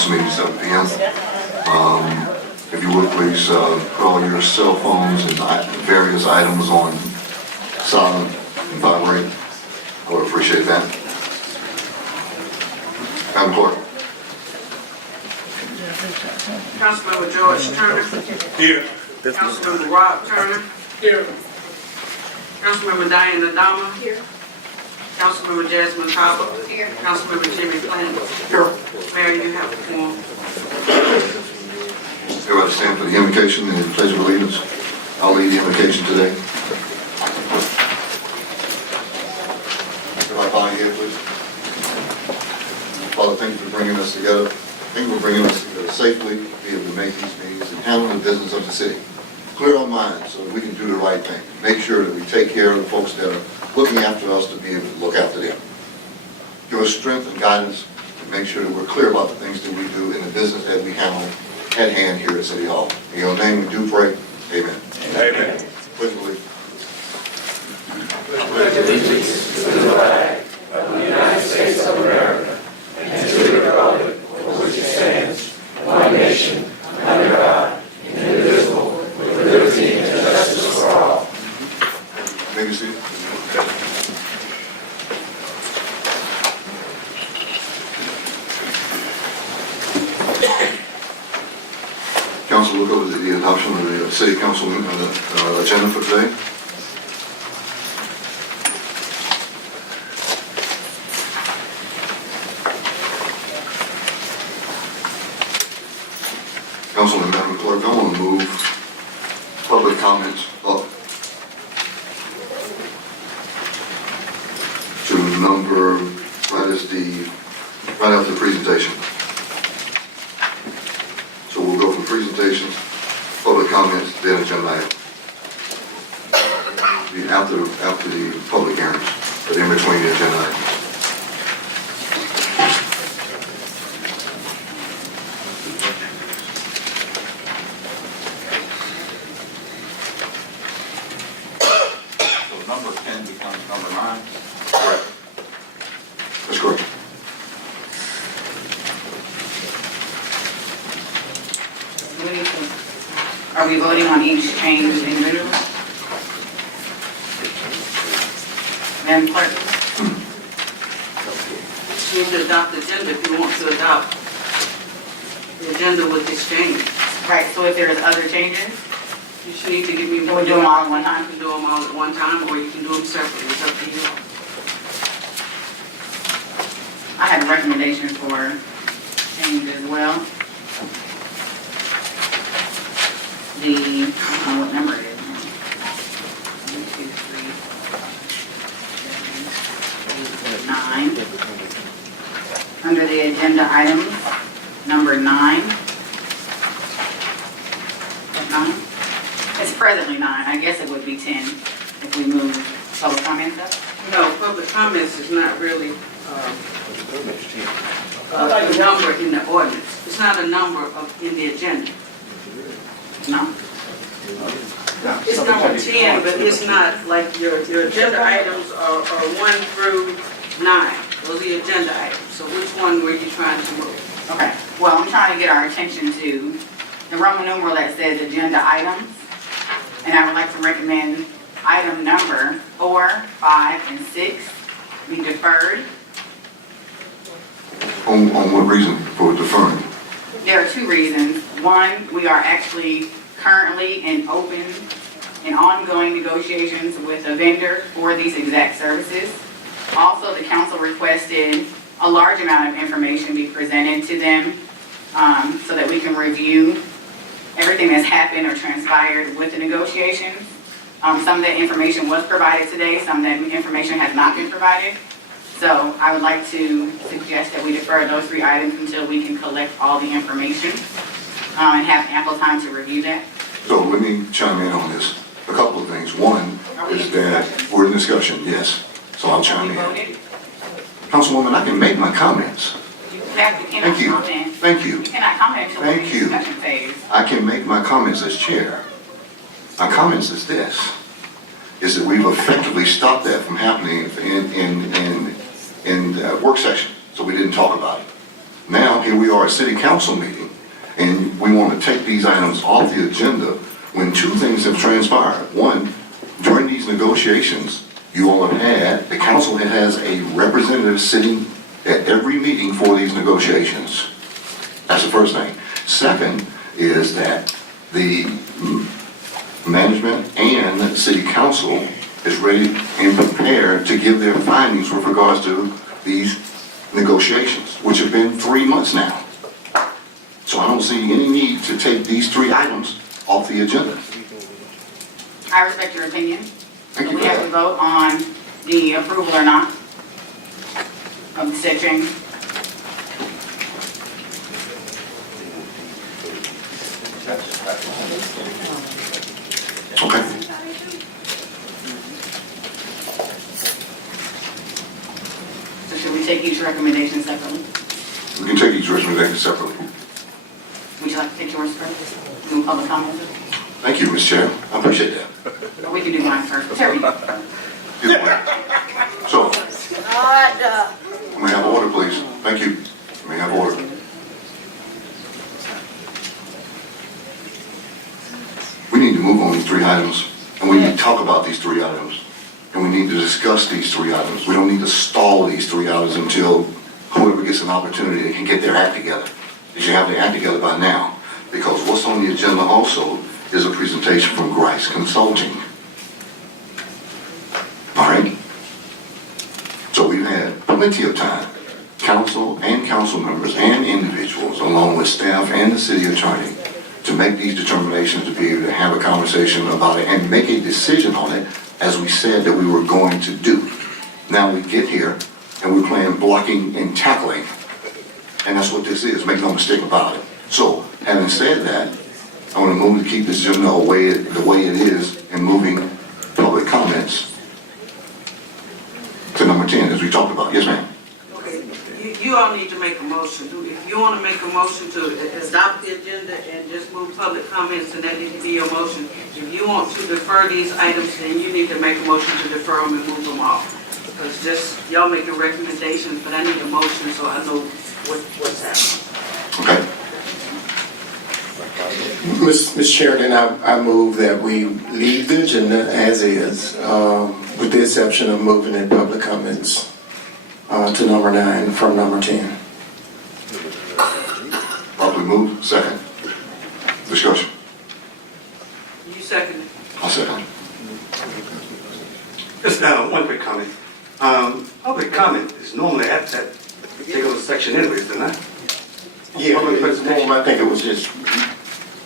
council meeting 7 p.m. If you would please put all your cell phones and various items on silent and vibrate. I would appreciate that. Madam Clerk. Councilmember George Turner. Here. Councilmember Rob Turner. Here. Councilmember Diane Adama. Here. Councilmember Jasmine Cabo. Here. Councilmember Jimmy Clinton. Here. Mayor, you have the floor. Everybody stand for the invocation and the pledge of allegiance. I'll lead the invocation today. Everybody bow your head, please. Father, thank you for bringing us together. Thank you for bringing us together safely, to be able to make these meetings and handle the business of the city. Clear our minds so that we can do the right thing. Make sure that we take care of the folks that are looking after us to be able to look after them. Give us strength and guidance to make sure that we're clear about the things that we do in the business that we handle at hand here at City Hall. In your name we do pray. Amen. Amen. Please believe. Pledge allegiance to the flag of the United States of America and to the republic for which it stands, one nation, under God, indivisible, with liberty and justice for all. May you see. Council, look over the adoption of the city council agenda for today. Councilman, Madam Clerk, I want to move public comments up to number, right after the presentation. So we'll go from presentations, public comments, then agenda item. After the public hearings, but in between the agenda items. So number 10 becomes number 9. Correct. That's correct. Are we voting on each change individually? Madam Clerk? You need to adopt the agenda if you want to adopt the agenda with this change. Right, so if there's other changes, You should need to give me. Can we do them all at one time? You can do them all at one time, or you can do them separately. It's up to you. I had a recommendation for change as well. The, I don't know what number it is. 1, 2, 3, 4, 5, 6, 7, 8, 9. Under the agenda items, number 9. 9? It's presently 9. I guess it would be 10 if we move public comments up. No, public comments is not really a number in the ordinance. It's not a number in the agenda. No? It's number 10, but it's not like your agenda items are 1 through 9. Those are the agenda items. So which one were you trying to move? Okay. Well, I'm trying to get our attention to the Roman numeral that says agenda items. And I would like to recommend item number 4, 5, and 6 be deferred. On what reason for deferring? There are 2 reasons. One, we are actually currently in open and ongoing negotiations with a vendor for these exact services. Also, the council requested a large amount of information be presented to them so that we can review everything that's happened or transpired with the negotiations. Some of that information was provided today, some of that information has not been provided. So I would like to suggest that we defer those 3 items until we can collect all the information and have ample time to review that. So let me chime in on this. A couple of things. One is that we're in discussion, yes. So I'll chime You in. voted? Councilwoman, I can make my comments. You cannot Thank you. comment. Thank you. You cannot comment until we're in Thank the you. discussion phase. I can make my comments as chair. My comments is this, is that we've effectively stopped that from happening in work session, so we didn't talk about it. Now, here we are, a city council meeting, and we want to take these items off the agenda when two things have transpired. One, during these negotiations, you all have had, the council has a representative sitting at every meeting for these negotiations. That's the first thing. Second is that the management and city council is ready and prepared to give their findings with regards to these negotiations, which have been 3 months now. So I don't see any need to take these 3 items off the agenda. I respect your opinion. Thank So you we for have to that. vote on the approval or not of the said change. Okay. So should we take each recommendation separately? We can take each recommendation separately. Would you like to take yours first? Do public comment? Thank you, Ms. Chair. I appreciate that. Or we can do mine first. Whichever you. Either way. So, may I have order, please? Thank you. May I have order? We need to move on these 3 items, and we need to talk about these 3 items, and we need to discuss these 3 items. We don't need to stall these 3 items until whoever gets an opportunity, they can get their act together. They should have their act together by now, because what's on the agenda also is a presentation from Grice Consulting. All right? So we've had plenty of time, council and council members and individuals, along with staff and the city attorney, to make these determinations, to be able to have a conversation about it and make a decision on it, as we said that we were going to do. Now we get here and we're playing blocking and tackling, and that's what this is, make no mistake about it. So, having said that, I want to move to keep this agenda the way it is, and moving public comments to number 10, as we talked about. Yes, ma'am. Okay, you all need to make a motion. If you want to make a motion to adopt the agenda and just move public comments, then that needs to be your motion. If you want to defer these items, then you need to make a motion to defer them and move them off. Because just, y'all making recommendations, but I need a motion so I know what's happening. Okay. Mr. Chair, then I move that we leave the agenda as is, with the exception of moving in public comments to number 9 from number 10. Properly moved. Second. Discussion. You second it. I'll second. Just one quick comment. Public comment is normally at that particular section anyways, isn't it? Yeah, Public presentation. I think it was just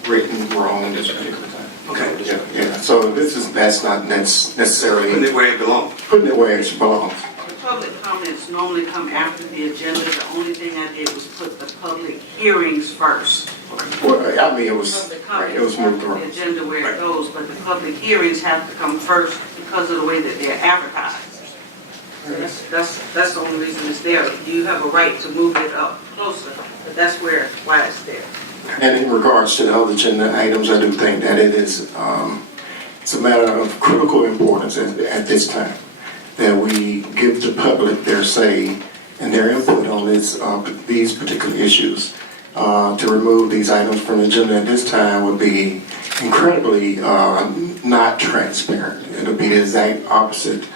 written wrong this particular time. Okay. Yeah, so that's not necessarily Putting it where it belongs. putting it where it belongs. The public comments normally come after the agenda. The only thing I did was put the public hearings first. Well, I mean, it was Public moved comments after wrong. the agenda where it goes, but the public hearings have to come first because of the way that they're advertised. That's the only reason it's there. You have a right to move it up closer, but that's why it's there. And in regards to the other agenda items, I do think that it is, it's a matter of critical importance at this time, that we give the public their say and their input on these particular issues. To remove these items from the agenda at this time would be incredibly not transparent. It'll be the exact opposite.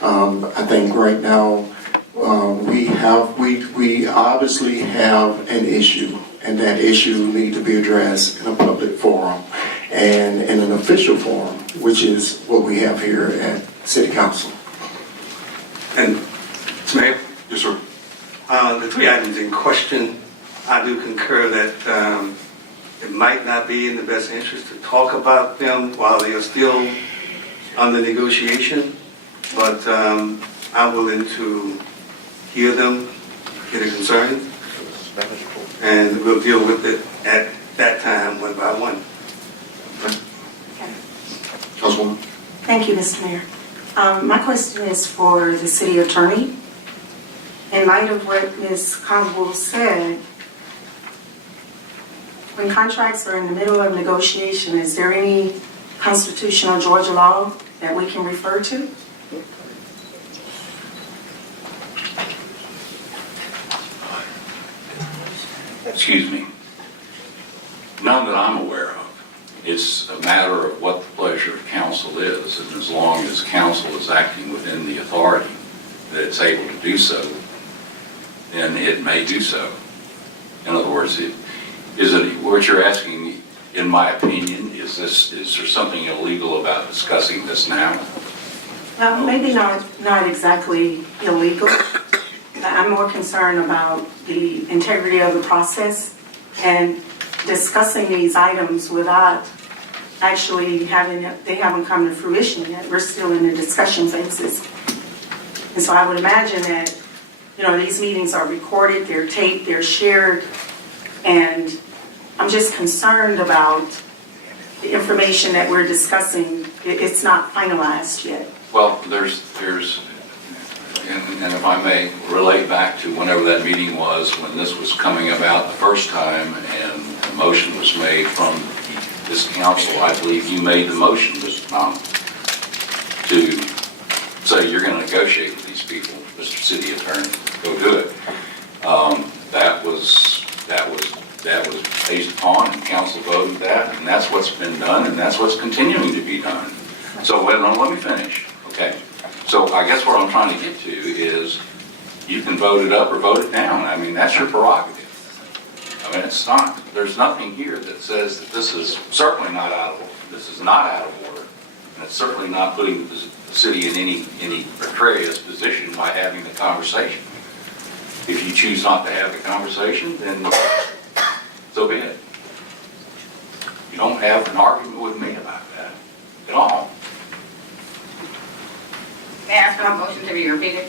I think right now we obviously have an issue, and that issue needs to be addressed in a public forum and in an official forum, which is what we have here at City Council. And, Mr. Mayor? Yes, sir. The 3 items in question, I do concur that it might not be in the best interest to talk about them while they are still under negotiation, but I'm willing to hear them, hear the concerns, and we'll deal with it at that time, one by one. Councilwoman. Thank you, Mr. Mayor. My question is for the city attorney. In light of what Ms. Constable said, when contracts are in the middle of negotiation, is there any constitutional Georgia law that we can refer to? excuse me, none that I'm aware of. It's a matter of what the pleasure of council is, and as long as council is acting within the authority that it's able to do so, then it may do so. In other words, what you're asking, in my opinion, is there something illegal about discussing this now? Maybe not exactly illegal. I'm more concerned about the integrity of the process and discussing these items without actually they haven't come to fruition yet. We're still in the discussion phases. And so I would imagine that, these meetings are recorded, they're taped, they're shared, and I'm just concerned about the information that we're discussing. It's not finalized yet. Well, there's, and if I may relate back to whenever that meeting was, when this was coming about the first time, and the motion was made from this council, I believe you made the motion, Mr. Tom, to say you're going to negotiate with these people, Mr. City Attorney, go do it. That was based upon, and council voted that, and that's what's been done, and that's what's continuing to be done. So let me finish, okay? So I guess what I'm trying to get to is you can vote it up or vote it down. I mean, that's your prerogative. I mean, there's nothing here that says that this is certainly not out of order. This is not out of order. And it's certainly not putting the city in any precarious position by having the conversation. If you choose not to have the conversation, then so be it. You don't have an argument with me about that at all. May I ask for a motion to be repeated?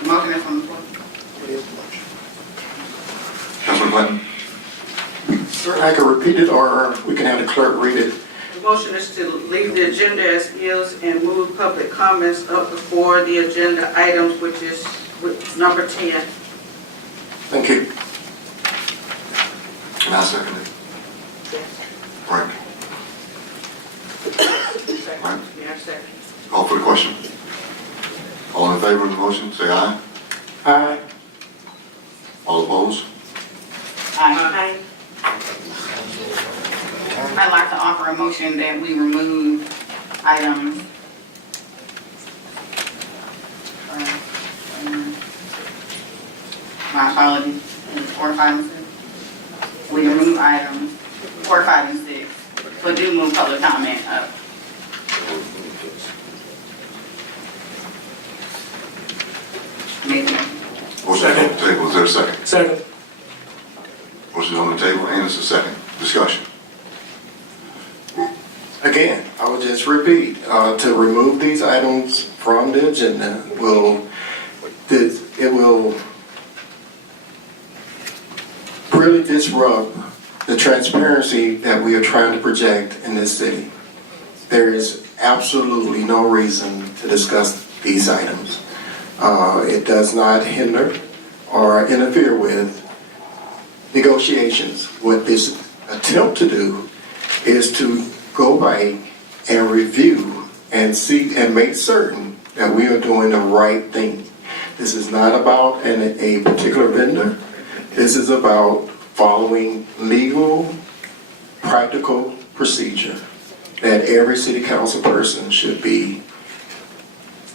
The motion is on the floor. Councilman Clinton? Sir, I can repeat it, or we can have the clerk read it. The motion is to leave the agenda as is and move public comments up before the agenda items, which is number 10. Thank you. And I second it. Right. Right. Yeah, second. Call for the question. All in favor of the motion, say aye. Aye. All opposed? I'd like to offer a motion that we remove items. My apologies, it's 4, 5, and 6. We remove items 4, 5, and 6, but do move public comment up. Maybe. Motion on the table, is there a second? Second. Motion on the table, and it's a second. Discussion. Again, I will just repeat, to remove these items from the agenda it will really disrupt the transparency that we are trying to project in this city. There is absolutely no reason to discuss these items. It does not hinder or interfere with negotiations. What this attempt to do is to go back and review and see and make certain that we are doing the right thing. This is not about a particular vendor. This is about following legal, practical procedure that every city council person should be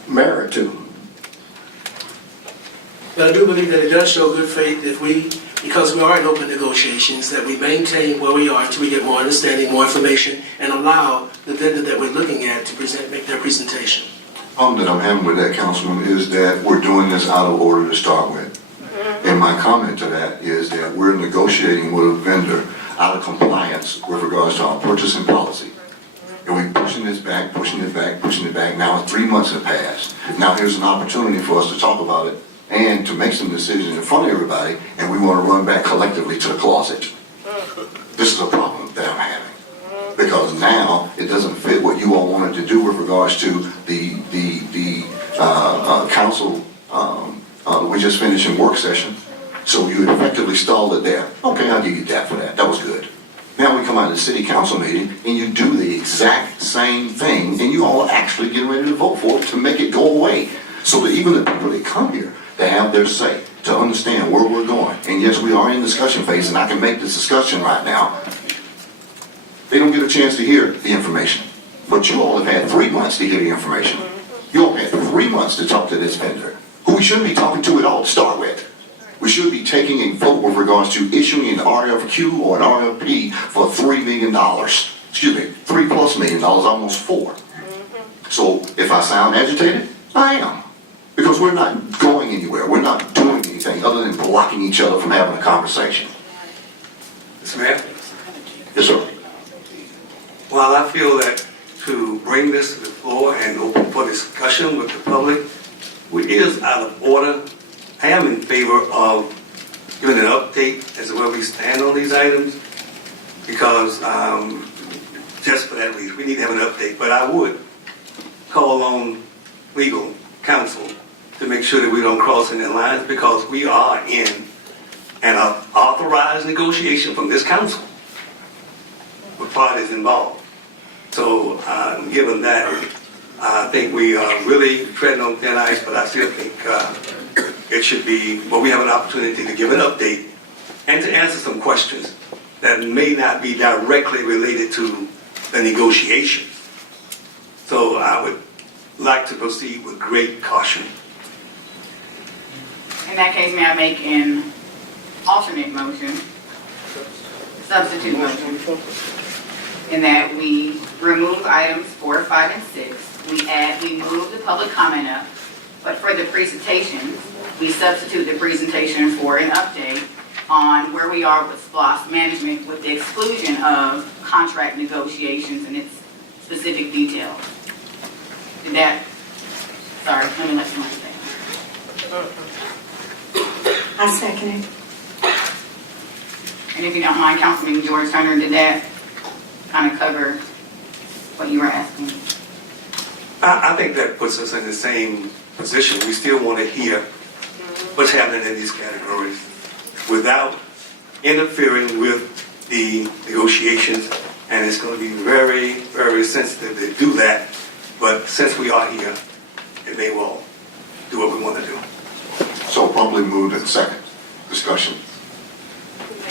married to. But I do believe that it does show good faith if because we are in open negotiations, that we maintain where we are until we get more understanding, more information, and allow the vendor that we're looking at to make their presentation. The problem that I'm having with that, Councilman, is that we're doing this out of order to start with. And my comment to that is that we're negotiating with a vendor out of compliance with regards to our purchasing policy. And we're pushing this back, pushing it back, pushing it back. Now 3 months have passed. Now here's an opportunity for us to talk about it and to make some decisions in front of everybody, and we want to run back collectively to the closet. This is a problem that I'm having. Because now it doesn't fit what you all wanted to do with regards to the council. We just finished in work session, so you effectively stalled it there. Okay, I'll give you that for that. That was good. Now we come out of the city council meeting and you do the exact same thing, and you all are actually getting ready to vote for it to make it go away. So that even the people that come here, they have their say, to understand where we're going. And yes, we are in discussion phase, and I can make this discussion right now. They don't get a chance to hear the information. But you all have had 3 months to hear the information. You all had 3 months to talk to this vendor, who we shouldn't be talking to at all to start with. We should be taking a vote with regards to issuing an RFQ or an RFP for $3 million. Excuse me, $3+ million, almost 4. So if I sound agitated, I am. Because we're not going anywhere. We're not doing anything other than blocking each other from having a conversation. Mr. Mayor? Yes, sir. Well, I feel that to bring this to the floor and open for discussion with the public, which is out of order, I am in favor of giving an update as to where we stand on these items, because just for that reason, we need to have an update. But I would call on legal counsel to make sure that we don't cross any lines, because we are in an authorized negotiation from this council with parties involved. So given that, I think we are really treading on thin ice, but I still think it should be, well, we have an opportunity to give an update and to answer some questions that may not be directly related to the negotiation. So I would like to proceed with great caution. In that case, may I make an alternate motion, substitute motion, in that we remove items 4, 5, and 6. We move the public comment up, but for the presentations, we substitute the presentation for an update on where we are with SPLOST management, with the exclusion of contract negotiations and its specific details. Did that, sorry, let me let someone say. I second it. And if you don't mind, Councilman George Turner, did that kind of cover what you were asking? I think that puts us in the same position. We still want to hear what's happening in these categories without interfering with the negotiations, and it's going to be very, very sensitive to do that. But since we are here, it may well do what we want to do. So properly moved and second. Discussion.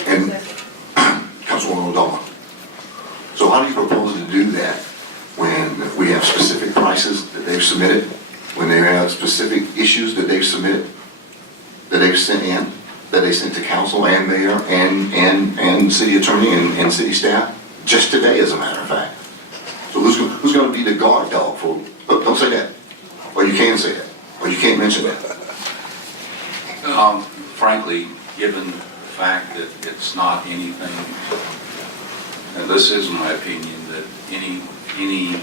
And Councilwoman O'Donnell. So how do you propose to do that when we have specific prices that they've submitted, when they have specific issues that they've submitted, that they've sent in, that they sent to council and mayor and city attorney and city staff, just today as a matter of fact? So who's going to be the guard dog for, don't say that, or you can say that, or you can't mention that. Frankly, given the fact that it's not anything, and this is my opinion, that any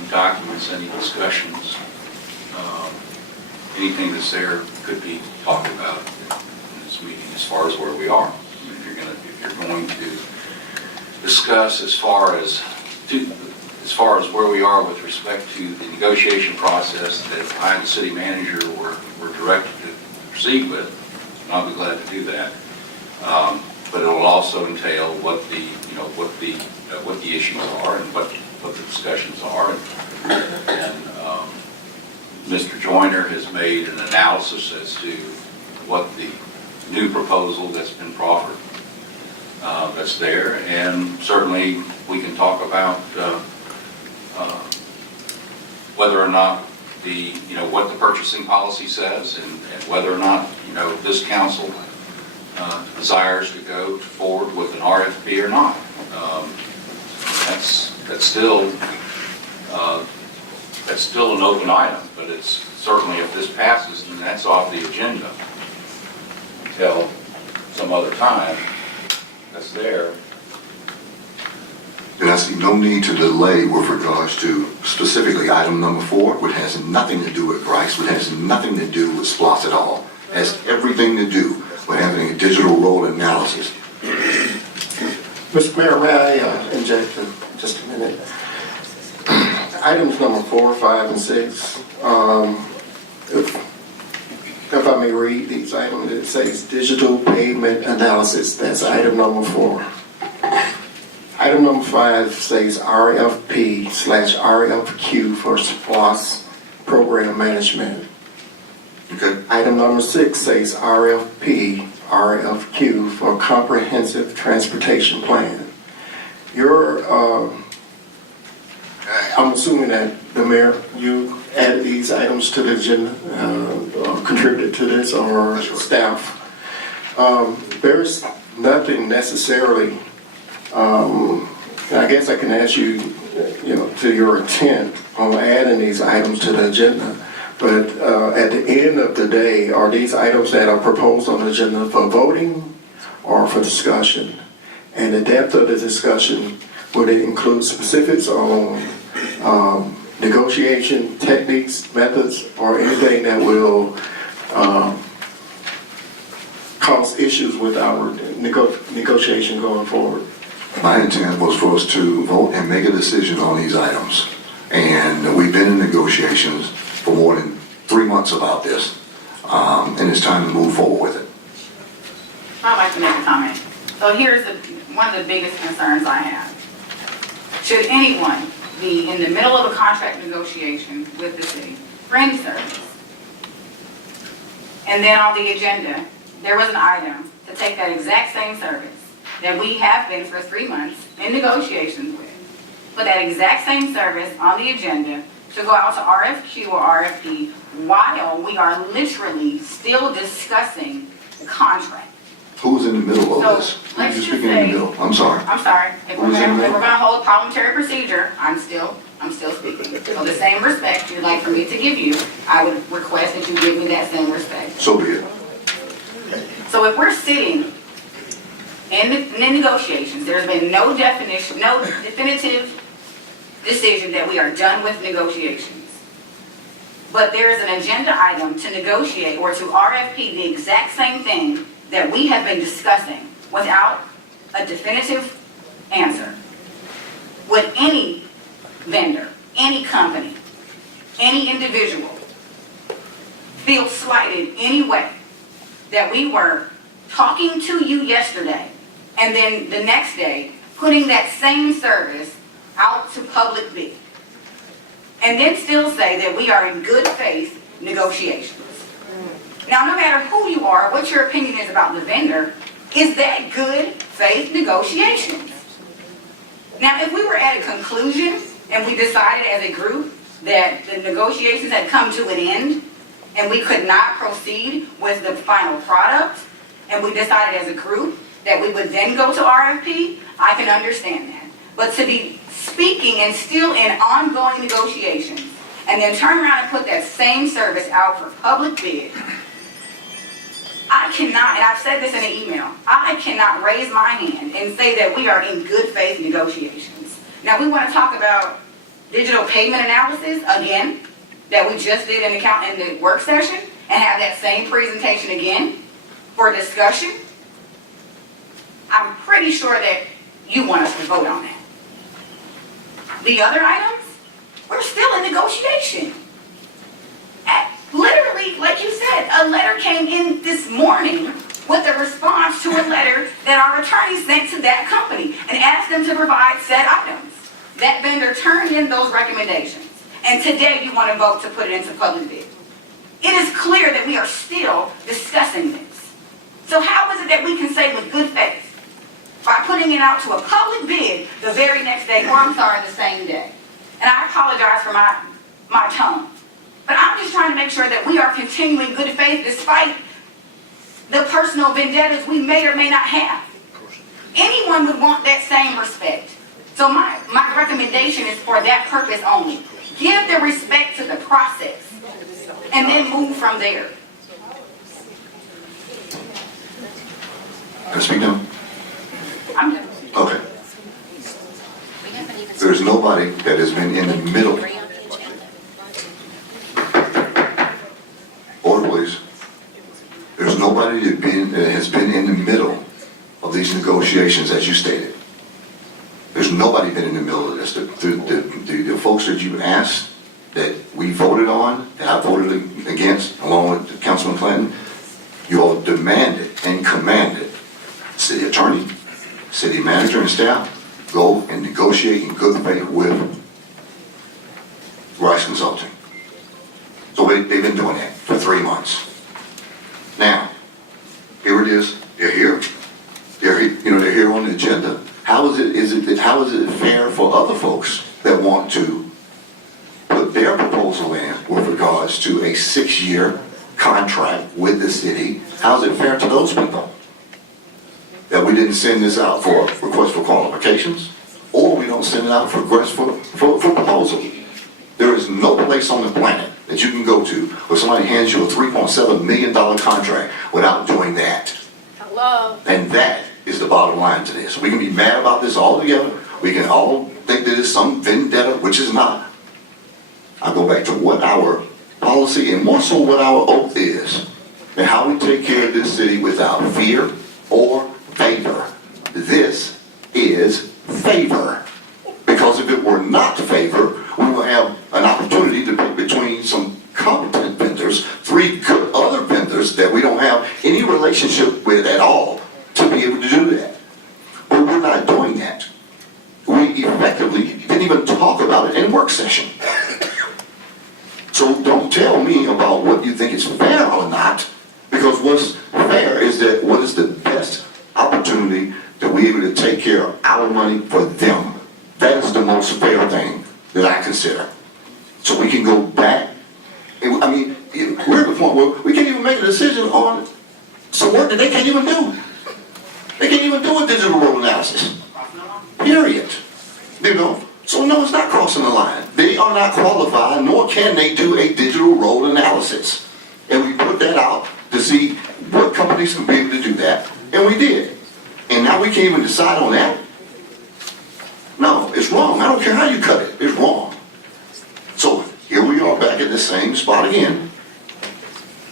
documents, any discussions, anything that's there could be talked about in this meeting as far as where we are. I mean, if you're going to discuss as far as where we are with respect to the negotiation process that I and the city manager were directed to proceed with, I'll be glad to do that. But it will also entail what the issues are and what the discussions are. And Mr. Joyner has made an analysis as to what the new proposal that's been proffered that's there, and certainly we can talk about whether or not what the purchasing policy says, and whether or not this council desires to go forward with an RFP or not. That's still an open item, but it's certainly, if this passes, then that's off the agenda until some other time. That's there. And I see no need to delay with regards to specifically item number 4, which has nothing to do with price, which has nothing to do with SPLOST at all. It has everything to do with having a digital role analysis. Mr. Mayor, may I inject in just a minute? Items number 4, 5, and 6. If I may read these items, it says digital pavement analysis. That's item number 4. Item number 5 says RFP/RFQ for SPLOST program management. Item number 6 says RFQ for comprehensive transportation plan. I'm assuming that the mayor, you added these items to the agenda, or contributed to this, or That's right. staff. There's nothing necessarily, I guess I can ask you, to your intent on adding these items to the agenda. But at the end of the day, are these items that are proposed on the agenda for voting or for discussion? And the depth of the discussion, would it include specifics on negotiation techniques, methods, or anything that will cause issues with our negotiation going forward? My intent was for us to vote and make a decision on these items. And we've been in negotiations for more than 3 months about this. And it's time to move forward with it. I'd like to make a comment. So here's one of the biggest concerns I have. Should anyone be in the middle of a contract negotiation with the city for any service, and then on the agenda, there was an item to take that exact same service that we have been for 3 months in negotiations with, put that exact same service on the agenda to go out to RFQ or RFP while we are literally still discussing the contract. Who's in the middle of So, this? let's Who's just speaking in the say- middle? I'm sorry. I'm sorry, if we're Who's in the gonna middle? hold parliamentary procedure, I'm still speaking. So the same respect you'd like for me to give you, I would request that you give me that same respect. So be it. So if we're sitting in the negotiations, there's been no definitive decision that we are done with negotiations. But there is an agenda item to negotiate or to RFP the exact same thing that we have been discussing without a definitive answer. Would any vendor, any company, any individual feel slighted any way that we were talking to you yesterday and then the next day putting that same service out to public bid? And then still say that we are in good faith negotiations. Now, no matter who you are, what your opinion is about the vendor, is that good faith negotiations? Now, if we were at a conclusion and we decided as a group that the negotiations had come to an end and we could not proceed with the final product, and we decided as a group that we would then go to RFP, I can understand that. But to be speaking and still in ongoing negotiations, and then turn around and put that same service out for public bid, I cannot, and I've said this in an email, I cannot raise my hand and say that we are in good faith negotiations. Now, we want to talk about digital payment analysis again, that we just did in the work session, and have that same presentation again for discussion. I'm pretty sure that you want us to vote on that. The other items, we're still in negotiation. Literally, like you said, a letter came in this morning with a response to a letter that our attorney sent to that company and asked them to provide said items. That vendor turned in those recommendations. And today you want to vote to put it into public bid. It is clear that we are still discussing this. So how is it that we can say with good faith, by putting it out to a public bid the very next day, or I'm sorry, the same day? And I apologize for my tone. But I'm just trying to make sure that we are continuing good faith despite the personal vendettas we may or may not have. Anyone would want that same respect. So my recommendation is for that purpose only. Give the respect to the process and then move from there. Can I speak now? I'm done. Okay. There's nobody that has been in the middle. Order, please. There's nobody that has been in the middle of these negotiations, as you stated. There's nobody been in the middle of this. The folks that you asked, that we voted on, that I voted against, along with Councilman Clinton, you all demanded and commanded city attorney, city manager, and staff go and negotiate in good faith with Rice Consulting. So they've been doing that for 3 months. Now, here it is, they're here. They're here on the agenda. How is it fair for other folks that want to put their proposal in with regards to a 6-year contract with the city? How's it fair to those people? That we didn't send this out for request for qualifications, or we don't send it out for request for proposal. There is no place on the planet that you can go to where somebody hands you a $3.7 million contract without doing that. Hello. And that is the bottom line to this. We can be mad about this all together. We can all think that it's some vendetta, which is not. I go back to what our policy and more so what our oath is, and how we take care of this city without fear or favor. This is favor. Because if it were not favor, we will have an opportunity to pick between some competent vendors, 3 good other vendors that we don't have any relationship with at all, to be able to do that. But we're not doing that. We effectively didn't even talk about it in work session. So don't tell me about what you think is fair or not, because what's fair is that what is the best opportunity that we're able to take care of our money for them. That is the most fair thing that I consider. So we can go back. I mean, we're at the point where we can't even make a decision on some work that they can't even do. They can't even do a digital road analysis. Period. You know? So no, it's not crossing the line. They are not qualified, nor can they do a digital road analysis. And we put that out to see what companies can be able to do that. And we did. And now we can't even decide on that? No, it's wrong. I don't care how you cut it. It's wrong. So here we are back at the same spot again,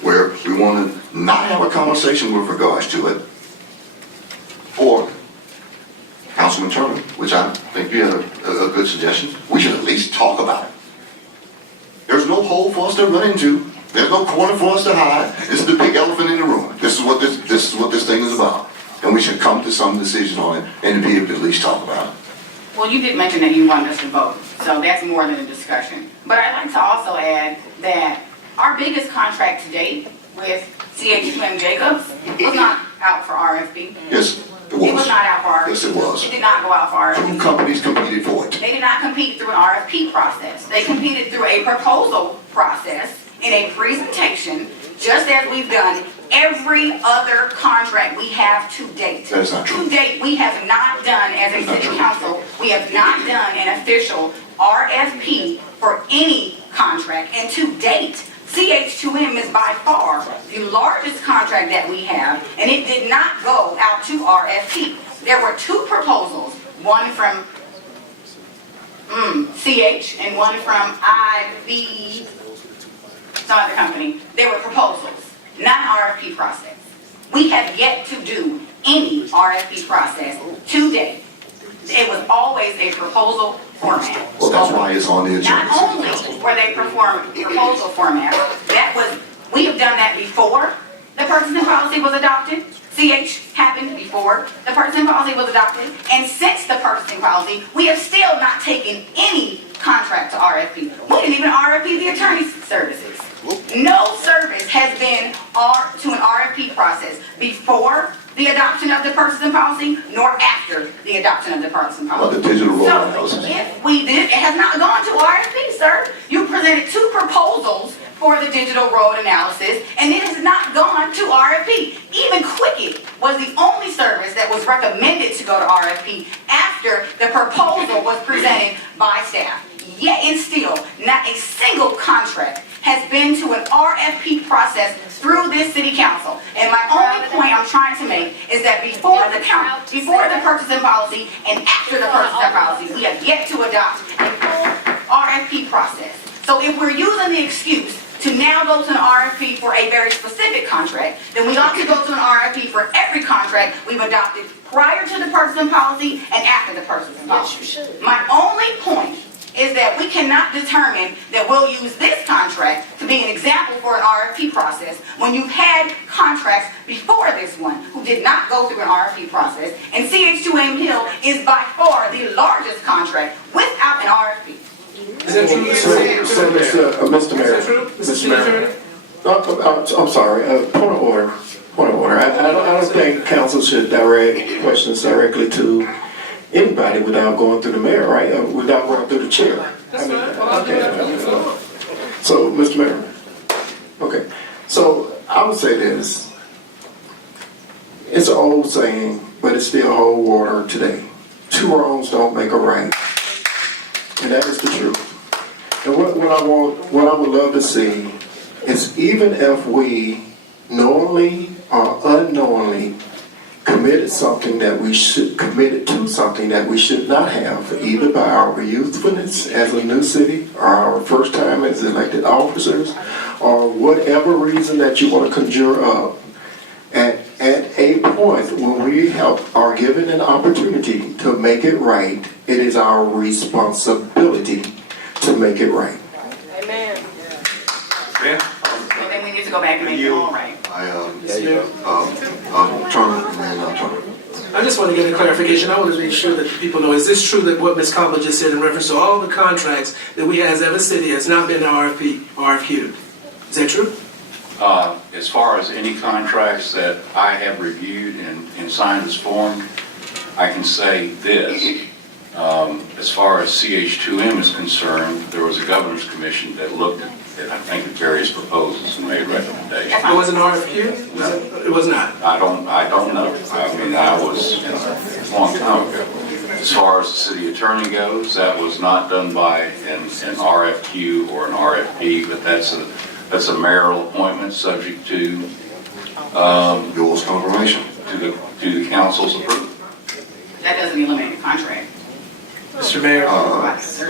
where we want to not have a conversation with regards to it. Or Councilman Turner, which I think you had a good suggestion, we should at least talk about it. There's no hole for us to run into. There's no corner for us to hide. This is the big elephant in the room. This is what this thing is about. And we should come to some decision on it and be able to at least talk about it. Well, you did mention that you wanted us to vote, so that's more than a discussion. But I'd like to also add that our biggest contract to date with CH2M Jacobs was not out for RFP. Yes, it was. It was not out for RFP. Yes, it was. It did not go out for RFP. 2 companies competed for it. They did not compete through an RFP process. They competed through a proposal process in a presentation, just as we've done every other contract we have to date. That is not true. To date, we have not done, as a city council, we have not done an official RFP for any contract. And to date, CH2M is by far the largest contract that we have, and it did not go out to RFP. There were 2 proposals, one from CH and one from IB, some other company. They were proposals, not RFP process. We have yet to do any RFP process to date. It was always a proposal format. Well, that's why it's on the agenda. Not only were they proposal format, we have done that before the purchasing policy was adopted. CH happened before the purchasing policy was adopted, and since the purchasing policy, we have still not taken any contract to RFP. We didn't even RFP the attorney's services. No service has been to an RFP process before the adoption of the purchasing policy, nor after the adoption of the purchasing policy. Well, the digital road So analysis. if we did, it has not gone to RFP, sir. You presented 2 proposals for the digital road analysis, and it has not gone to RFP. Even Quicket was the only service that was recommended to go to RFP after the proposal was presented by staff. Yet and still, not a single contract has been to an RFP process through this city council. And my only point I'm trying to make is that before the purchasing policy and after the purchasing policy, we have yet to adopt a full RFP process. So if we're using the excuse to now go to an RFP for a very specific contract, then we ought to go to an RFP for every contract we've adopted prior to the purchasing policy and after the purchasing policy. Yes, you should. My only point is that we cannot determine that we'll use this contract to be an example for an RFP process when you've had contracts before this one who did not go through an RFP process, and CH2M Hill is by far the largest contract without an RFP. Is that true? So, Mr. Mayor, Is that true? Mr. Mayor, I'm sorry, point of order. Point of order. I don't think council should direct questions directly to anybody without going through the mayor, right? Without going through the chair. Okay. So, Mr. Mayor. Okay. So, I would say this. It's an old saying, but it still holds water today. Two wrongs don't make a right. And that is the truth. And what I would love to see is, even if we knowingly or unknowingly committed to something that we should not have, either by our youthfulness as a new city, or our first time as elected officers, or whatever reason that you want to conjure up, at a point when we are given an opportunity to make it right, it is our responsibility to make it right. Amen. Yeah. Well, then we need to go back and make it all right. Turner, and then Turner. I just want to get a clarification. I want to make sure that people know, is this true that what Ms. Cobbler just said in reference to all the contracts that we have as Evans City has not been RFQ'd? Is that true? As far as any contracts that I have reviewed and signed as formed, I can say this. As far as CH2M is concerned, there was a governor's commission that looked at, I think, at various proposals and made recommendations. It wasn't RFQ? It was not. I don't know. I mean, I was, a long time ago. As far as the city attorney goes, that was not done by an RFQ or an RFP, but that's a mayoral appointment subject to Yours confirmation. to the council's approval. That doesn't eliminate the contract. Mr. Mayor.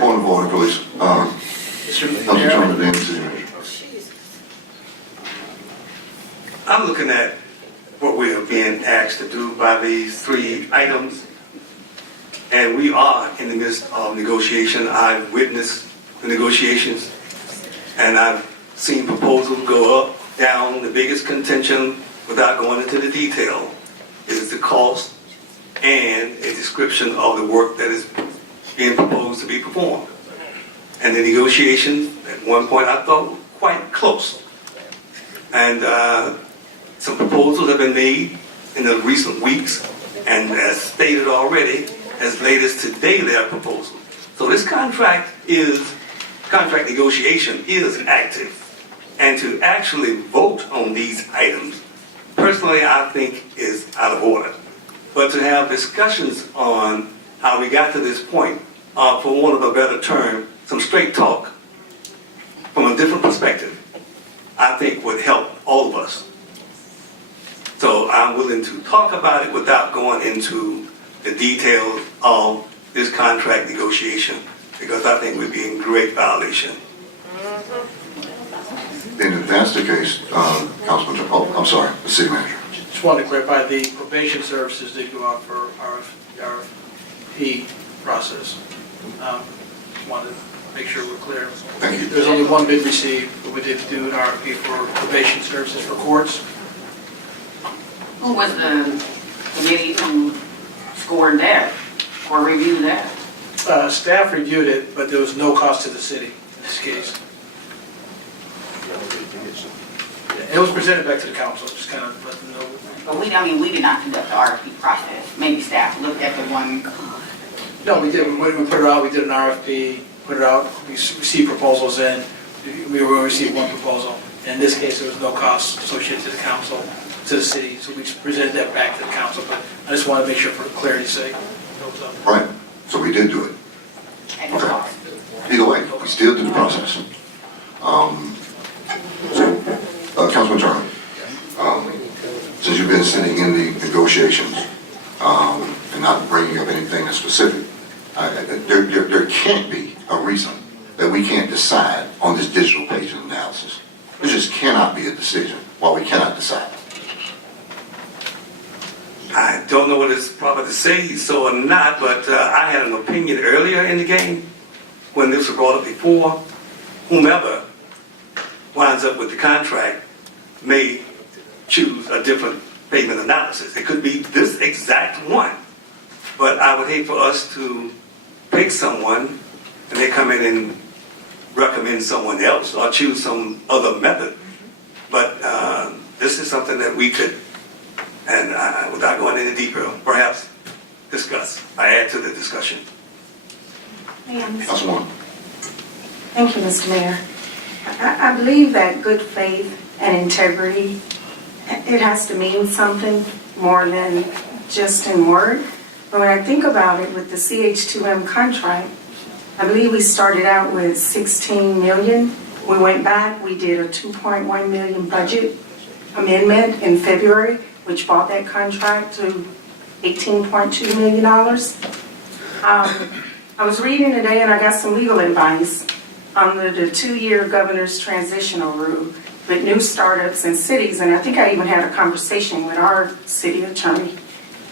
Point of order, please. Mr. Council Mayor. Turner, then City Manager. I'm looking at what we are being asked to do by these three items, and we are in the midst of negotiation. I've witnessed the negotiations, and I've seen proposals go up, down. The biggest contention, without going into the detail, is the cost and a description of the work that is being proposed to be performed. And the negotiations, at one point I thought, were quite close. And some proposals have been made in the recent weeks, and as stated already, as late as today, there are proposals. So this contract negotiation is active. And to actually vote on these items, personally, I think is out of order. But to have discussions on how we got to this point, for want of a better term, some straight talk from a different perspective, I think would help all of us. So I'm willing to talk about it without going into the details of this contract negotiation, because I think we'd be in great violation. Then if that's the case, Councilman Turner, I'm sorry, the City Manager. Just wanted to clarify, the probation services did go out for RFP process. Just wanted to make sure we're clear. Thank you. There's only one bid received, but we did do an RFP for probation services for courts. Who was the committee who scored that or reviewed that? Staff reviewed it, but there was no cost to the city in this case. It was presented back to the council, just kind of let them know. But we did not conduct the RFP process. Maybe staff looked at the one. No, we did. When we put it out, we did an RFP, put it out, we received proposals in. We received one proposal. In this case, there was no cost associated to the council, to the city, so we presented that back to the council. But I just want to make sure for clarity's sake. Right, so we did do it. At the cost. Either way, we still did the process. Councilman Turner, since you've been sitting in the negotiations and not bringing up anything that's specific, there can't be a reason that we can't decide on this digital patient analysis. There just cannot be a decision while we cannot decide. I don't know what it's proper to say so or not, but I had an opinion earlier in the game when this was brought up before. Whomever winds up with the contract may choose a different payment analysis. It could be this exact one, but I would hate for us to pick someone and they come in and recommend someone else or choose some other method. But this is something that we could, and without going into detail, perhaps discuss. I add to the discussion. Councilwoman. Thank you, Mr. Mayor. I believe that good faith and integrity, it has to mean something more than just in word. But when I think about it with the CH2M contract, I believe we started out with 16 million. We went back, we did a 2.1 million budget amendment in February, which brought that contract to $18.2 million. I was reading today and I got some legal advice under the 2-year governor's transitional rule with new startups and cities, and I think I even had a conversation with our city attorney,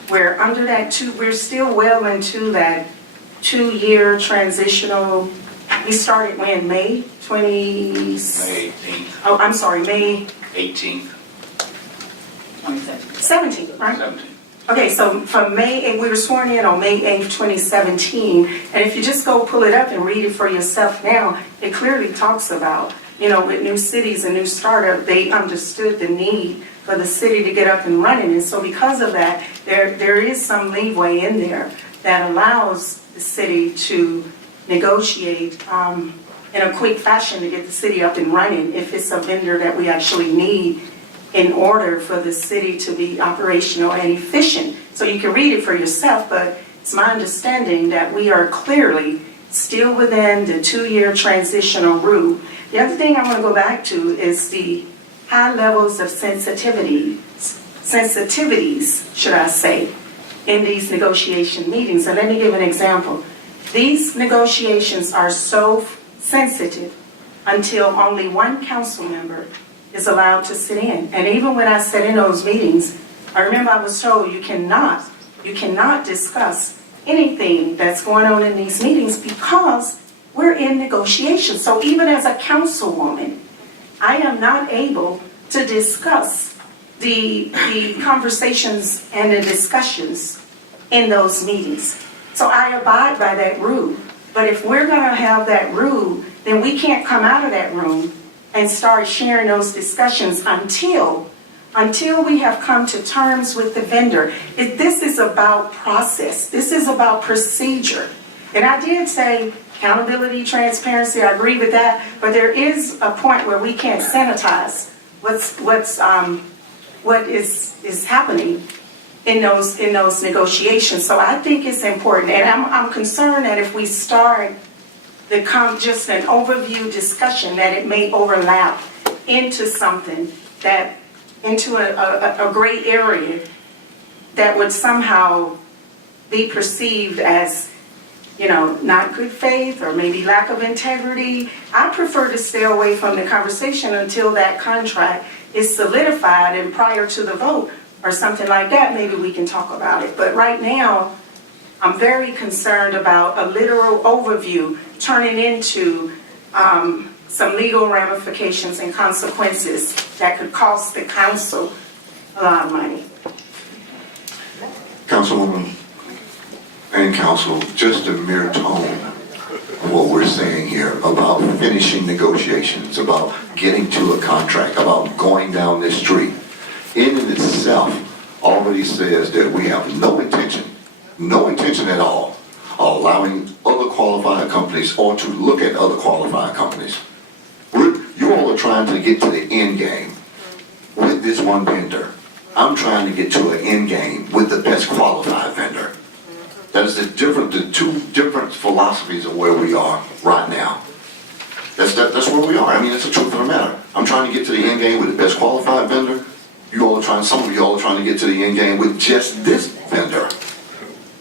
where under that we're still well into that 2-year transitional. We started when, May May 18th, Oh, I'm sorry, May 18th, 17th, right? 17th. Okay, so from May 8th, we were sworn in on May 8th, 2017, and if you just go pull it up and read it for yourself now, it clearly talks about, with new cities and new startup, they understood the need for the city to get up and running, and so because of that, there is some leeway in there that allows the city to negotiate in a quick fashion to get the city up and running if it's a vendor that we actually need in order for the city to be operational and efficient. So you can read it for yourself, but it's my understanding that we are clearly still within the 2-year transitional rule. The other thing I want to go back to is the high levels of sensitivities, should I say, in these negotiation meetings. And let me give an example. These negotiations are so sensitive until only one council member is allowed to sit in. And even when I sat in those meetings, I remember I was told you cannot discuss anything that's going on in these meetings because we're in negotiations. So even as a councilwoman, I am not able to discuss the conversations and the discussions in those meetings. So I abide by that rule. But if we're going to have that rule, then we can't come out of that room and start sharing those discussions until we have come to terms with the vendor. This is about process. This is about procedure. And I did say accountability, transparency, I agree with that, but there is a point where we can't sanitize what is happening in those negotiations. So I think it's important, and I'm concerned that if we start just an overview discussion, that it may overlap into something into a gray area that would somehow be perceived as, not good faith or maybe lack of integrity. I prefer to stay away from the conversation until that contract is solidified and prior to the vote or something like that, maybe we can talk about it. But right now, I'm very concerned about a literal overview turning into some legal ramifications and consequences that could cost the council a lot of money. Councilwoman and council, just a mere tone of what we're saying here about finishing negotiations, about getting to a contract, about going down this street, in and itself already says that we have no intention at all of allowing other qualified companies or to look at other qualified companies. You all are trying to get to the end game with this one vendor. I'm trying to get to an end game with the best qualified vendor. That is the two different philosophies of where we are right now. That's where we are. I mean, it's the truth of the matter. I'm trying to get to the end game with the best qualified vendor. Some of you all are trying to get to the end game with just this vendor.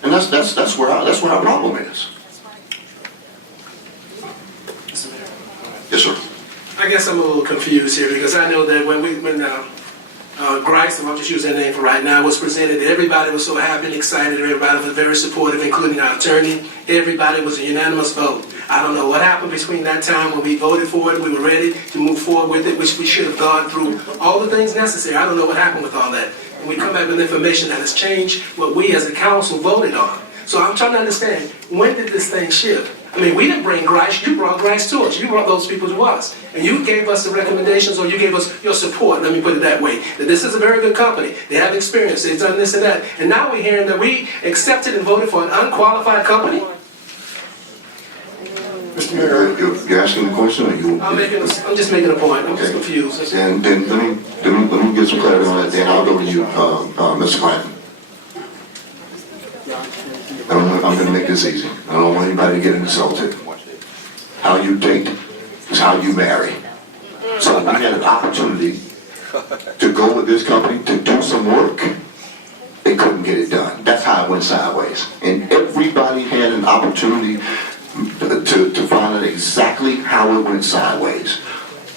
And that's where our problem is. Yes, sir. I guess I'm a little confused here because I know that when Grice, I'll just use that name for right now, was presented, everybody was so happy and excited, everybody was very supportive, including our attorney. Everybody was a unanimous vote. I don't know what happened between that time when we voted for it, we were ready to move forward with it, which we should have gone through all the things necessary. I don't know what happened with all that. And we come back with information that has changed what we as a council voted on. So I'm trying to understand, when did this thing shift? I mean, we didn't bring Grice, you brought Grice to us. You brought those people to us. And you gave us the recommendations, or you gave us your support, let me put it that way. That this is a very good company. They have experience, they've done this and that. And now we're hearing that we accepted and voted for an unqualified company? Mr. Mayor, You're asking a question, or you? I'm just making a point, I'm just Okay. confused. And then let me get some clarity on that, then I'll go to you, Mr. Clanton. I'm gonna make this easy. I don't want anybody to get insulted. How you date is how you marry. So we had an opportunity to go with this company to do some work. They couldn't get it done. That's how it went sideways. And everybody had an opportunity to find out exactly how it went sideways.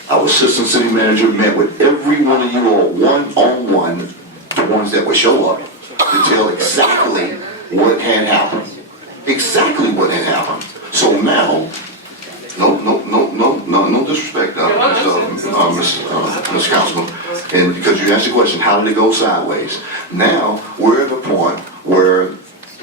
Our assistant city manager met with every one of you all one-on-one, the ones that would show up, to tell exactly what had happened. Exactly what had happened. So now, no disrespect, Mr. Councilman, and because you asked the question, how did it go sideways? Now, we're at a point where,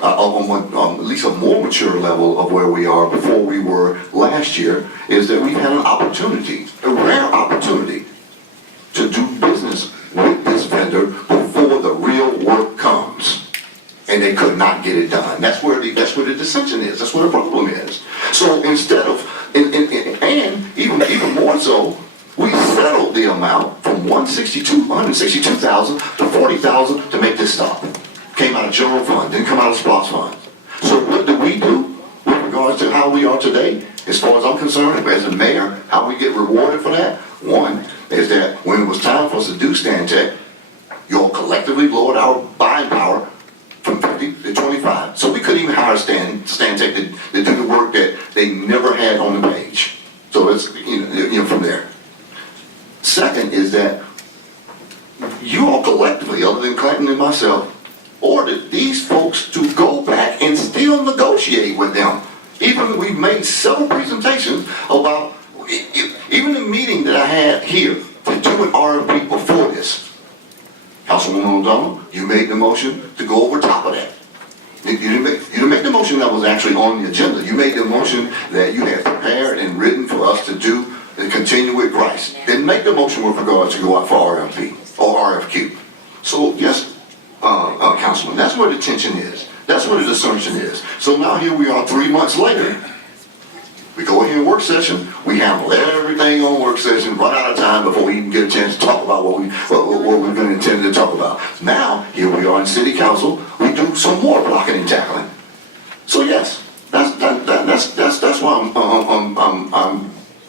on at least a more mature level of where we are before we were last year, is that we've had an opportunity, a rare opportunity, to do business with this vendor before the real work comes. And they could not get it done. That's where the dissension is. That's where the problem is. So instead of, and even more so, we settled the amount from 162,000 to 40,000 to make this stop. Came out of general fund, didn't come out of SPOS fund. So what do we do with regards to how we are today? As far as I'm concerned, as a mayor, how we get rewarded for that? One is that when it was time for us to do Stantec, you all collectively lowered our buying power from 50 to 25. So we couldn't even hire Stantec to do the work that they never had on the page. So it's, from there. Second is that you all collectively, other than Clinton and myself, ordered these folks to go back and still negotiate with them. Even we've made several presentations about, even the meeting that I had here to do an RFP before this. Councilwoman O'Donnell, you made the motion to go over top of that. You didn't make the motion that was actually on the agenda. You made the motion that you had prepared and written for us to do and continue with Grice. Didn't make the motion with regards to go out for RFP or RFQ. So yes, Councilman, that's where the tension is. That's where the dissension is. So now here we are 3 months later. We go in here work session, we handle everything on work session, run out of time before we even get a chance to talk about what we're going to intend to talk about. Now, here we are in city council, we do some more blocking and tackling. So yes, that's why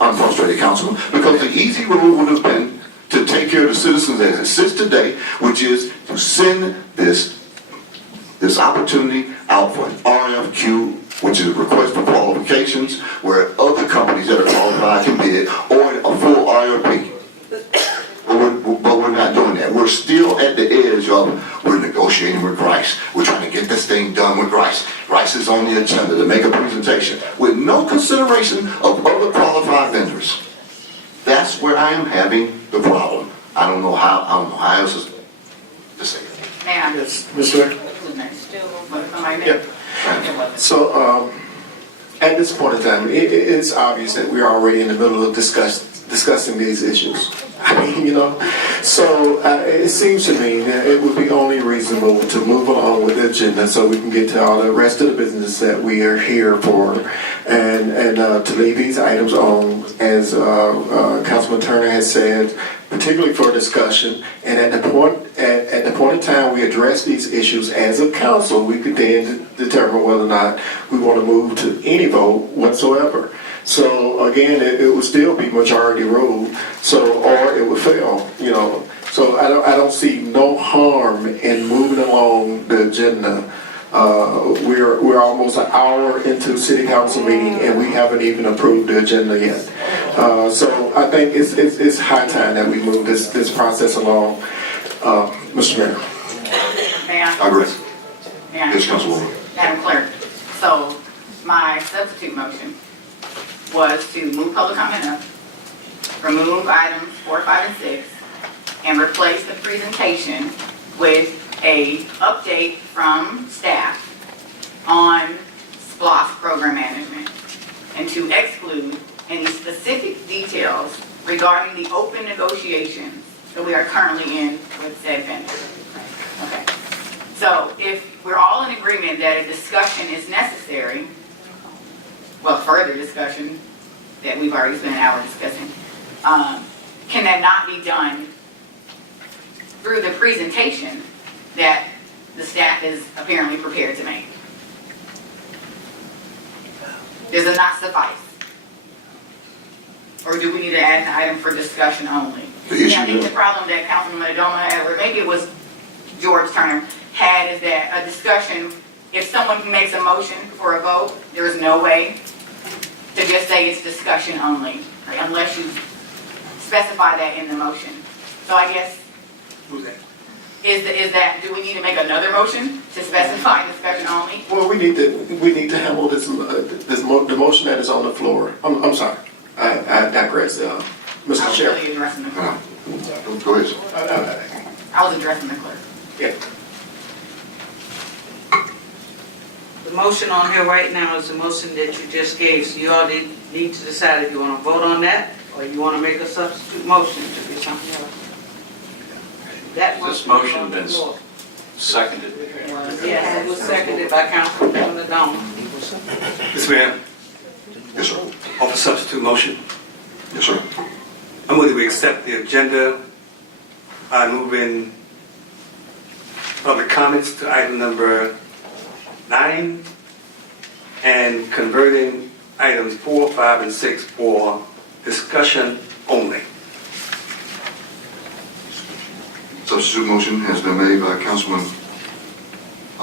I'm frustrated, Councilman, because the easy road would have been to take care of the citizens as it sits today, which is to send this opportunity out for an RFQ, which is a request for qualifications, where other companies that are qualified can bid, or a full IRP. But we're not doing that. We're still at the edge of, we're negotiating with Grice. We're trying to get this thing done with Grice. Grice is on the agenda to make a presentation with no consideration of other qualified vendors. That's where I am having the problem. I don't know how else to say it. May I? yes, Mr. Mayor. Somebody So, at this point in time, it's obvious that we're already in the middle of discussing these issues. I mean, so it seems to me that it would be only reasonable to move along with the agenda so we can get to all the rest of the business that we are here for, and to leave these items on, as Councilman Turner has said, particularly for discussion. And at the point in time we address these issues as a council, we could then determine whether or not we want to move to any vote whatsoever. So again, it would still be majority rule, or it would fail, So I don't see no harm in moving along the agenda. We're almost an hour into city council meeting and we haven't even approved the agenda yet. So I think it's high time that we move this process along. Mr. Mayor. May I? I agree. May I? Yes, Councilwoman. Madam Clerk, so my substitute motion was to move public comment up, remove items 4, 5, and 6, and replace the presentation with a update from staff on SPLOS program management. and to exclude any specific details regarding the open negotiations that we are currently in with said vendor. Okay. So if we're all in agreement that a discussion is necessary, well, further discussion that we've already spent an hour discussing, can that not be done through the presentation that the staff is apparently prepared to make? Does it not suffice? Or do we need to add an item for discussion only? The I think the problem that Councilman Adoma had, or maybe it was George Turner, had is that a discussion, if someone makes a motion for a vote, there is no way to just say it's discussion only, right, unless you specify that in the motion. So I guess, Who's that? is that, do we need to make another motion to specify discussion only? Well, we need to handle the motion that is on the floor. I'm sorry, I digress, I Mr. was Chair. really addressing the clerk. Go ahead, sir. I was addressing the clerk. Yeah. The motion on here right now is the motion that you just gave, so you all need to decide if you want to vote on that, or you want to make a substitute motion to be something else. That This motion is motion on the been floor. seconded. Yes, it was seconded by Councilman Adoma. Mr. Mayor, Yes, sir. offer substitute motion. Yes, sir. I'm going to accept the agenda by moving public comments to item number 9 and converting items 4, 5, and 6 for discussion only. Substitute motion has been made by Councilman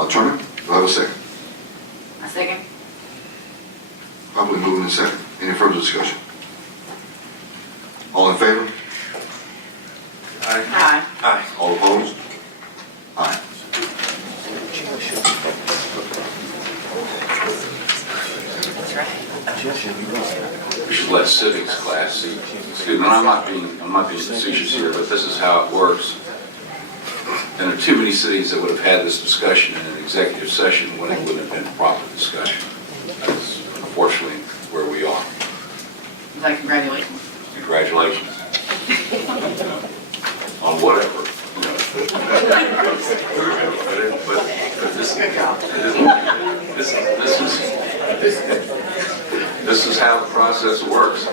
Turner. Do I have a second? A second? Probably moving in second. Any further discussion? All in favor? Aye. Aye. Aye. All opposed? Aye. We should let civics class see. Excuse me, I'm not being facetious here, but this is how it works. And there are too many cities that would have had this discussion in an executive session when it wouldn't have been proper discussion. That's unfortunately where we are. Like, congratulations. Congratulations. On whatever, you know. But this is how the process works.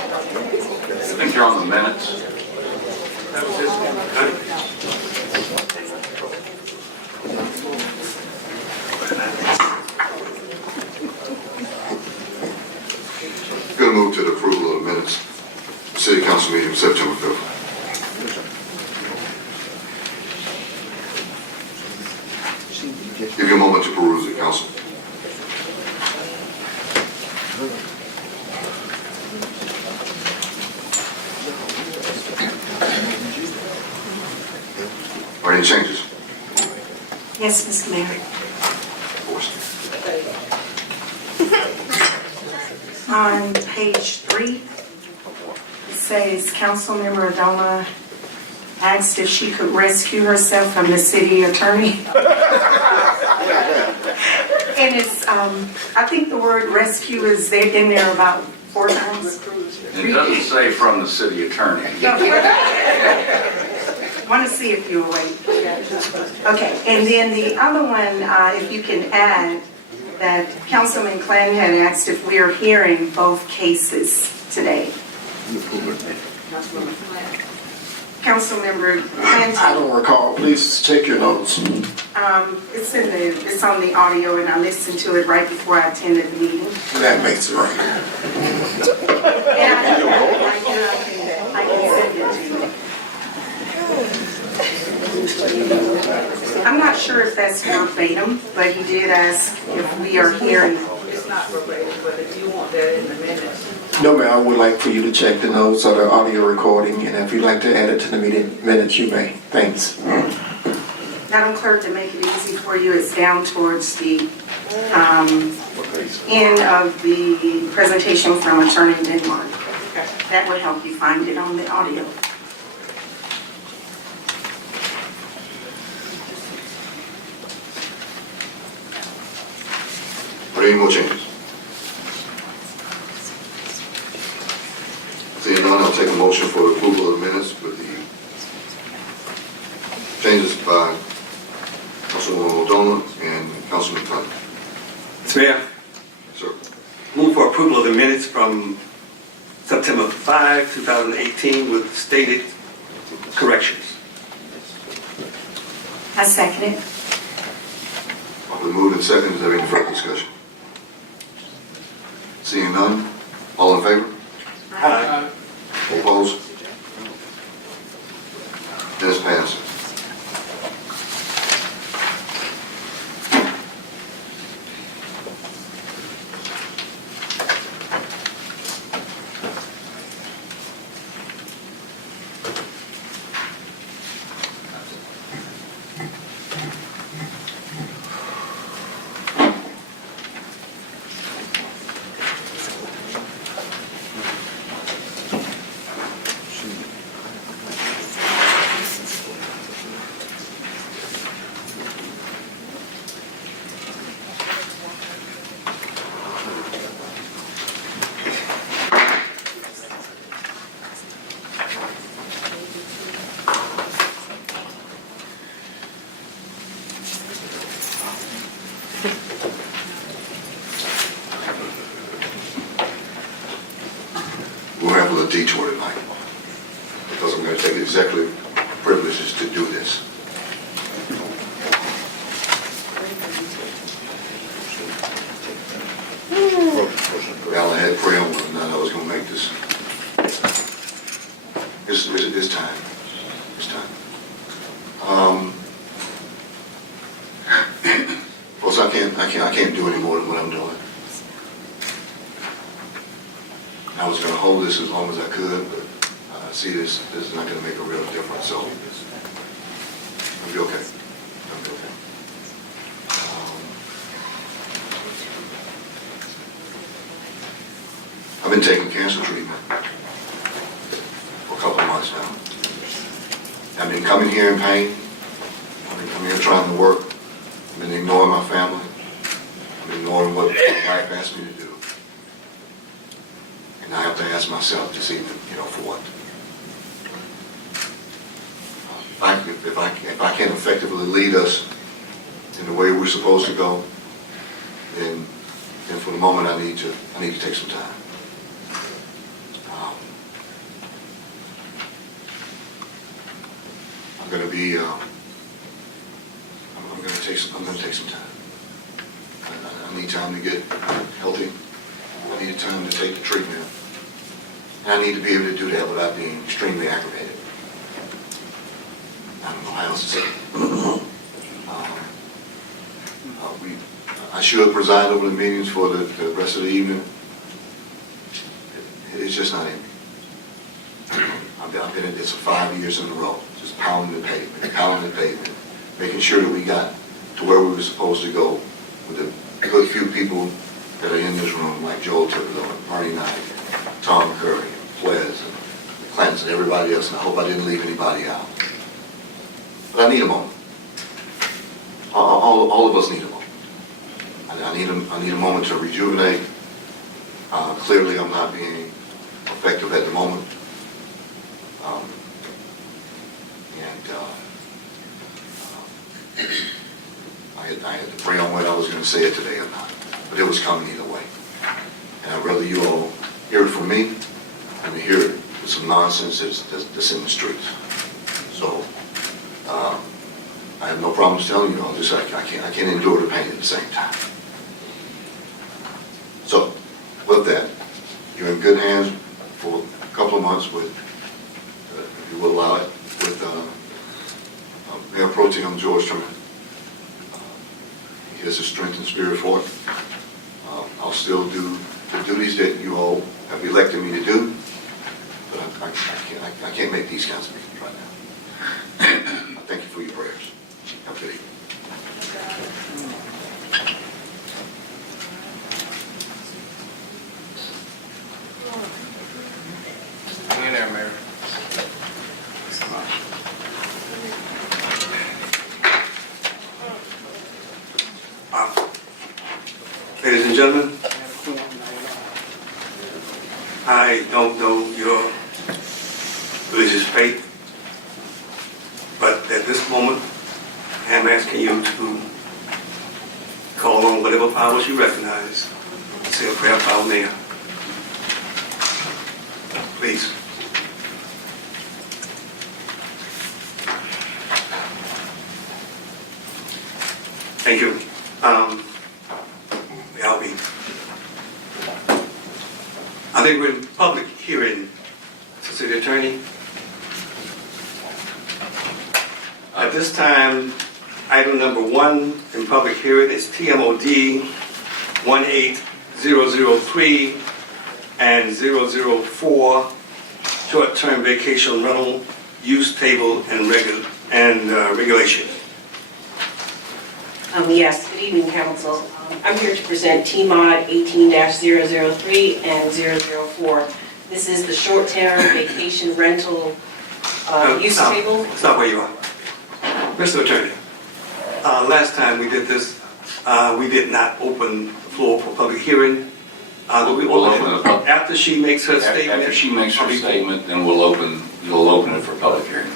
I think you're on the minutes. That was it. Going to move to the approval of the minutes. City Council meeting September 5th. Give you a moment to peruse it, Council. Are any changes? Yes, Mr. Mayor. Of course. On page 3, it says Councilmember Adoma asked if she could rescue herself from the city attorney. And it's, I think the word rescue is in there about 4 times. It doesn't say from the city attorney. Want to see if you're awake. Okay, and then the other one, if you can add, that Councilman Clanton had asked if we are hearing both cases today. Councilmember I Clanton, don't recall. Please check your notes. it's on the audio, and I listened to it right before I attended the meeting. That makes it right. And I can send it to you. I'm not sure if that's verbatim, but he did ask if we are hearing. It's not verbatim, but if you want that in the minutes. No, ma'am, I would like for you to check the notes or the audio recording, and if you'd like to add it to the meeting minutes, you may. Thanks. Madam Clerk, to make it easy for you, it's down towards the end of the presentation from Attorney Denmark. That would help you find it on the audio. there any more changes? Seeing none, I'll take a motion for approval of the minutes with the changes by Councilwoman O'Donnell and Councilman Tunney. Mr. Mayor, Sir. move for approval of the minutes from September 5, 2018 with stated corrections. I second it. Been moved and seconded. Is there any further discussion? Seeing none, all in favor? Aye. All opposed? Minutes passes. We'll have a little detour tonight because I'm going to take executive privileges to do this. Well, I had prayer on whether or not I was going to make this. It's time. It's time. Of course, I can't do any more than what I'm doing. I was going to hold this as long as I could, but I see this is not going to make a real difference, so I'll be okay. I'll be okay. I've been taking cancer treatment for a couple of months now. I've been coming here in pain. I've been coming here trying to work. I've been ignoring my family. I've been ignoring what my wife asked me to do. And I have to ask myself to see, for what? If I can't effectively lead us in the way we're supposed to go, then for the moment I need to take some time. I'm going to be. I'm going to take some time. I need time to get healthy. I need time to take the treatment. And I need to be able to do that without being extremely aggravated. I don't know how else to say it. I should preside over the meetings for the rest of the evening. It's just not in me. I've been at this for 5 years in a row, just pounding the pavement, making sure that we got to where we were supposed to go with the good few people that are in this room, like Joel Thibodeau and Bernie Knight, Tom Curry, and Ples, and Clintons, and everybody else, and I hope I didn't leave anybody out. But I need a moment. All of us need a moment. I need a moment to rejuvenate. Clearly, I'm not being effective at the moment. I had to pray on what I was going to say it today or not. But it was coming either way. And I'd rather you all hear it from me than to hear it with some nonsense that's in the streets. So I have no problems telling you all this. I can't endure the pain at the same time. So with that, you're in good hands for a couple of months with, if you will allow it, with Mayor Pro Tem George Truman. He has the strength and spirit for it. I'll still do the duties that you all have elected me to do, but I can't make these kinds of meetings right now. I thank you for your prayers. Have a good evening. Hang in there, Mayor. Ladies and gentlemen, Gentlemen, I don't know your religious faith, but at this moment, I'm asking you to call on whatever powers you recognize. Say a prayer for our mayor. Please. Thank you. I'll be. I think we're in public hearing, City Attorney. At this time, item number 1 in public hearing is TMOD 18003 and 004, short-term vacation rental use table and regulations. Yes, good evening, council. I'm here to present TMOD 18-003 and 004. This is the short-term vacation rental use table. Stop where you are. Mr. Attorney, last time we did this, we did not open the floor for public hearing. We'll open it up. After she makes her statement? After she makes her statement, then you'll open it for public hearing.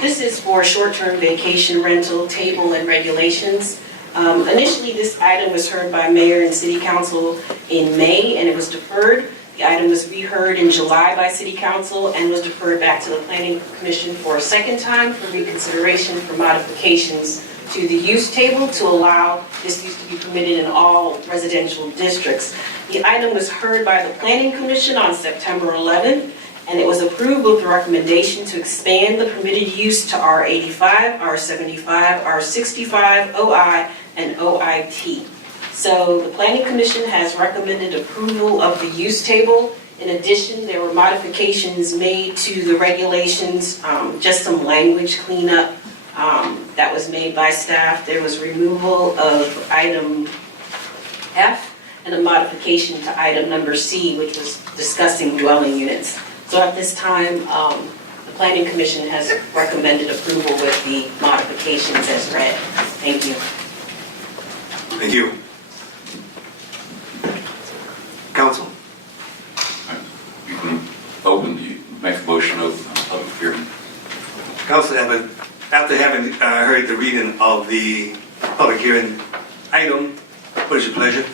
This is for short-term vacation rental table and regulations. Initially, this item was heard by mayor and city council in May, and it was deferred. The item was reheard in July by city council and was deferred back to the planning commission for a second time for reconsideration for modifications to the use table to allow this use to be permitted in all residential districts. The item was heard by the planning commission on September 11th, and it was approved with the recommendation to expand the permitted use to R85, R75, R65, OI, and OIT. So the Planning Commission has recommended approval of the use table. In addition, there were modifications made to the regulations, just some language cleanup that was made by staff. There was removal of item F and a modification to item number C, which was discussing dwelling units. So at this time, the Planning Commission has recommended approval with the modifications as read. Thank you. Thank you. Council? You can make a motion of public hearing. Council, after having heard the reading of the public hearing item, what is your pleasure?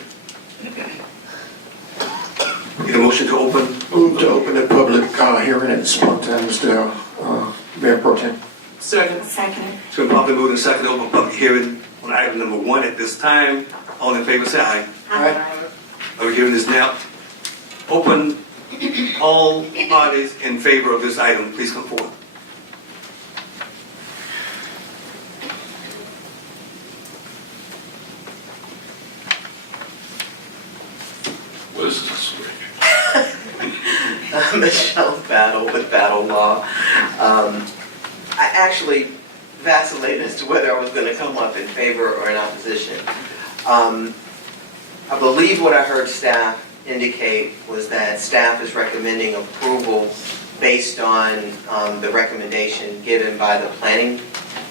Need a motion to open? Move to open the public hearing at this point in time, Mr. Mayor Pro Tem. Second. Second. It's been properly moved and seconded open public hearing on item number 1 at this time. All in favor, say aye. Aye. Public hearing is now open. All parties in favor of this item, please come forward. Well, this is a switch. Michelle Battle with Battle Law. I actually vacillated as to whether I was going to come up in favor or in opposition. I believe what I heard staff indicate was that staff is recommending approval based on the recommendation given by the Planning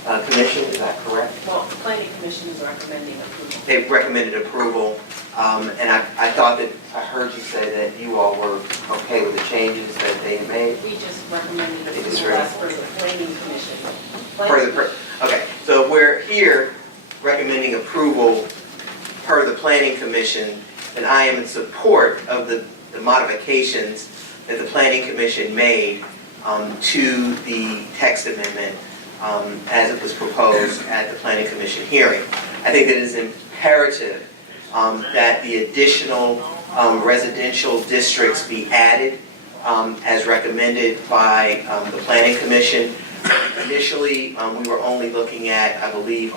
Commission. Is that correct? Well, the Planning Commission is recommending approval. They recommended approval, and I thought that I heard you say that you all were okay with the changes that they made. We just recommended It is approval as per the Planning Commission. Okay, so we're here recommending approval per the Planning Commission, and I am in support of the modifications that the Planning Commission made to the text amendment as it was proposed at the Planning Commission hearing. I think that it is imperative that the additional residential districts be added as recommended by the Planning Commission. Initially, we were only looking at, I believe,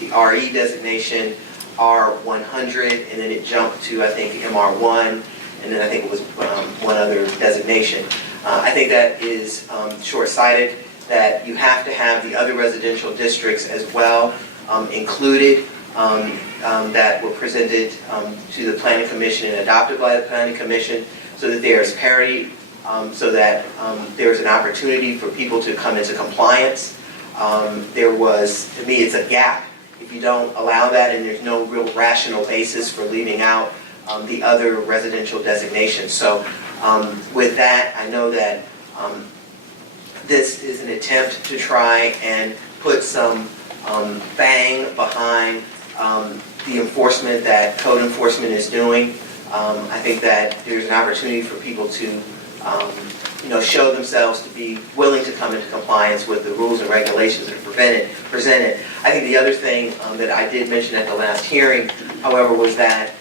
the RE designation, R100, and then it jumped to, I think, MR1, and then I think it was one other designation. I think that is short-sighted, that you have to have the other residential districts as well included that were presented to the Planning Commission and adopted by the Planning Commission so that there is parity, so that there is an opportunity for people to come into compliance. There was, to me, it's a gap if you don't allow that and there's no real rational basis for leaving out the other residential designations. So with that, I know that this is an attempt to try and put some bang behind the enforcement that code enforcement is doing. I think that there's an opportunity for people to show themselves to be willing to come into compliance with the rules and regulations that are presented. I think the other thing that I did mention at the last hearing, however, was that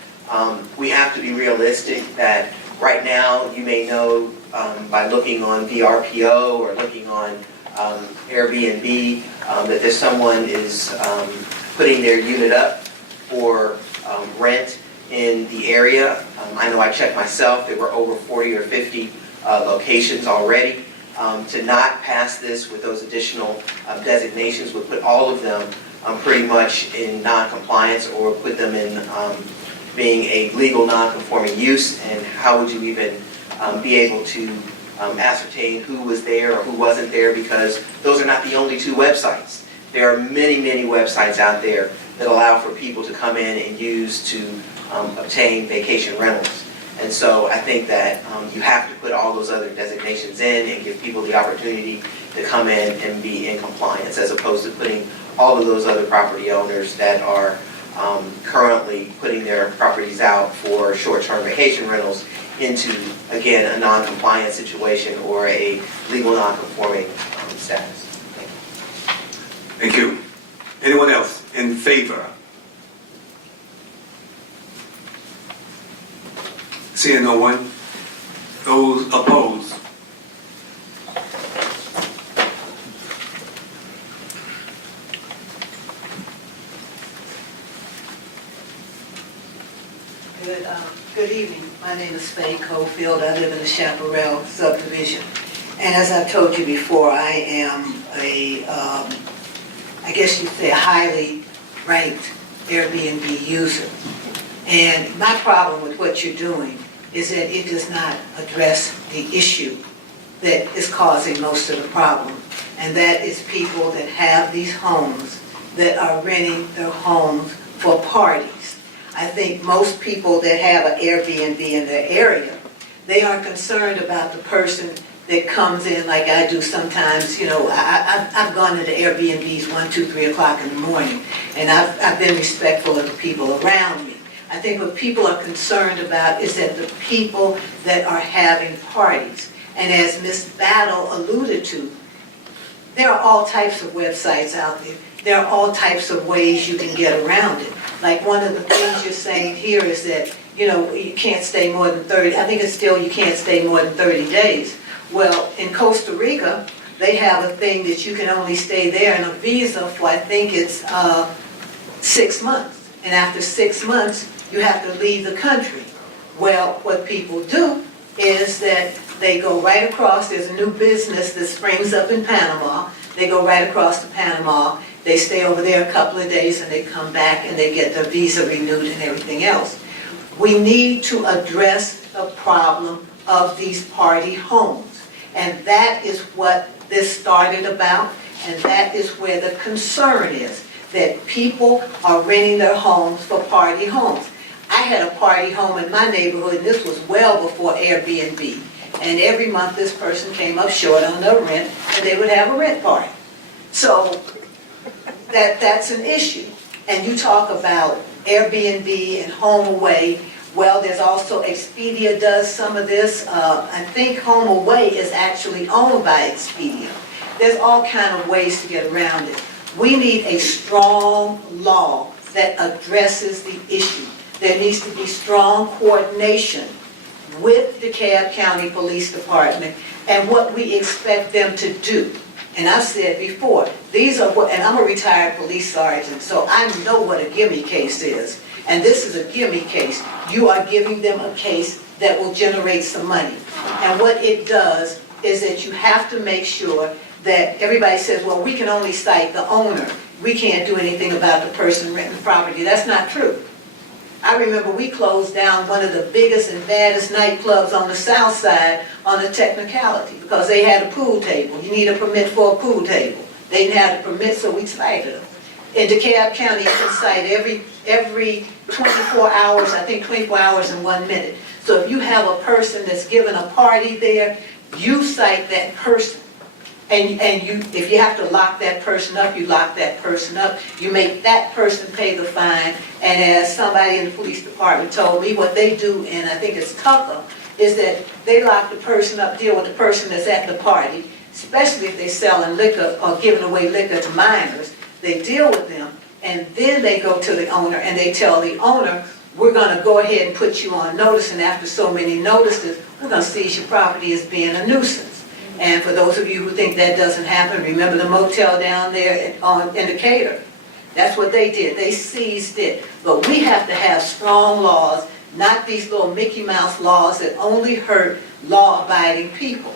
we have to be realistic that right now you may know by looking on VRPO or looking on Airbnb that there's someone is putting their unit up for rent in the area. I know I checked myself, there were over 40 or 50 locations already. To not pass this with those additional designations would put all of them pretty much in non-compliance or put them in being a legal non-conforming use, and how would you even be able to ascertain who was there or who wasn't there, because those are not the only two websites. There are many, many websites out there that allow for people to come in and use to obtain vacation rentals. And so I think that you have to put all those other designations in and give people the opportunity to come in and be in compliance, as opposed to putting all of those other property owners that are currently putting their properties out for short-term vacation rentals into, again, a non-compliant situation or a legal non-conforming status. Thank you. Anyone else in favor? Seeing no one. Those opposed? Good evening. My name is Faye Cofield. I live in the Chaparral subdivision. And as I've told you before, I am I guess you'd say a highly ranked Airbnb user. And my problem with what you're doing is that it does not address the issue that is causing most of the problem. And that is people that have these homes that are renting their homes for parties. I think most people that have an Airbnb in their area, they are concerned about the person that comes in like I do sometimes. You know, I've gone into Airbnbs 1, 2, 3 o'clock in the morning, and I've been respectful of the people around me. I think what people are concerned about is that the people that are having parties, and as Ms. Battle alluded to, there are all types of websites out there. There are all types of ways you can get around it. Like one of the things you're saying here is that, you know, you can't stay more than 30, I think it's still you can't stay more than 30 days. Well, in Costa Rica, they have a thing that you can only stay there in a visa for, I think it's 6 months. And after 6 months, you have to leave the country. Well, what people do is that they go right across, there's a new business that springs up in Panama, they go right across to Panama, they stay over there a couple of days and they come back and they get their visa renewed and everything else. We need to address the problem of these party homes. And that is what this started about, and that is where the concern is, that people are renting their homes for party homes. I had a party home in my neighborhood, and this was well before Airbnb. And every month this person came up short on their rent, and they would have a rent party. So that's an issue. And you talk about Airbnb and HomeAway. Well, there's also Expedia does some of this. I think HomeAway is actually owned by Expedia. There's all kind of ways to get around it. We need a strong law that addresses the issue. There needs to be strong coordination with the DeKalb County Police Department and what we expect them to do. And I've said before, these are what, and I'm a retired police sergeant, so I know what a gimme case is. And this is a gimme case. You are giving them a case that will generate some money. And what it does is that you have to make sure that everybody says, well, we can only cite the owner. We can't do anything about the person renting property. That's not true. I remember we closed down one of the biggest and baddest nightclubs on the south side on a technicality because they had a pool table. You need a permit for a pool table. They didn't have a permit, so we cited them. In DeKalb County, you can cite every 24 hours, I think 24 hours and 1 minute. So if you have a person that's giving a party there, you cite that person. And you, if you have to lock that person up, you lock that person up. You make that person pay the fine. And as somebody in the police department told me, what they do, and I think it's tougher, is that they lock the person up, deal with the person that's at the party, especially if they're selling liquor or giving away liquor to minors. They deal with them, and then they go to the owner and they tell the owner, we're gonna go ahead and put you on notice, and after so many notices, we're gonna seize your property as being a nuisance. And for those of you who think that doesn't happen, remember the motel down there in Decatur? That's what they did, they seized it. But we have to have strong laws, not these little Mickey Mouse laws that only hurt law-abiding people.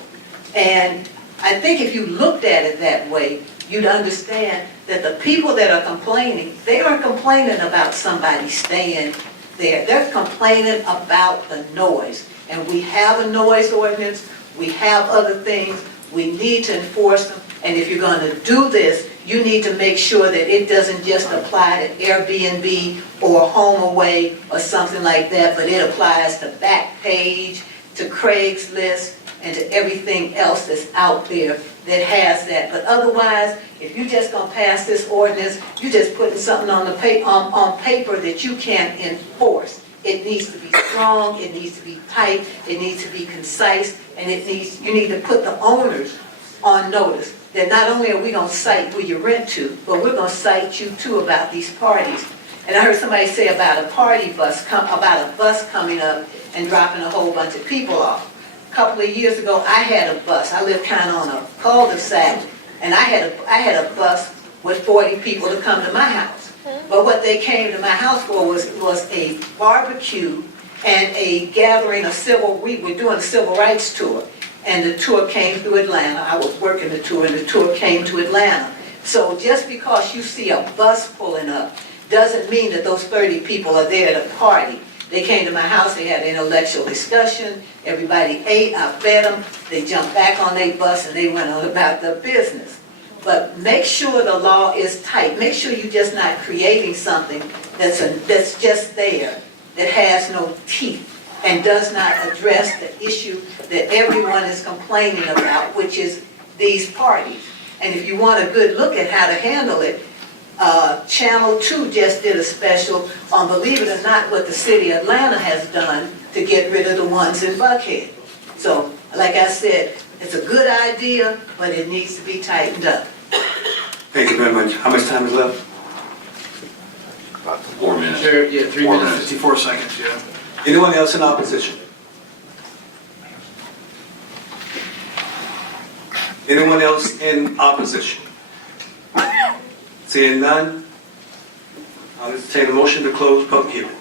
And I think if you looked at it that way, you'd understand that the people that are complaining, they aren't complaining about somebody staying there. They're complaining about the noise. And we have a noise ordinance, we have other things, we need to enforce them. And if you're going to do this, you need to make sure that it doesn't just apply to Airbnb or HomeAway or something like that, but it applies to Backpage, to Craigslist, and to everything else that's out there that has that. But otherwise, if you're just gonna pass this ordinance, you're just putting something on paper that you can't enforce. It needs to be strong, it needs to be tight, it needs to be concise, and you need to put the owners on notice that not only are we gonna cite where you rent to, but we're gonna cite you too about these parties. And I heard somebody say about a bus coming up and dropping a whole bunch of people off. A couple of years ago, I had a bus. I lived kind of on a cul-de-sac, and I had a bus with 40 people to come to my house. But what they came to my house for was a barbecue and a gathering of we were doing a civil rights tour, and the tour came through Atlanta. I was working the tour, and the tour came to Atlanta. So just because you see a bus pulling up doesn't mean that those 30 people are there at a party. They came to my house, they had an intellectual discussion, everybody ate, I fed them, they jumped back on their bus and they went on about their business. But make sure the law is tight. Make sure you're just not creating something that's just there, that has no teeth, and does not address the issue that everyone is complaining about, which is these parties. And if you want a good look at how to handle it, Channel 2 just did a special on, believe it or not, what the city of Atlanta has done to get rid of the ones in Buckhead. So, like I said, it's a good idea, but it needs to be tightened up. Thank you very much. How much time is left? About 4 minutes. Sure, yeah, 3 4 minutes, minutes. 54 seconds, yeah. Anyone else in opposition? Anyone else in opposition? Seeing none, I'll entertain a motion to close public hearing.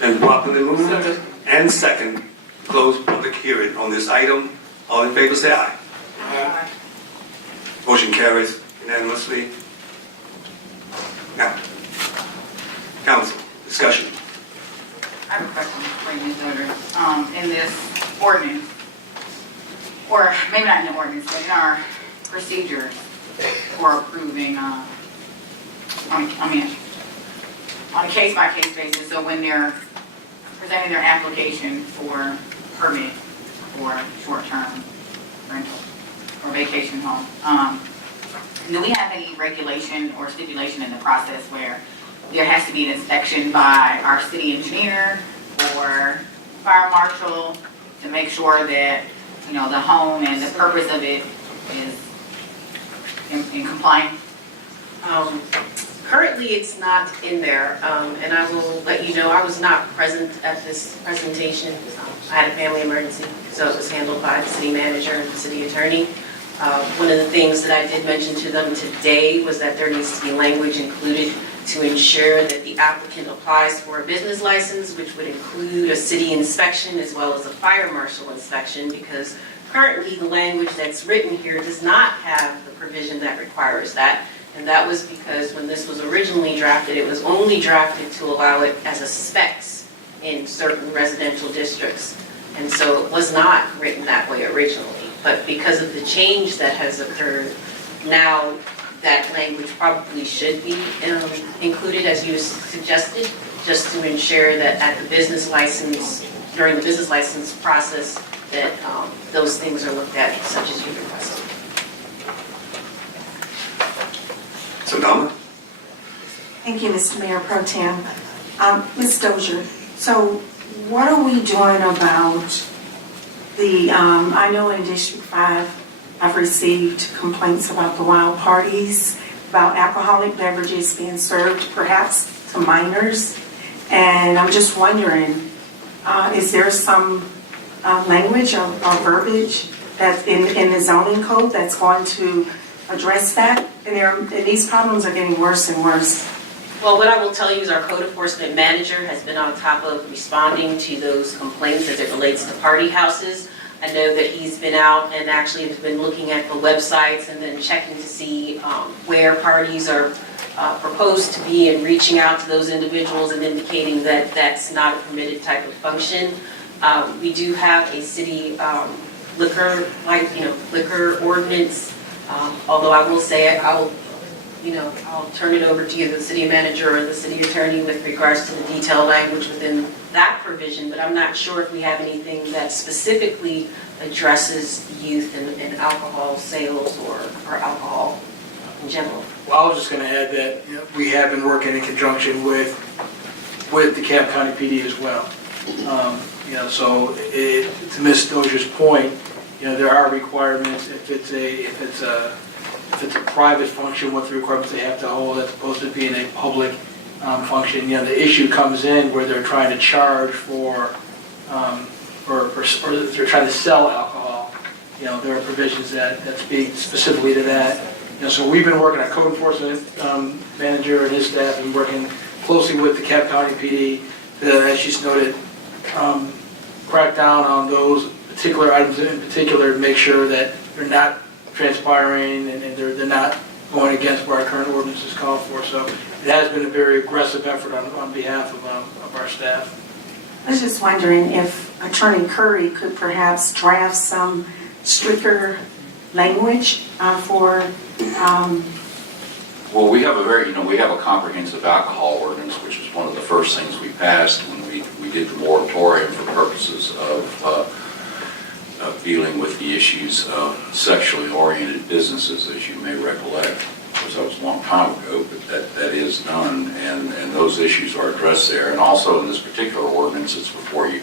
And properly moved and second, close public hearing on this item. All in favor, say aye. Aye. Motion carries unanimously. Now, council, discussion. I have a question for you, Ms. Yoder. In this ordinance, or maybe not in the ordinance, but in our procedures for approving, on a case-by-case basis, so when they're presenting their application for permit for short-term rental or vacation home, do we have any regulation or stipulation in the process where there has to be an inspection by our city engineer or fire marshal to make sure that, you know, the home and the purpose of it is in compliance? Currently, it's not in there, and I will let you know, I was not present at this presentation. I had a family emergency, so it was handled by the city manager and the city attorney. One of the things that I did mention to them today was that there needs to be language included to ensure that the applicant applies for a business license, which would include a city inspection as well as a fire marshal inspection, because currently the language that's written here does not have the provision that requires that. And that was because when this was originally drafted, it was only drafted to allow it as a specs in certain residential districts. And so it was not written that way originally. But because of the change that has occurred, now that language probably should be included as you suggested, just to ensure that at the business license, during the business license process, that those things are looked at such as you requested. So Donna? Thank you, Mr. Mayor Pro Tem. Ms. Dozier, so what are we doing about the, I know in District 5, I've received complaints about the wild parties, about alcoholic beverages being served perhaps to minors. And I'm just wondering, is there some language or verbiage that's in the zoning code that's going to address that? And these problems are getting worse and worse. Well, what I will tell you is our code enforcement manager has been on top of responding to those complaints as it relates to party houses. I know that he's been out and actually has been looking at the websites and then checking to see where parties are proposed to be and reaching out to those individuals and indicating that that's not a permitted type of function. We do have a city liquor ordinance, although I will say I'll turn it over to you, the city manager or the city attorney, with regards to the detailed language within that provision, but I'm not sure if we have anything that specifically addresses youth and alcohol sales or alcohol in general. Well, I was just going to add that we have been working in conjunction with the DeKalb County PD as well. So to Ms. Dozier's point, there are requirements if it's a private function, what the requirements they have to hold as opposed to being a public function. The issue comes in where they're trying to charge or they're trying to sell alcohol. There are provisions that speak specifically to that. So we've been working, our code enforcement manager and his staff have been working closely with the DeKalb County PD to, as she's noted, crack down on those particular items in particular to make sure that they're not transpiring and they're not going against what our current ordinance is called for. So it has been a very aggressive effort on behalf of our staff. I was just wondering if Attorney Curry could perhaps draft some stricter language for. Well, we have a comprehensive alcohol ordinance, which is one of the first things we passed when we did the moratorium for purposes of dealing with the issues of sexually oriented businesses, as you may recollect. Of course, that was a long time ago, but that is done, and those issues are addressed there. And also in this particular ordinance that's before you,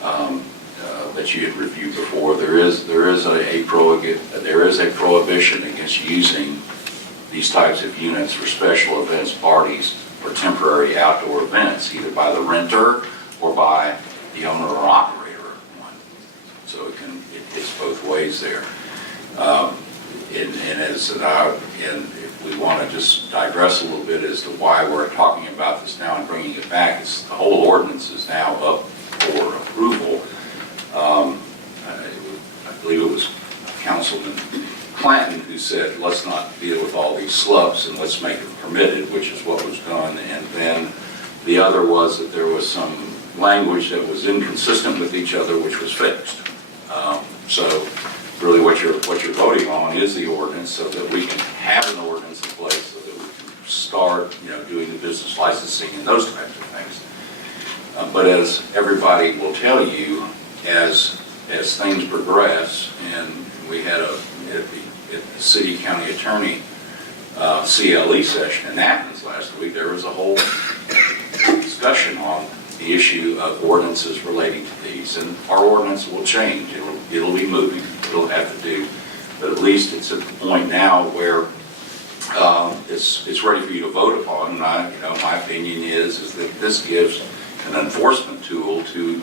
that you had reviewed before, there is a prohibition against using these types of units for special events, parties, or temporary outdoor events, either by the renter or by the owner or operator of one. So it hits both ways there. And if we want to just digress a little bit as to why we're talking about this now and bringing it back, the whole ordinance is now up for approval. I believe it was Councilman Clanton who said, let's not deal with all these slubs and let's make it permitted, which is what was done. And then the other was that there was some language that was inconsistent with each other, which was fixed. So really what you're voting on is the ordinance, so that we can have an ordinance in place so that we can start, doing the business licensing and those types of things. But as everybody will tell you, as things progress, and we had at the city county attorney CLE session in Athens last week, there was a whole discussion on the issue of ordinances relating to these, and our ordinance will change. It'll be moving. It'll have to do, but at least it's at the point now where it's ready for you to vote upon. And my opinion is that this gives an enforcement tool to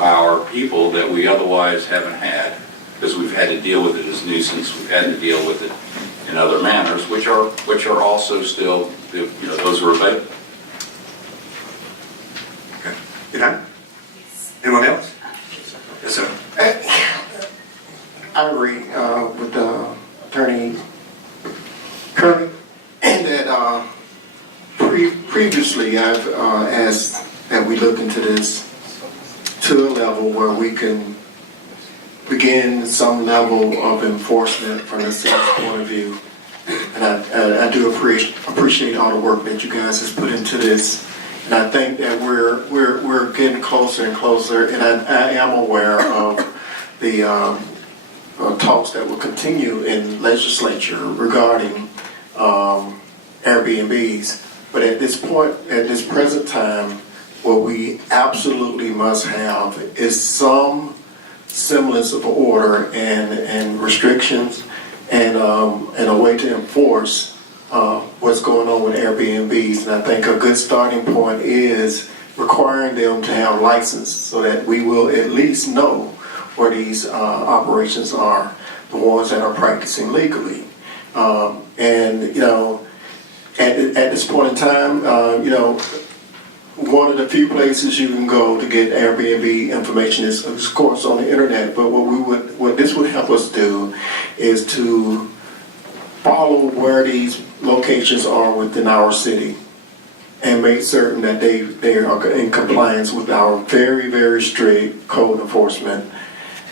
our people that we otherwise haven't had, because we've had to deal with it as nuisance. We've had to deal with it in other manners, which are also still, those are available. Okay. You done? Anyone else? Yes, sir. I agree with Attorney Curry, and that previously I've asked that we look into this to a level where we can begin some level of enforcement from the city's point of view. And I do appreciate all the work that you guys has put into this. And I think that we're getting closer and closer, and I am aware of the talks that will continue in legislature regarding Airbnbs. But at this point, at this present time, what we absolutely must have is some semblance of order and restrictions and a way to enforce what's going on with Airbnbs. And I think a good starting point is requiring them to have license so that we will at least know where these operations are, the ones that are practicing legally. And, you know, at this point in time, you know, one of the few places you can go to get Airbnb information is, of course, on the internet. But what this would help us do is to follow where these locations are within our city and make certain that they are in compliance with our very, very strict code enforcement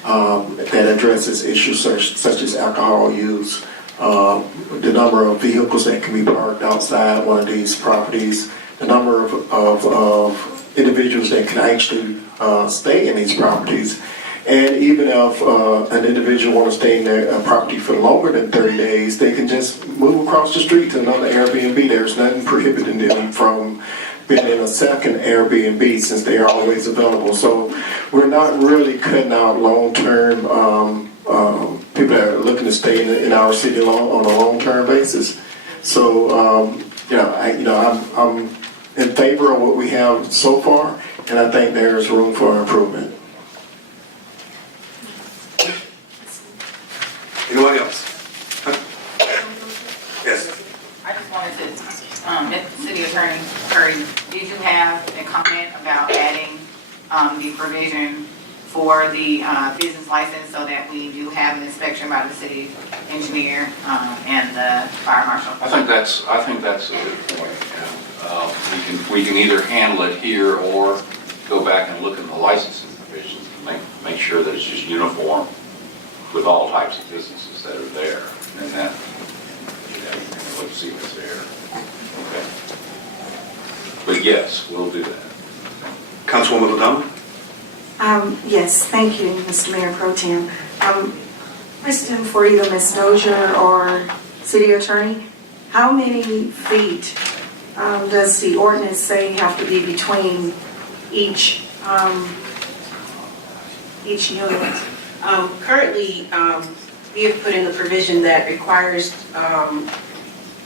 that addresses issues such as alcohol use, the number of vehicles that can be parked outside one of these properties, the number of individuals that can actually stay in these properties. And even if an individual wants to stay in their property for longer than 30 days, they can just move across the street to another Airbnb. There's nothing prohibiting them from being in a second Airbnb since they are always available. So we're not really cutting out long-term people that are looking to stay in our city on a long-term basis. So I'm in favor of what we have so far, and I think there's room for improvement. Anyone else? Yes. I just wanted to, City Attorney Curry, did you have a comment about adding the provision for the business license so that we do have an inspection by the city engineer and the fire marshal? I think that's a good point. We can either handle it here or go back and look at the licensing provisions and make sure that it's just uniform with all types of businesses that are there. And that, let's see what's there. Okay. But yes, we'll do that. Councilwoman O'Donnell? Yes, thank you, Mr. Mayor Pro Tem. Question for either Ms. Dozier or City Attorney. How many feet does the ordinance say have to be between each unit? Currently, we have put in the provision that requires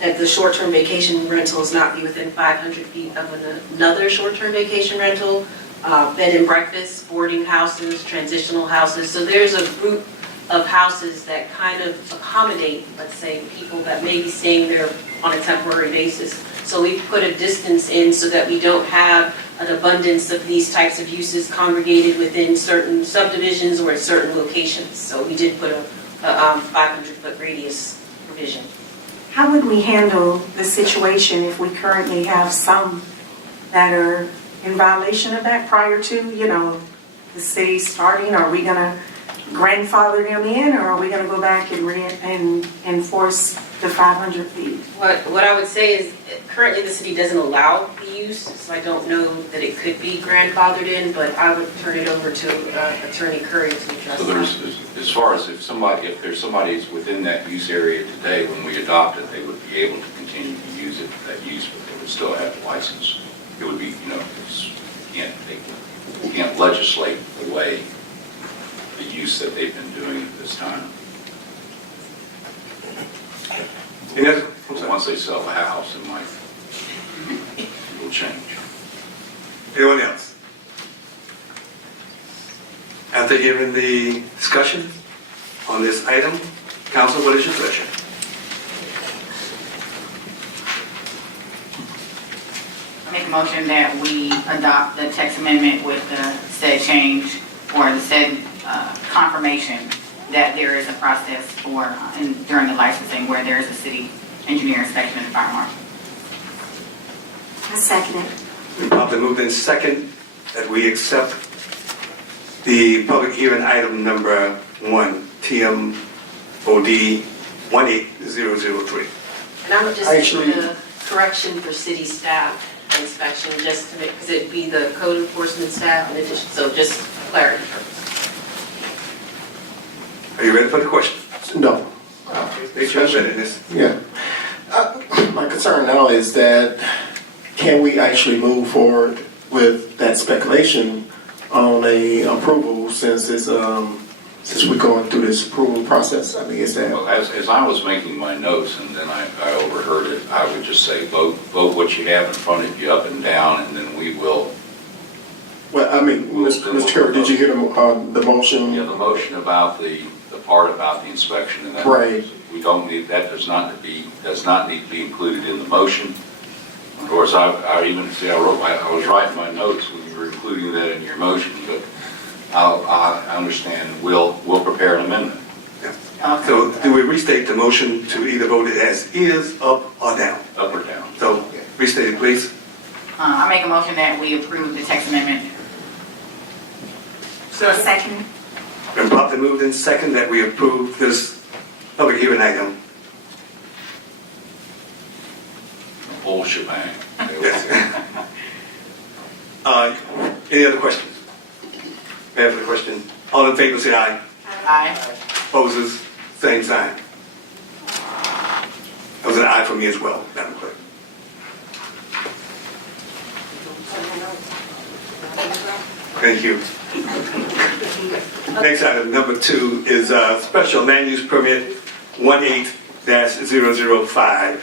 that the short-term vacation rentals not be within 500 feet of another short-term vacation rental, bed and breakfast, boarding houses, transitional houses. So there's a group of houses that kind of accommodate, let's say, people that may be staying there on a temporary basis. So we put a distance in so that we don't have an abundance of these types of uses congregated within certain subdivisions or at certain locations. So we did put a 500-foot radius provision. How would we handle the situation if we currently have some that are in violation of that prior to, the city starting? Are we going to grandfather them in, or are we going to go back and enforce the 500 feet? What I would say is currently the city doesn't allow the use, so I don't know that it could be grandfathered in, but I would turn it over to Attorney Curry to address So that. as far as if there's somebody who's within that use area today, when we adopt it, they would be able to continue to use it, that use, but they would still have the license. It would be, you can't legislate away the use that they've been doing at this time. Once they sell the house, it will change. Anyone else? After hearing the discussion on this item, council, what is your pleasure? I make a motion that we adopt the text amendment with the said change or the said confirmation that there is a process for during the licensing where there is a city engineer inspection and fire marshal. I second it. We properly moved in second that we accept the public hearing item number 1, TMOD 18-003. And I would just Actually- make a correction for city staff inspection, just to make, because it'd be the code enforcement staff in addition, so just clarity. Are you ready for the question? No. Make sure I'm ready in this. Yeah. My concern now is that can we actually move forward with that speculation on a approval since it's, since we're going through this approval process? I mean, is that? Well, as I was making my notes and then I overheard it, I would just say vote what you have in front of you up and down, and then we will. Well, I mean, Mr. Chair, did you hear the motion? Yeah, the motion about the part about the inspection and that. Right. We don't need, that does not need to be included in the motion. Of course, I even see, I was writing my notes when you were including that in your motion, but I understand, we'll prepare an amendment. So do we restate the motion to either vote it as is, up or down? Up or down. So restate it, please. I make a motion that we approve the text amendment. Second. Been properly moved in second that we approve this public hearing item. The whole shebang. Yes. Any other questions? May I have the question? All in favor, say aye. Aye. Opposers, same sign. That was an aye for me as well, Madam Clerk. Thank you. Next item, number 2, is special land use permit 18-005,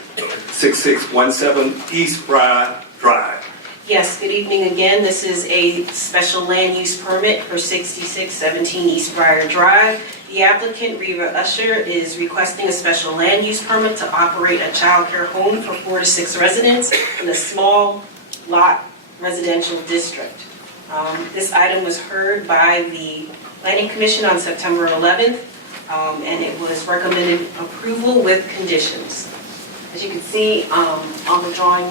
6617 East Briar Drive. Yes, good evening again. This is a special land use permit for 6617 East Briar Drive. The applicant, Reva Usher, is requesting a special land use permit to operate a child care home for 4 to 6 residents in a small lot residential district. This item was heard by the Planning Commission on September 11th, and it was recommended approval with conditions. As you can see on the drawing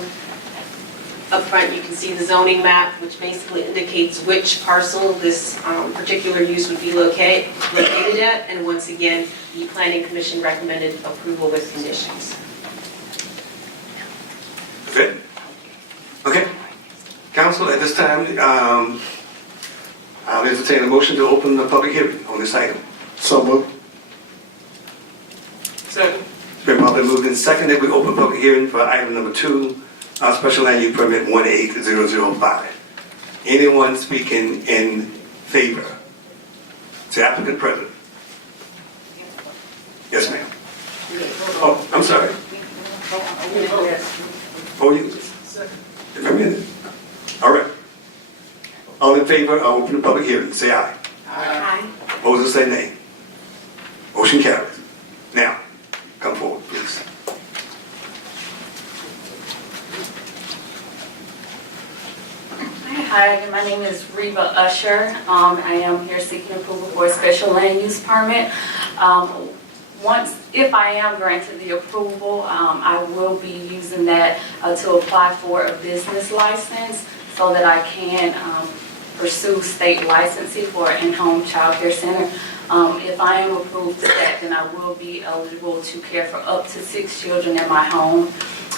up front, you can see the zoning map, which basically indicates which parcel this particular use would be located at, and once again, the Planning Commission recommended approval with conditions. Okay. Okay. Council, at this time, I'll entertain a motion to open the public hearing on this item. So moved. Second. It's been properly moved and seconded. We open public hearing for item number 2, special land use permit 18-005. Anyone speaking in favor? Say applicant present. Yes, ma'am. Oh, I'm sorry. Oh, you. All right. All in favor, I'll open the public hearing. Say aye. Aye. Opposers, say nay. Motion carries. Now, come forward, please. Hi, my name is Reva Usher. I am here seeking approval for a special land use permit. If I am granted the approval, I will be using that to apply for a business license so that I can pursue state licensing for an in-home child care center. If I am approved to that, then I will be eligible to care for up to 6 children in my home.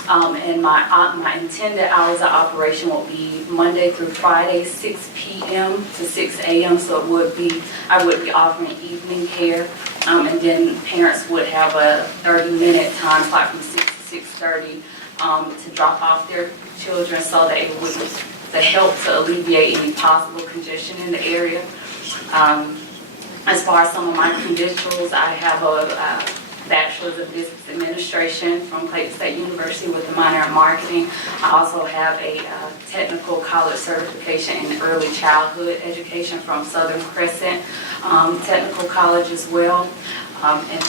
And my intended hours of operation will be Monday through Friday, 6 p.m. to 6 a.m. So I would be offering evening care, and then parents would have a 30-minute time slot from 6 to 6:30 to drop off their children, so that it would help to alleviate any possible congestion in the area. As far as some of my credentials, I have a Bachelor's of Business Administration from Clayton State University with a minor in marketing. I also have a technical college certification in early childhood education from Southern Crescent Technical College as well. And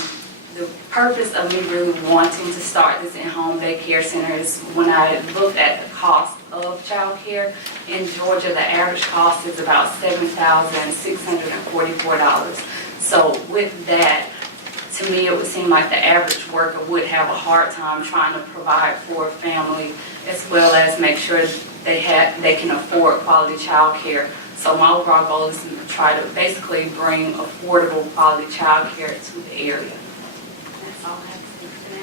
the purpose of me really wanting to start this in-home daycare center is when I looked at the cost of child care in Georgia, the average cost is about $7,644. So with that, to me, it would seem like the average worker would have a hard time trying to provide for a family, as well as make sure they can afford quality child care. So my overall goal is to try to basically bring affordable quality child care to the area. That's all I have to say for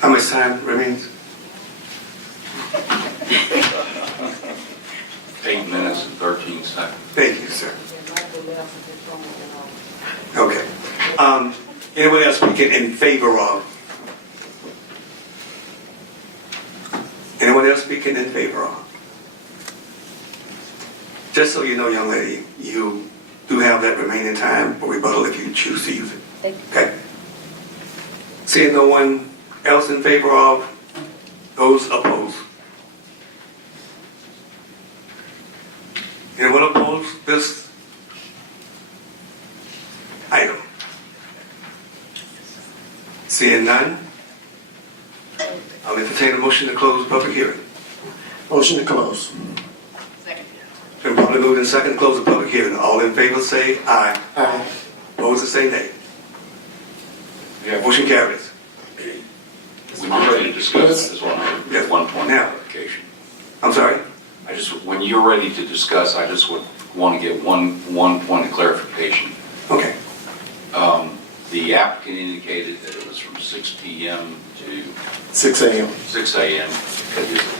How much time remains? 8 minutes and 13 seconds. Thank you, sir. Okay. Anyone else speaking in favor of? Anyone else speaking in favor of? Just so you know, young lady, you do have that remaining time for rebuttal if you choose to use it. Okay. Seeing no one else in favor of, those opposed? Anyone opposed this item? Seeing none, I'll entertain a motion to close the public hearing. Motion to close. Been properly moved and second to close the public hearing. All in favor say aye. Aye. Opposed say nay. Motion carries. When you're ready to discuss, I just want to get one point of Now. clarification. I'm sorry? When you're ready to discuss, I just would want to get one point of clarification. Okay. The applicant indicated that it was from 6 p.m. to 6 a.m. 6 a.m.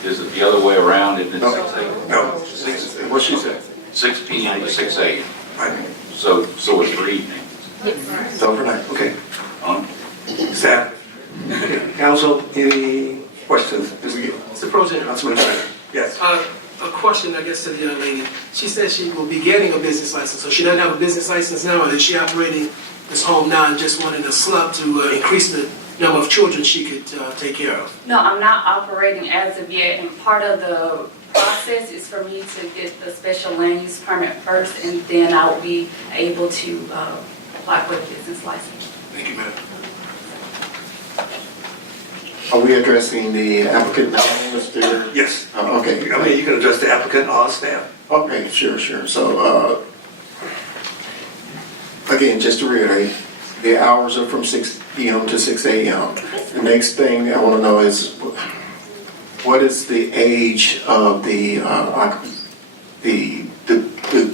Is it the other way around? Isn't it 6 a.m.? No. 6 What she said? 6 p.m. to 6 a.m. Right. So it's for evening. It's overnight. Okay. Huh? Staff. Council, any questions? Mr. President, Councilman Schneider. Yes. a question, I guess, to the young lady. She said she will be getting a business license, so she doesn't have a business license now, or is she operating this home now and just wanting a slump to increase the number of children she could take care of? No, I'm not operating as of yet, and part of the process is for me to get the special land use permit first, and then I will be able to apply for the business license. Thank you, ma'am. Are we addressing the applicant now, Mr.? Yes. Okay. I mean, you can address the applicant or staff. Okay, sure. So, again, just to reiterate, the hours are from 6 p.m. to 6 a.m. The next thing I want to know is, what is the age of the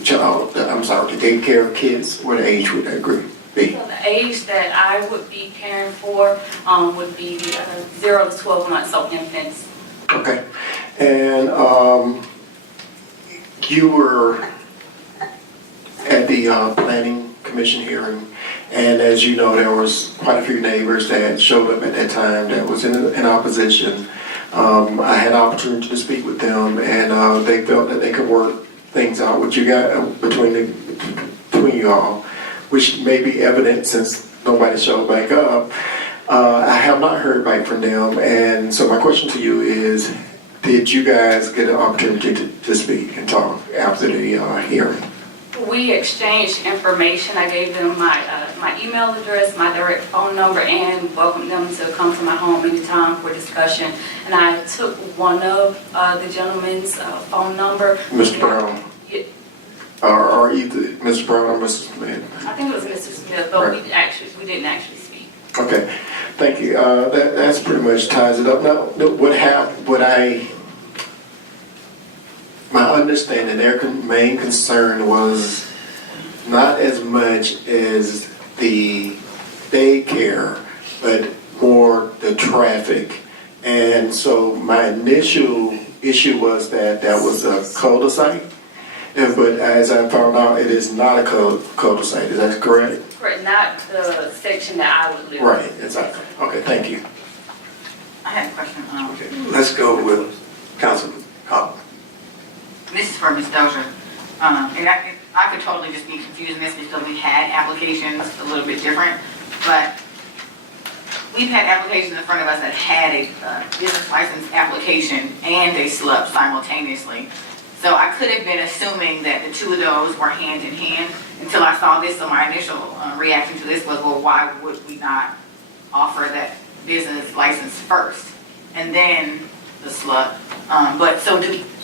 child? I'm sorry, the daycare kids. What age would that group be? So the age that I would be caring for would be 0 to 12 months, so infants. Okay. And you were at the planning commission hearing, and as you know, there was quite a few neighbors that showed up at that time that was in opposition. I had an opportunity to speak with them, and they felt that they could work things out with you guys, between you all, which may be evident since nobody showed back up. I have not heard back from them, and so my question to you is, did you guys get an opportunity to speak and talk after the hearing? We exchanged information. I gave them my email address, my direct phone number, and welcomed them to come to my home anytime for discussion. And I took one of the gentleman's phone number. Mr. Brown? Yeah. Or either Mr. Brown or Mr. Smith? I think it was Mr. Smith, but Right. we didn't actually speak. Okay, thank you. That's pretty much ties it up. Now, my understanding, their main concern was not as much as the daycare, but more the traffic. And so my initial issue was that was a cul-de-sac. But as I found out, it is not a cul-de-sac. Is that correct? Correct, not the section that I would live in. Right, exactly. Okay, thank you. I had a question. Okay. Let's go with Councilman Cobb. This is for Ms. Dozier. And I could totally just be confusing this because we had applications a little bit different, but we've had applications in front of us that had a business license application and a SLUP simultaneously. So I could have been assuming that the two of those were hand in hand until I saw this. So my initial reaction to this was, well, why would we not offer that business license first and then the SLUP?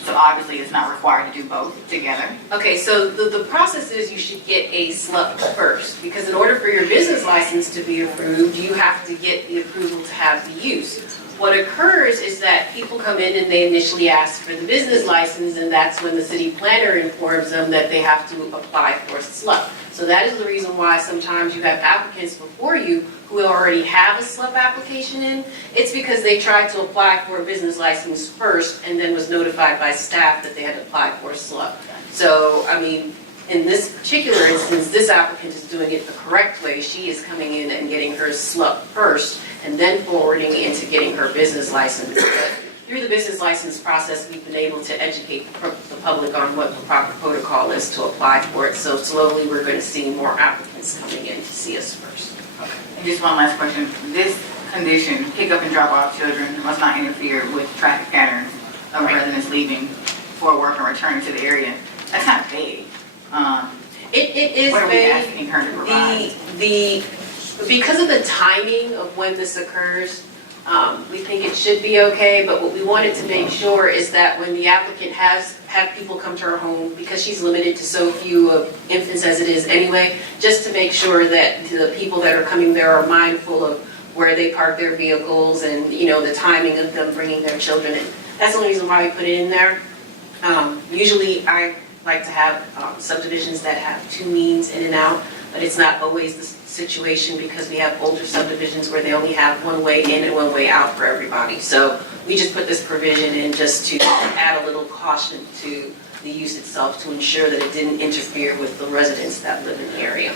So obviously it's not required to do both together. Okay, so the process is you should get a SLUP first, because in order for your business license to be approved, you have to get the approval to have the use. What occurs is that people come in and they initially ask for the business license, and that's when the city planner informs them that they have to apply for a SLUP. So that is the reason why sometimes you have applicants before you who already have a SLUP application in. It's because they tried to apply for a business license first and then was notified by staff that they had to apply for a SLUP. So, I mean, in this particular instance, this applicant is doing it the correct way. She is coming in and getting her SLUP first and then forwarding into getting her business license. But through the business license process, we've been able to educate the public on what the proper protocol is to apply for it. So slowly, we're going to see more applicants coming in to see us first. Okay. And just one last question. This condition, pick up and drop off children, must not interfere with traffic patterns of residents leaving for work and returning to the area. That's not vague. It is what are we vague. asking her to provide? Because of the timing of when this occurs, we think it should be okay, but what we wanted to make sure is that when the applicant has had people come to her home, because she's limited to so few of infants as it is anyway, just to make sure that the people that are coming there are mindful of where they park their vehicles and, you know, the timing of them bringing their children in. That's the only reason why we put it in there. Usually I like to have subdivisions that have two means in and out, but it's not always the situation because we have older subdivisions where they only have one way in and one way out for everybody. So we just put this provision in just to add a little caution to the use itself to ensure that it didn't interfere with the residents that live in the area.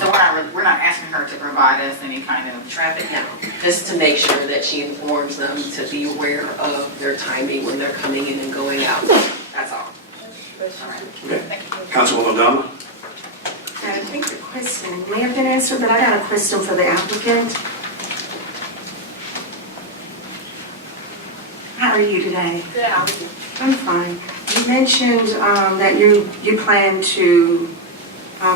So we're not asking her to provide us any kind of Traffic now, just to make sure that she informs them to be aware of their timing when they're coming in and going out. That's all. Okay. Councilwoman O'Donnell? I think the question may have been answered, but I got a question for the applicant. How are you today? Good, how are you? I'm fine. You mentioned that you plan to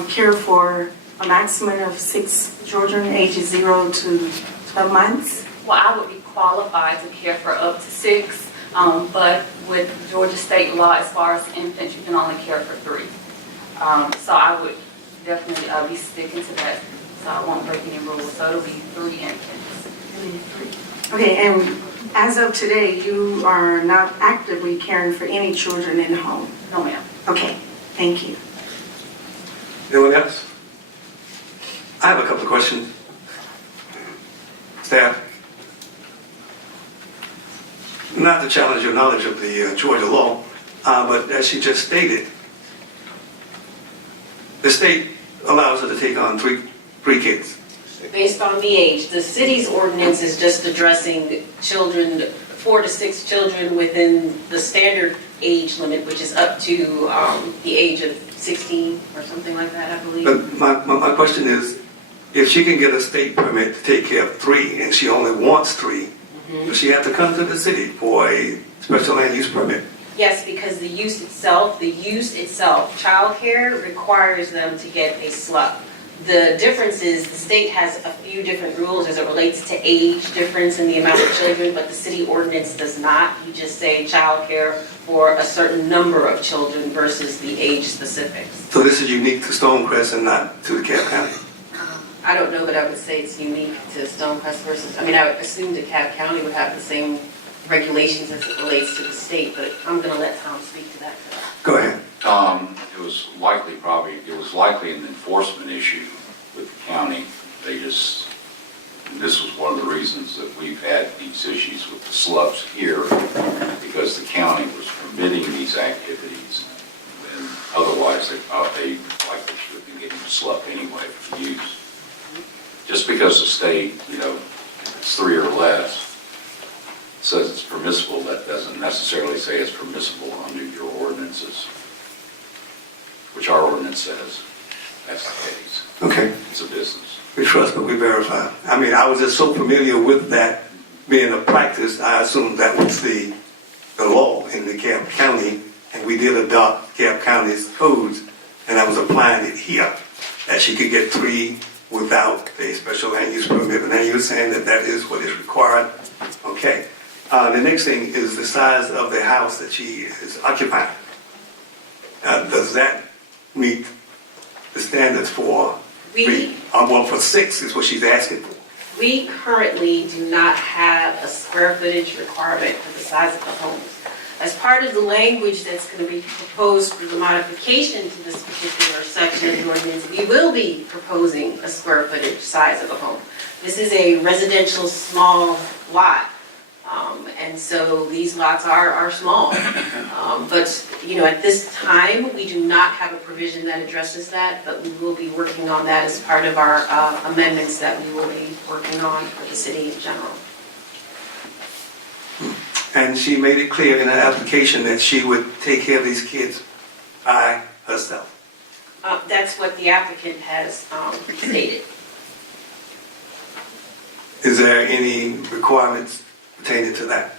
care for a maximum of 6 children ages 0 to 12 months. Well, I would be qualified to care for up to 6, but with Georgia state law, as far as infants, you can only care for 3. So I would definitely be sticking to that, so I won't break any rules. So it'll be 3 infants. Okay, and as of today, you are not actively caring for any children in the home? No, ma'am. Okay, thank you. Anyone else? I have a couple of questions. Staff? Not to challenge your knowledge of the Georgia law, but as she just stated, the state allows her to take on three kids. Based on the age, the city's ordinance is just addressing children, 4 to 6 children within the standard age limit, which is up to the age of 16 or something like that, I believe. But my question is, if she can get a state permit to take care of 3 and she only wants 3, does she have to come to the city for a special land use permit? Yes, because the use itself, childcare requires them to get a SLUP. The difference is the state has a few different rules as it relates to age difference in the amount of children, but the city ordinance does not. You just say childcare for a certain number of children versus the age specifics. So this is unique to Stonecrest and not to DeKalb County? I don't know that I would say it's unique to Stonecrest versus, I mean, I would assume DeKalb County would have the same regulations as it relates to the state, but I'm going to let Tom speak to that. Go ahead. It was likely an enforcement issue with the county. This was one of the reasons that we've had these issues with the SLUPs here, because the county was permitting these activities, and otherwise they likely should have been getting a SLUP anyway for use. Just because the state, if it's 3 or less, says it's permissible, that doesn't necessarily say it's permissible under your ordinances, which our ordinance says that's the case. Okay. It's a business. We trust, but we verify. I mean, I was just so familiar with that being a practice, I assumed that was the law in DeKalb County, and we did adopt DeKalb County's codes, and I was applying it here, that she could get 3 without a special land use permit. But now you're saying that that is what is required. Okay. The next thing is the size of the house that she is occupying. Does that meet the standards for 3? Well, for 6 is what she's asking for. We currently do not have a square footage requirement for the size of the homes. As part of the language that's going to be proposed for the modification to this particular section of the ordinance, we will be proposing a square footage size of a home. This is a residential small lot, and so these lots are small. But, you know, at this time, we do not have a provision that addresses that, but we will be working on that as part of our amendments that we will be working on for the city in general. And she made it clear in her application that she would take care of these kids by herself. That's what the applicant has stated. Is there any requirements pertaining to that?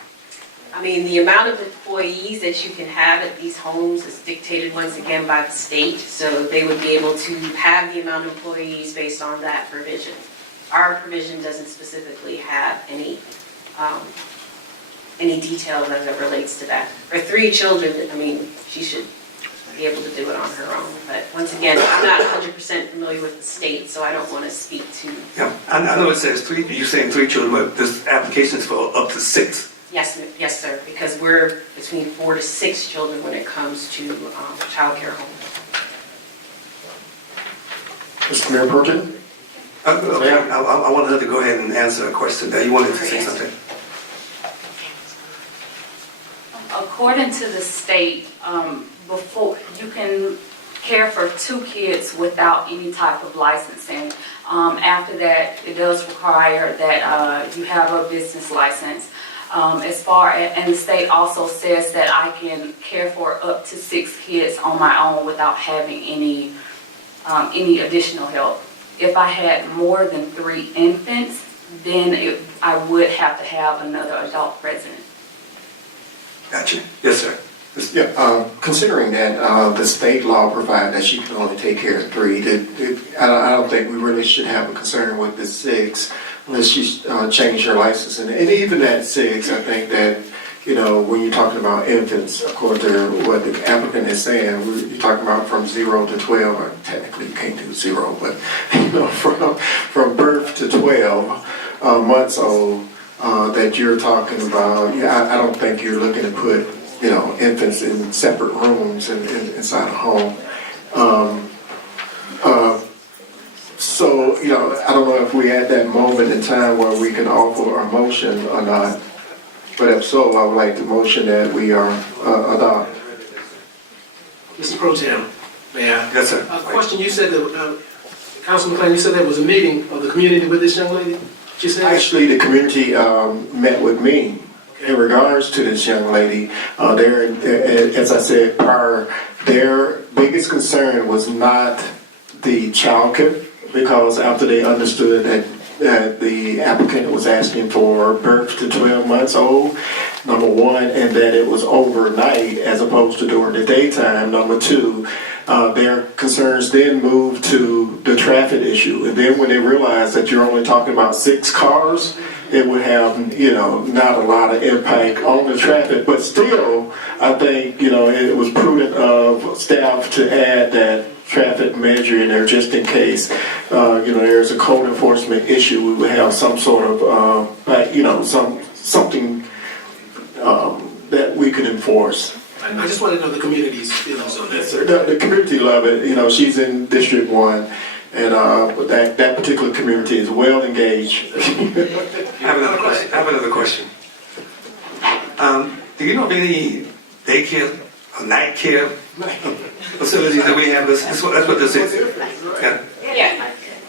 I mean, the amount of employees that you can have at these homes is dictated once again by the state, so they would be able to have the amount of employees based on that provision. Our provision doesn't specifically have any details as it relates to that. For 3 children, I mean, she should be able to do it on her own. But once again, I'm not 100% familiar with the state, so I don't want to speak to. Yeah, I know it says 3, you're saying 3 children, but this application is for up to 6. Yes, sir, because we're between 4 to 6 children when it comes to childcare homes. Mr. Mayor Perkin? Okay, I wanted her to go ahead and answer a question that you wanted to say something. According to the state, before you can care for 2 kids without any type of licensing. After that, it does require that you have a business license. And the state also says that I can care for up to 6 kids on my own without having any additional help. If I had more than 3 infants, then I would have to have another adult resident. Gotcha. Yes, sir. Yeah, considering that the state law provides that she can only take care of 3, I don't think we really should have a concern with the 6 unless she changed her license. And even at 6, I think that, you know, when you're talking about infants, according to what the applicant is saying, you're talking about from 0 to 12, or technically you can't do 0, but, you know, from birth to 12 months old, that you're talking about, I don't think you're looking to put, you know, infants in separate rooms inside a home. So, you know, I don't know if we're at that moment in time where we can offer a motion or not, but if so, I would like to motion that we are adopt. Mr. Pro Tem, may I? Yes, sir. A question, you said that, Councilman McLean, you said there was a meeting of the community with this young lady? She said? Actually, the community met with me in regards to this young lady. As I said prior, their biggest concern was not the childcare, because after they understood that the applicant was asking for birth to 12 months old, number 1, and that it was overnight as opposed to during the daytime, number 2, their concerns then moved to the traffic issue. And then when they realized that you're only talking about 6 cars, it would have, you know, not a lot of impact on the traffic. But still, I think, you know, it was prudent of staff to add that traffic measure in there just in case, you know, there's a code enforcement issue. We would have some sort of, you know, something that we could enforce. I just want to know the community's feelings on that, sir. The community love it. You know, she's in District 1, and that particular community is well engaged. I have another question. Do you know of any daycare or night care facilities that we have? That's what this is.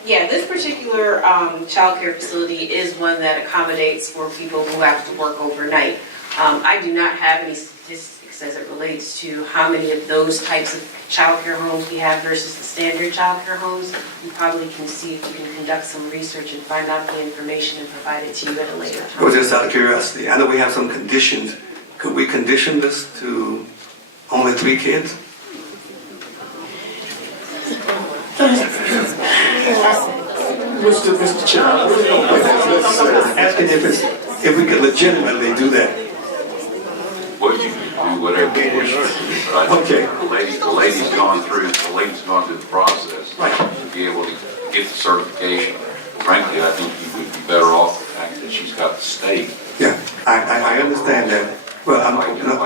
Yeah, this particular childcare facility is one that accommodates for people who have to work overnight. I do not have any statistics as it relates to how many of those types of childcare homes we have versus the standard childcare homes. You probably can see if you can conduct some research and find out the information and provide it to you at a later time. Well, just out of curiosity, I know we have some conditions. Could we condition this to only 3 kids? Mr. Chairman, Asking if we could legitimately do that. Well, you can do whatever you wish. Right? Okay. The lady's gone through the process to be able to get the certification. frankly, I think you would be better off the fact that she's got the state. Yeah, I understand that. Well, I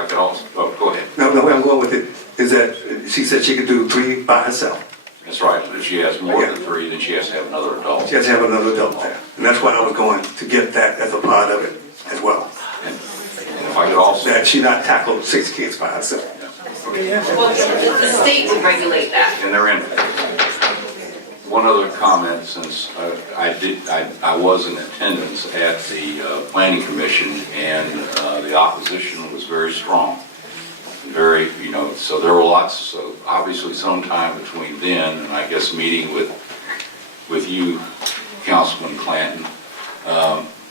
could also, oh, go ahead. no, where I'm going with it is that she said she could do 3 by herself. That's right, but if she has more than 3, then she has to have another adult. She has to have another adult there. And that's why I was going to get that as a part of it as well. And if I could also, That she not tackle 6 kids by herself. Well, the state would regulate that. and they're in. One other comment, since I was in attendance at the planning commission, and the opposition was very strong. Very, so there were lots, so obviously sometime between then and I guess meeting with you, Councilman Clanton,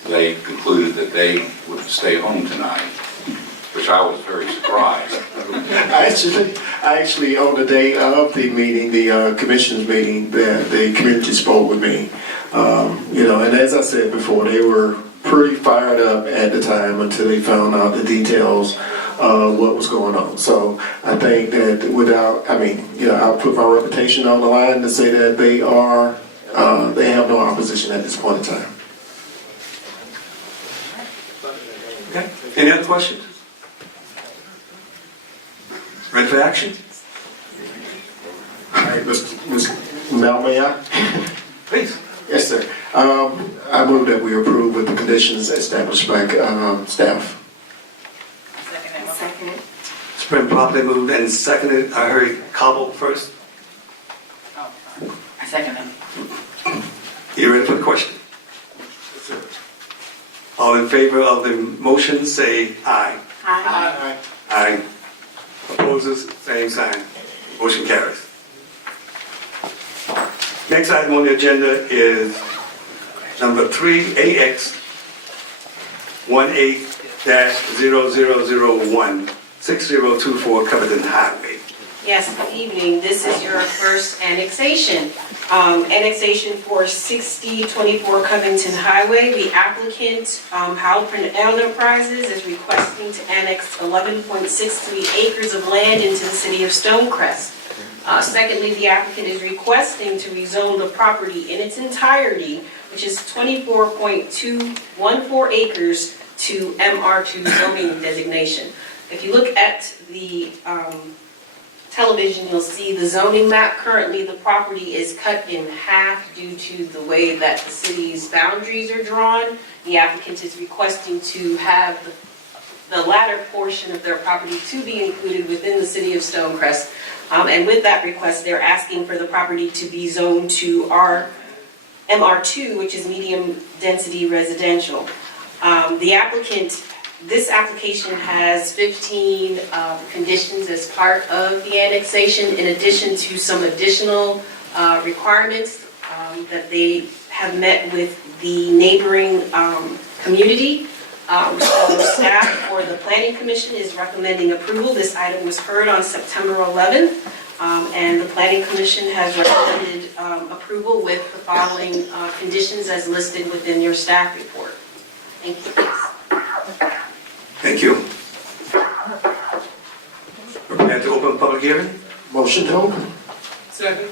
they concluded that they would stay home tonight, which I was very surprised. I actually, on the day of the meeting, the commissioners meeting, the community spoke with me. And as I said before, they were pretty fired up at the time until they found out the details of what was going on. So I think that I'll put my reputation on the line to say that they have no opposition at this point in time. Okay. Any other questions? Ready for action? All right, now may I? Please. Yes, sir. I move that we approve with the conditions established by staff. Second. It's been properly moved and seconded. I heard Cobble first. I second it. You ready for the question? Yes, sir. All in favor of the motion, say aye. Aye. Aye. Opposers, same sign. Motion carries. Next item on the agenda is number 3AX 18-0001 6024 Covington Highway. Yes, good evening. This is your first annexation. Annexation for 6024 Covington Highway. The applicant, Halpern Enterprises, is requesting to annex 11.63 acres of land into the city of Stonecrest. Secondly, the applicant is requesting to rezone the property in its entirety, which is 24.214 acres, to MR2 zoning designation. If you look at the television, you'll see the zoning map. Currently, the property is cut in half due to the way that the city's boundaries are drawn. The applicant is requesting to have the latter portion of their property to be included within the city of Stonecrest. And with that request, they're asking for the property to be zoned to MR2, which is medium density residential. This application has 15 conditions as part of the annexation, in addition to some additional requirements that they have met with the neighboring community. So staff for the Planning Commission is recommending approval. This item was heard on September 11th, and the Planning Commission has recommended approval with the following conditions as listed within your staff report. Thank you. Thank you. Prepared to open public hearing? Motion to open. Second.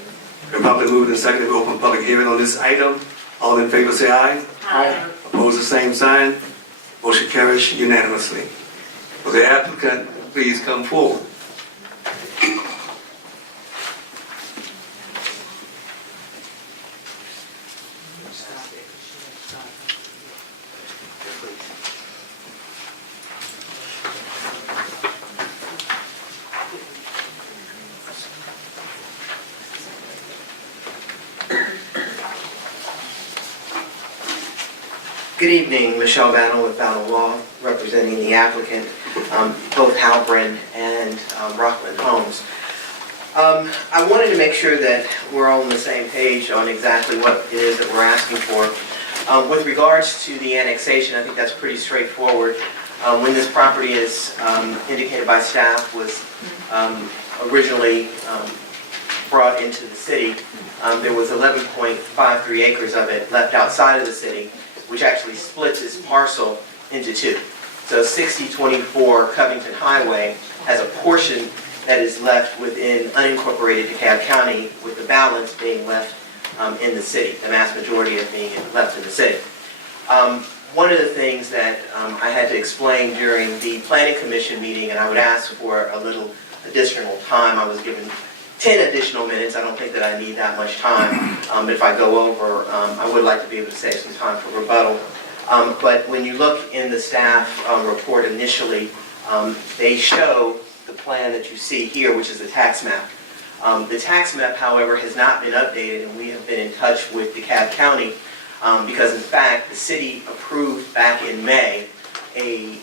Been properly moved and seconded to open public hearing on this item. All in favor say aye. Aye. Opposed, the same sign. Motion carries unanimously. Will the applicant please come forward? Good evening, Michelle Battle with Battle Law, representing the applicant, both Halpern and Rockland Homes. I wanted to make sure that we're all on the same page on exactly what it is that we're asking for. With regards to the annexation, I think that's pretty straightforward. When this property is indicated by staff was originally brought into the city, there was 11.53 acres of it left outside of the city, which actually splits this parcel into two. So 6024 Covington Highway has a portion that is left within unincorporated DeKalb County, with the balance being left in the city, the vast majority of being left in the city. One of the things that I had to explain during the Planning Commission meeting, and I would ask for a little additional time, I was given 10 additional minutes. I don't think that I need that much time. But if I go over, I would like to be able to save some time for rebuttal. But when you look in the staff report initially, they show the plan that you see here, which is the tax map. The tax map, however, has not been updated, and we have been in touch with DeKalb County because, in fact, the city approved back in May a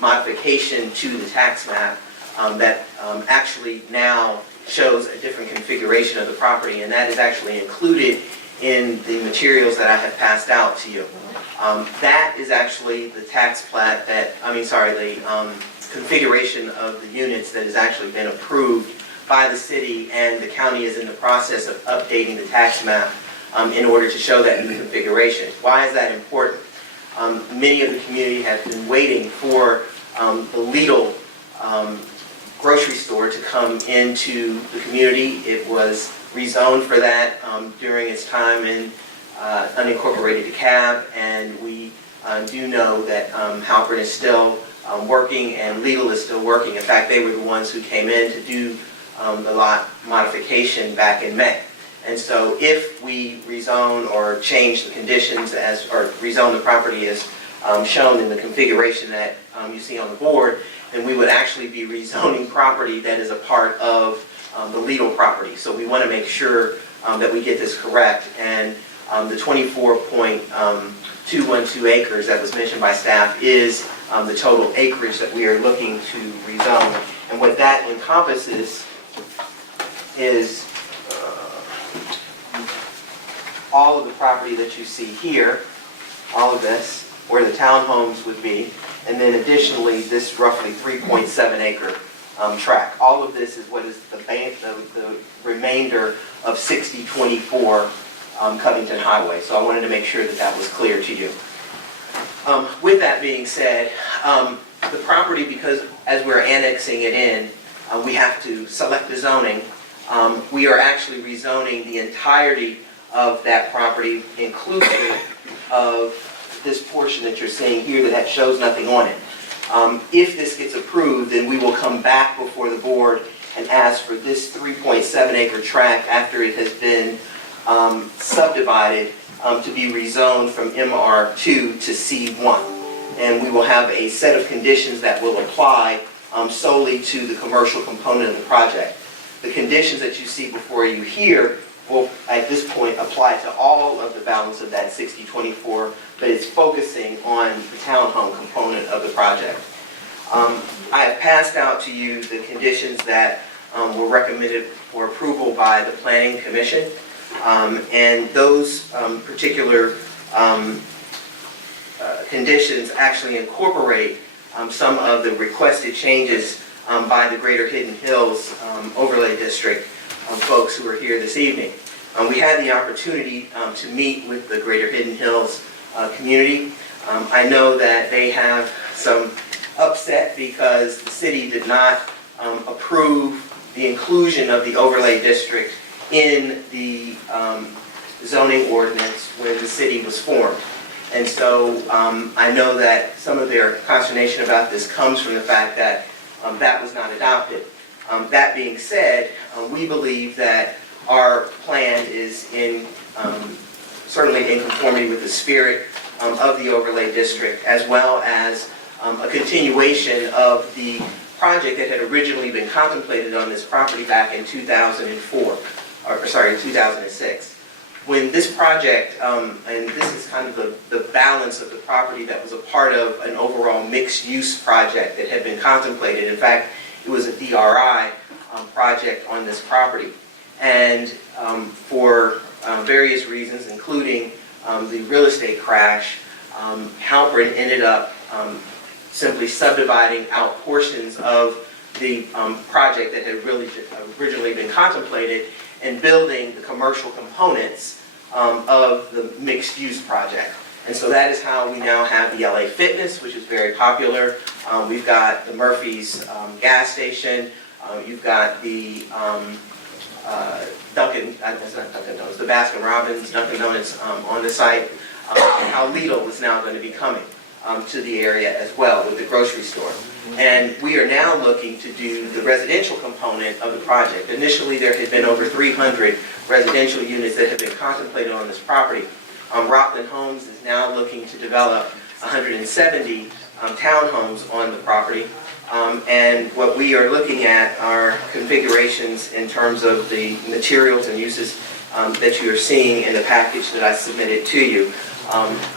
modification to the tax map that actually now shows a different configuration of the property, and that is actually included in the materials that I have passed out to you. That is actually the tax plat that, the configuration of the units that has actually been approved by the city, and the county is in the process of updating the tax map in order to show that new configuration. Why is that important? Many of the community have been waiting for the Lidl grocery store to come into the community. It was rezoned for that during its time in unincorporated DeKalb, and we do know that Halpern is still working and Lidl is still working. In fact, they were the ones who came in to do the lot modification back in May. And so if we rezone or change the conditions or rezone the property as shown in the configuration that you see on the board, then we would actually be rezoning property that is a part of the Lidl property. So we want to make sure that we get this correct. And the 24.212 acres that was mentioned by staff is the total acreage that we are looking to rezone. And what that encompasses is all of the property that you see here, all of this, where the townhomes would be, and then additionally this roughly 3.7 acre tract. All of this is what is the remainder of 6024 Covington Highway. So I wanted to make sure that that was clear to you. With that being said, the property, because as we're annexing it in, we have to select the zoning. We are actually rezoning the entirety of that property, inclusive of this portion that you're seeing here that shows nothing on it. If this gets approved, then we will come back before the board and ask for this 3.7 acre tract after it has been subdivided to be rezoned from MR2 to C1. And we will have a set of conditions that will apply solely to the commercial component of the project. The conditions that you see before you here will, at this point, apply to all of the balance of that 6024, but it's focusing on the townhome component of the project. I have passed out to you the conditions that were recommended for approval by the Planning Commission, and those particular conditions actually incorporate some of the requested changes by the Greater Hidden Hills Overlay District folks who are here this evening. We had the opportunity to meet with the Greater Hidden Hills community. I know that they have some upset because the city did not approve the inclusion of the overlay district in the zoning ordinance when the city was formed. And so I know that some of their consternation about this comes from the fact that that was not adopted. That being said, we believe that our plan is certainly in conformity with the spirit of the overlay district, as well as a continuation of the project that had originally been contemplated on this property back in 2006. When this project, and this is kind of the balance of the property that was a part of an overall mixed-use project that had been contemplated. In fact, it was a DRI project on this property. And for various reasons, including the real estate crash, Halpern ended up simply subdividing out portions of the project that had really originally been contemplated and building the commercial components of the mixed-use project. And so that is how we now have the LA Fitness, which is very popular. We've got the Murphy's gas station. You've got the that's not Dunkin' Donuts, the Baskin Robbins Dunkin' Donuts on the site, and how Lidl is now going to be coming to the area as well with the grocery store. And we are now looking to do the residential component of the project. Initially, there had been over 300 residential units that had been contemplated on this property. Rockland Homes is now looking to develop 170 townhomes on the property. And what we are looking at are configurations in terms of the materials and uses that you are seeing in the package that I submitted to you.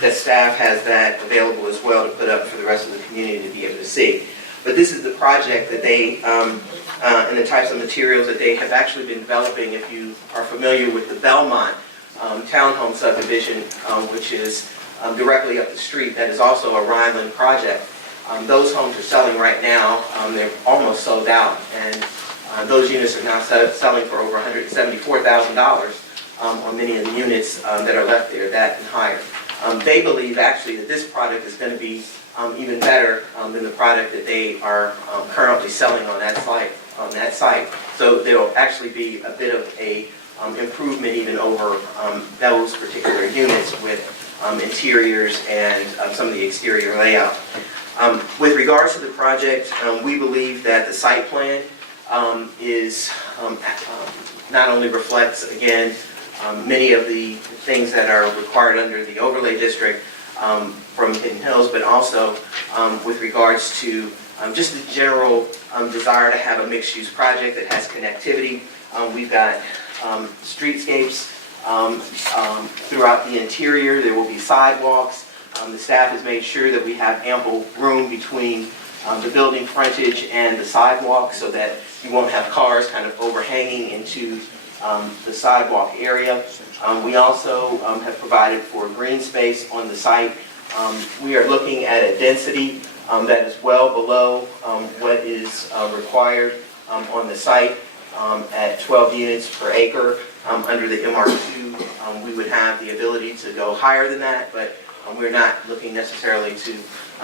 That staff has that available as well to put up for the rest of the community to be able to see. But this is the project that they, and the types of materials that they have actually been developing. If you are familiar with the Belmont townhome subdivision, which is directly up the street, that is also a Rhineland project. Those homes are selling right now. They're almost sold out, and those units are now selling for over $174,000 on many of the units that are left there, that and higher. They believe actually that this product is going to be even better than the product that they are currently selling on that site. So there will actually be a bit of a improvement even over those particular units with interiors and some of the exterior layout. With regards to the project, we believe that the site plan is not only reflects, again, many of the things that are required under the overlay district from Hidden Hills, but also with regards to just the general desire to have a mixed-use project that has connectivity. We've got streetscapes throughout the interior. There will be sidewalks. The staff has made sure that we have ample room between the building frontage and the sidewalk so that you won't have cars kind of overhanging into the sidewalk area. We also have provided for green space on the site. We are looking at a density that is well below what is required on the site at 12 units per acre. Under the MR2, we would have the ability to go higher than that, but we're not looking necessarily to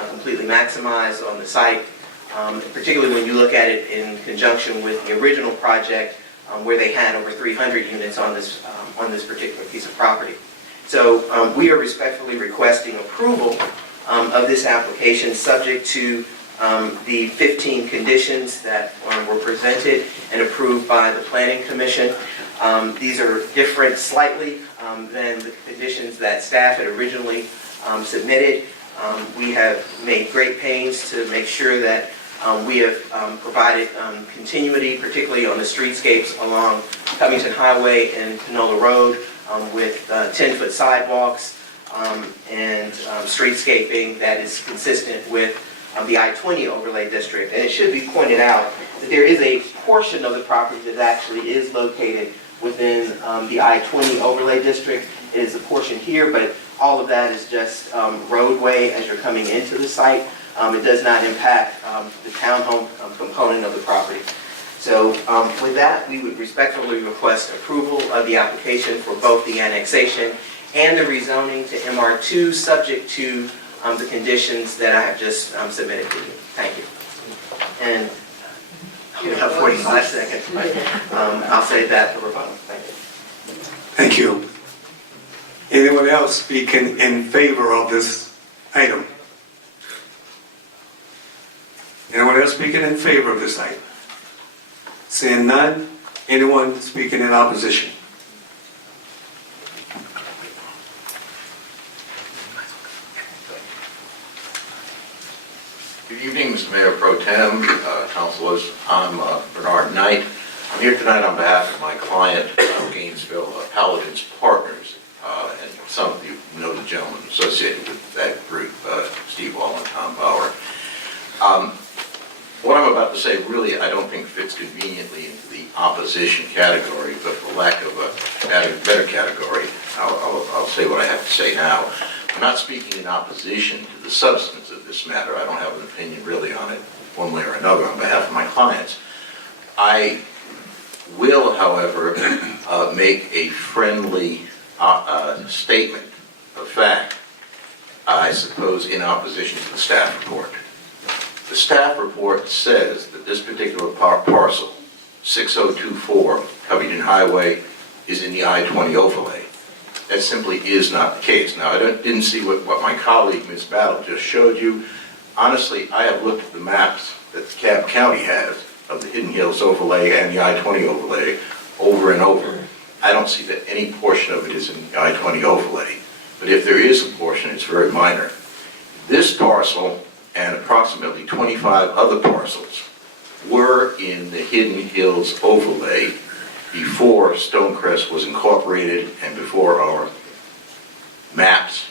completely maximize on the site, particularly when you look at it in conjunction with the original project where they had over 300 units on this particular piece of property. So we are respectfully requesting approval of this application subject to the 15 conditions that were presented and approved by the Planning Commission. These are different slightly than the conditions that staff had originally submitted. We have made great pains to make sure that we have provided continuity, particularly on the streetscapes along Covington Highway and Panola Road with 10-foot sidewalks and streetscaping that is consistent with the I-20 overlay district. And it should be pointed out that there is a portion of the property that actually is located within the I-20 overlay district. It is a portion here, but all of that is just roadway as you're coming into the site. It does not impact the townhome component of the property. So with that, we would respectfully request approval of the application for both the annexation and the rezoning to MR2, subject to the conditions that I have just submitted to you. Thank you. And we have 45 seconds, but I'll save that for rebuttal. Thank you. Thank you. Anyone else speaking in favor of this item? Anyone else speaking in favor of this item? Seeing none, anyone speaking in opposition? Good evening, Mr. Mayor Pro Tem, Councilors. I'm Bernard Knight. I'm here tonight on behalf of my client, Gainesville Paladins Partners, and some of you know the gentleman associated with that group, Steve Wall and Tom Bauer. What I'm about to say really I don't think fits conveniently into the opposition category, but for lack of a better category, I'll say what I have to say now. I'm not speaking in opposition to the substance of this matter. I don't have an opinion really on it one way or another on behalf of my clients. I will, however, make a friendly statement of fact, I suppose, in opposition to the staff report. The staff report says that this particular parcel 6024 Covington Highway is in the I-20 overlay. That simply is not the case. Now, didn't see what my colleague, Ms. Battle, just showed you. Honestly, I have looked at the maps that DeKalb County has of the Hidden Hills overlay and the I-20 overlay over and over. I don't see that any portion of it is in the I-20 overlay. But if there is a portion, it's very minor. This parcel and approximately 25 other parcels were in the Hidden Hills overlay before Stonecrest was incorporated and before our maps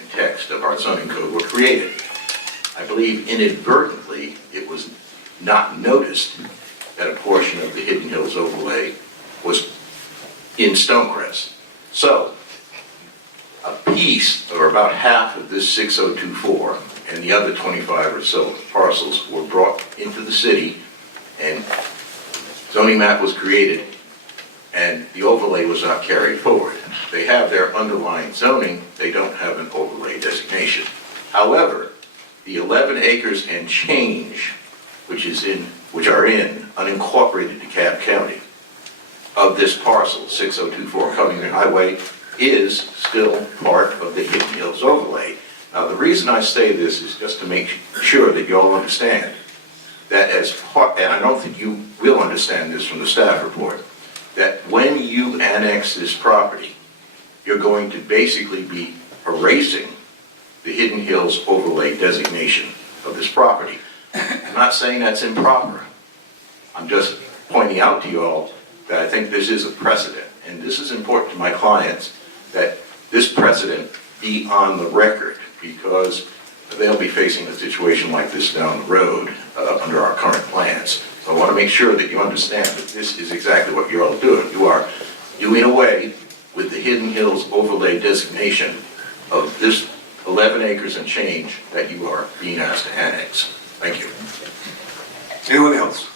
and text of our zoning code were created. I believe inadvertently it was not noticed that a portion of the Hidden Hills overlay was in Stonecrest. So, a piece, or about half of this 6024 and the other 25 or so parcels were brought into the city and zoning map was created and the overlay was not carried forward. They have their underlying zoning, they don't have an overlay designation. However, the 11 acres and change which are in unincorporated DeKalb County of this parcel, 6024 Covington Highway, is still part of the Hidden Hills overlay. Now, the reason I say this is just to make sure that you all understand that as part, and I don't think you will understand this from the staff report, that when you annex this property, you're going to basically be erasing the Hidden Hills overlay designation of this property. I'm not saying that's improper. I'm just pointing out to you all that I think this is a precedent, and this is important to my clients, that this precedent be on the record, because they'll be facing a situation like this down the road under our current plans. So I want to make sure that you understand that this is exactly what you're all doing. You are doing away with the Hidden Hills overlay designation of this 11 acres and change that you are being asked to annex. Thank you. Anyone else?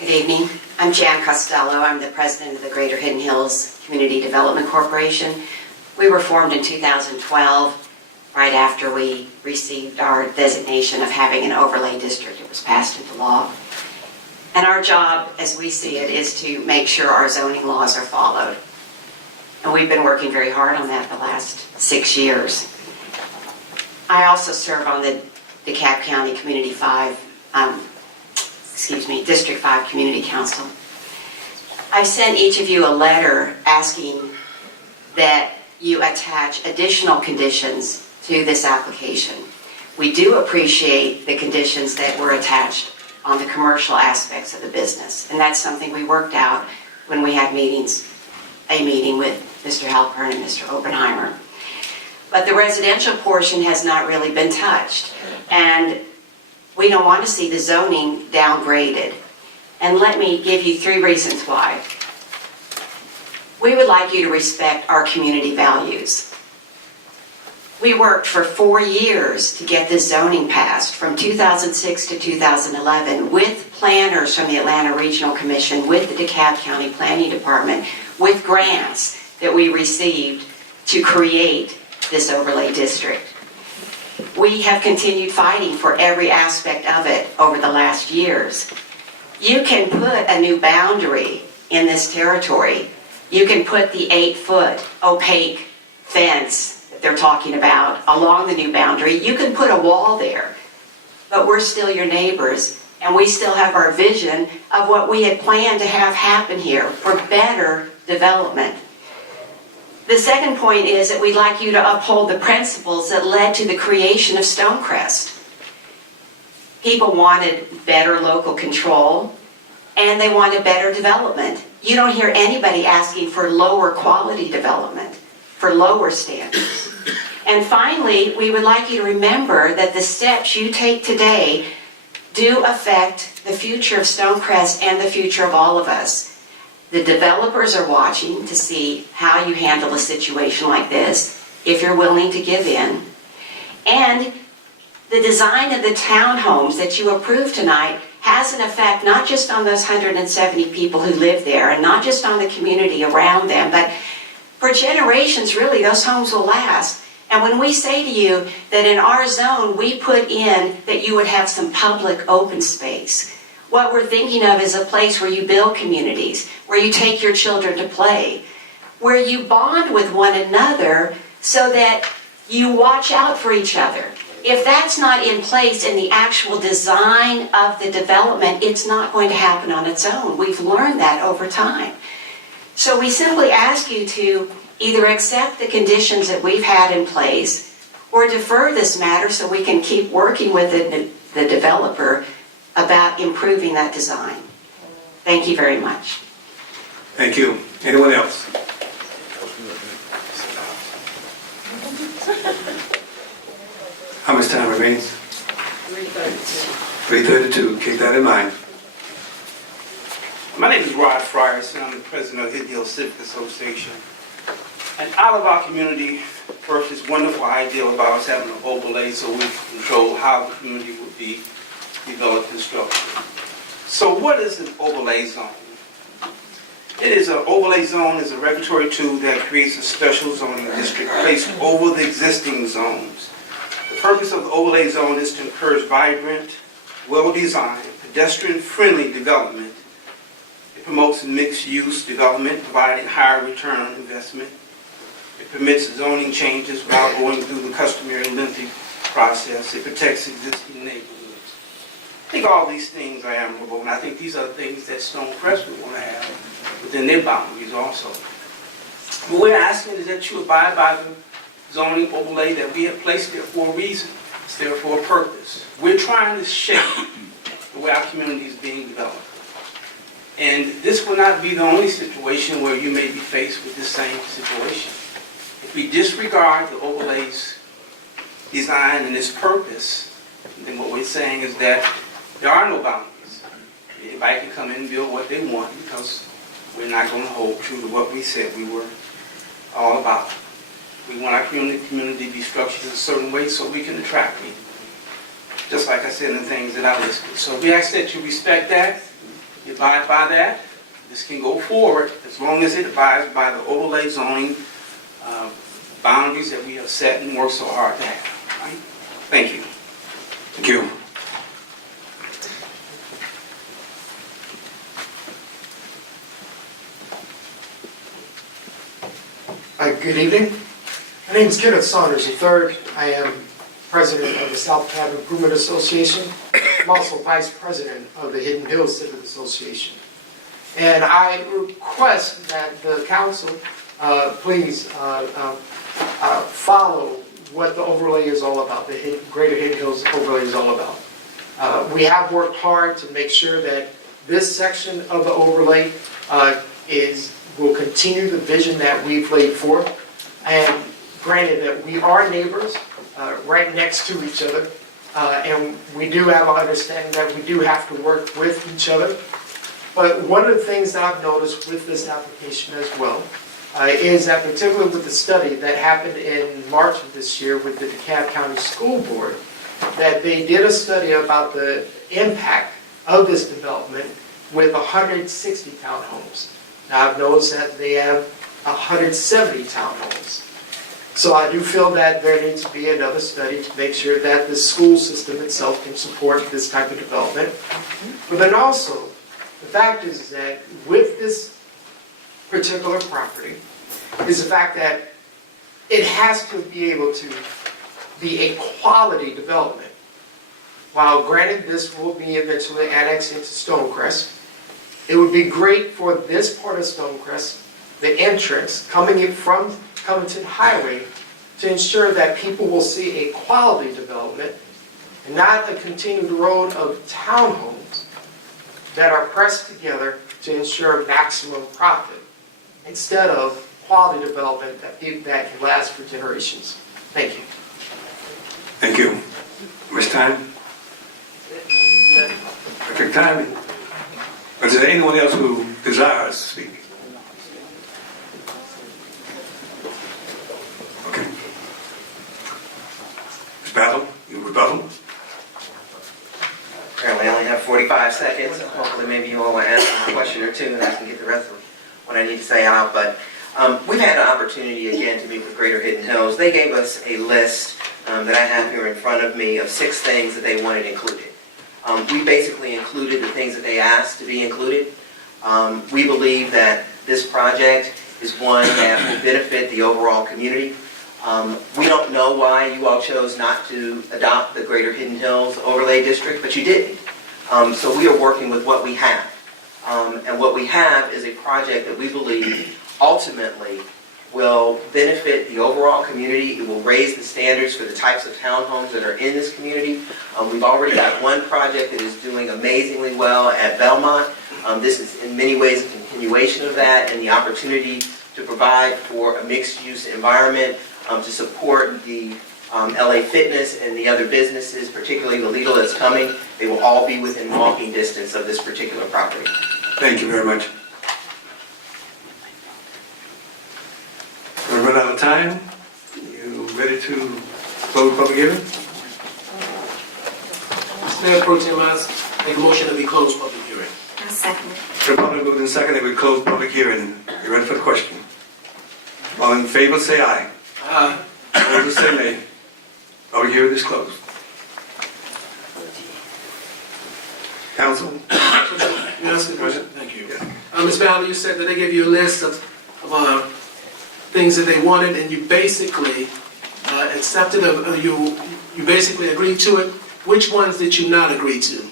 Good evening. I'm Jan Costello. I'm the president of the Greater Hidden Hills Community Development Corporation. We were formed in 2012, right after we received our designation of having an overlay district. It was passed into law. And our job, as we see it, is to make sure our zoning laws are followed. And we've been working very hard on that the last 6 years. I also serve on the DeKalb County District 5 Community Council. I sent each of you a letter asking that you attach additional conditions to this application. We do appreciate the conditions that were attached on the commercial aspects of the business, and that's something we worked out when we had a meeting with Mr. Halpern and Mr. Oppenheimer. But the residential portion has not really been touched, and we don't want to see the zoning downgraded. And let me give you 3 reasons why. We would like you to respect our community values. We worked for 4 years to get this zoning passed, from 2006 to 2011, with planners from the Atlanta Regional Commission, with the DeKalb County Planning Department, with grants that we received to create this overlay district. We have continued fighting for every aspect of it over the last years. You can put a new boundary in this territory. You can put the 8-foot opaque fence that they're talking about along the new boundary. You can put a wall there, but we're still your neighbors, and we still have our vision of what we had planned to have happen here for better development. The second point is that we'd like you to uphold the principles that led to the creation of Stonecrest. People wanted better local control, and they wanted better development. You don't hear anybody asking for lower quality development, for lower standards. And finally, we would like you to remember that the steps you take today do affect the future of Stonecrest and the future of all of us. The developers are watching to see how you handle a situation like this, if you're willing to give in. And the design of the townhomes that you approved tonight has an effect not just on those 170 people who live there, and not just on the community around them, but for generations, really, those homes will last. And when we say to you that in our zone, we put in that you would have some public open space, what we're thinking of is a place where you build communities, where you take your children to play, where you bond with one another so that you watch out for each other. If that's not in place in the actual design of the development, it's not going to happen on its own. We've learned that over time. So we simply ask you to either accept the conditions that we've had in place or defer this matter so we can keep working with the developer about improving that design. Thank you very much. Thank you. Anyone else? How much time remains? 3:32. Keep that in mind. My name is Rod Friars, and I'm the president of Hidden Hill Civic Association. And out of our community, first, this wonderful idea about us having an overlay so we control how the community would be developed and structured. So what is an overlay zone? It is an overlay zone is a regulatory tool that creates a special zoning district placed over the existing zones. The purpose of the overlay zone is to encourage vibrant, well-designed, pedestrian-friendly development. It promotes mixed-use development, providing higher return on investment. It permits zoning changes without going through the customary lengthy process. It protects existing neighborhoods. I think all these things are admirable, and I think these are the things that Stonecrest would want to have within their boundaries also. What we're asking is that you abide by the zoning overlay that we have placed there for a reason. It's there for a purpose. We're trying to shape the way our community is being developed. And this will not be the only situation where you may be faced with the same situation. If we disregard the overlay's design and its purpose, then what we're saying is that there are no boundaries. Anybody can come in and build what they want because we're not going to hold true to what we said we were all about. We want our community to be structured in a certain way so we can attract people. Just like I said in the things that I listed. So we ask that you respect that, you abide by that. This can go forward as long as it abides by the overlay zoning boundaries that we have set and worked so hard to have. Right? Thank you. Thank you. Good evening. My name is Kenneth Saunders III. I am president of the South Cab Improvement Association. I'm also vice president of the Hidden Hills Civic Association. And I request that the council please follow what the overlay is all about, the Greater Hidden Hills overlay is all about. We have worked hard to make sure that this section of the overlay will continue the vision that we've laid forth. And granted that we are neighbors right next to each other, and we do have an understanding that we do have to work with each other. But one of the things that I've noticed with this application as well is that particularly with the study that happened in March of this year with the DeKalb County School Board, that they did a study about the impact of this development with 160 townhomes. Now I've noticed that they have 170 townhomes. So I do feel that there needs to be another study to make sure that the school system itself can support this type of development. But then also, the fact is that with this particular property, is the fact that it has to be able to be a quality development. While granted this will be eventually annexed into Stonecrest, it would be great for this part of Stonecrest, the entrance coming in from Covington Highway, to ensure that people will see a quality development and not a continued road of townhomes that are pressed together to ensure maximum profit, instead of quality development that can last for generations. Thank you. Thank you. Much time? Perfect timing. Is there anyone else who desires to speak? Okay. Ms. Battle, you rebuttal? Apparently I only have 45 seconds. Hopefully maybe you all want to ask a question or two and I can get the rest of what I need to say out. But we've had an opportunity again to meet with great Greater Hidden Hills, they gave us a list that I have here in front of me of 6 things that they wanted included. We basically included the things that they asked to be included. We believe that this project is one that will benefit the overall community. We don't know why you all chose not to adopt the Greater Hidden Hills Overlay District, but you didn't. So we are working with what we have. And what we have is a project that we believe ultimately will benefit the overall community. It will raise the standards for the types of townhomes that are in this community. We've already got one project that is doing amazingly well at Belmont. This is in many ways a continuation of that and the opportunity to provide for a mixed-use environment to support the LA Fitness and the other businesses, particularly the Lidl that's coming. They will all be within walking distance of this particular property. Thank you very much. We're running out of time. You ready to close the public hearing? Mayor Pro Tem, I make a motion that we close public hearing. Second. Properly moved and seconded, we close public hearing. You ready for the question? All in favor, say aye. Aye. Opposed, say nay. Public hearing is closed. Council? May I ask a question? Thank you. Ms. Valley, you said that they gave you a list of things that they wanted, and you basically accepted, you basically agreed to it. Which ones did you not agree to?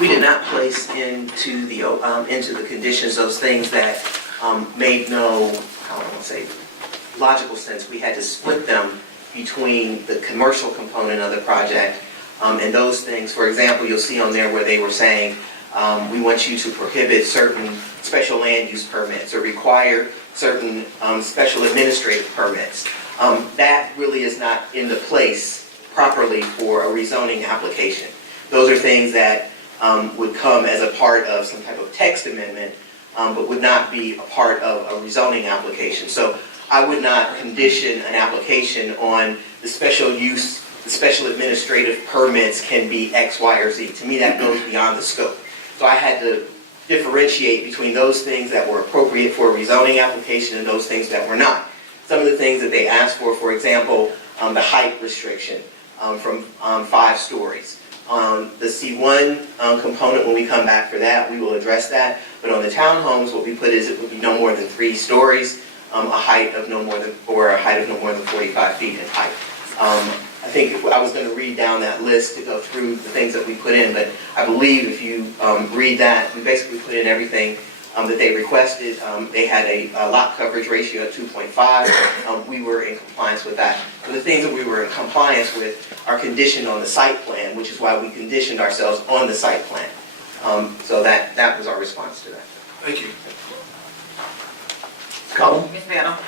We did not place into the conditions those things that made no, how do I want to say, logical sense. We had to split them between the commercial component of the project and those things. For example, you'll see on there where they were saying, we want you to prohibit certain special land use permits or require certain special administrative permits. That really is not in the place properly for a rezoning application. Those are things that would come as a part of some type of text amendment, but would not be a part of a rezoning application. So I would not condition an application on the special use, the special administrative permits can be X, Y, or Z. To me, that goes beyond the scope. So I had to differentiate between those things that were appropriate for a rezoning application and those things that were not. Some of the things that they asked for example, the height restriction from 5 stories. The C1 component, when we come back for that, we will address that. But on the townhomes, what we put is it would be no more than 3 stories, a height of no more than 45 feet in height. I think I was going to read down that list to go through the things that we put in, but I believe if you read that, we basically put in everything that they requested. They had a lot coverage ratio of 2.5. We were in compliance with that. So the things that we were in compliance with are conditioned on the site plan, which is why we conditioned ourselves on the site plan. So that was our response to that. Thank you. Ms. Bell,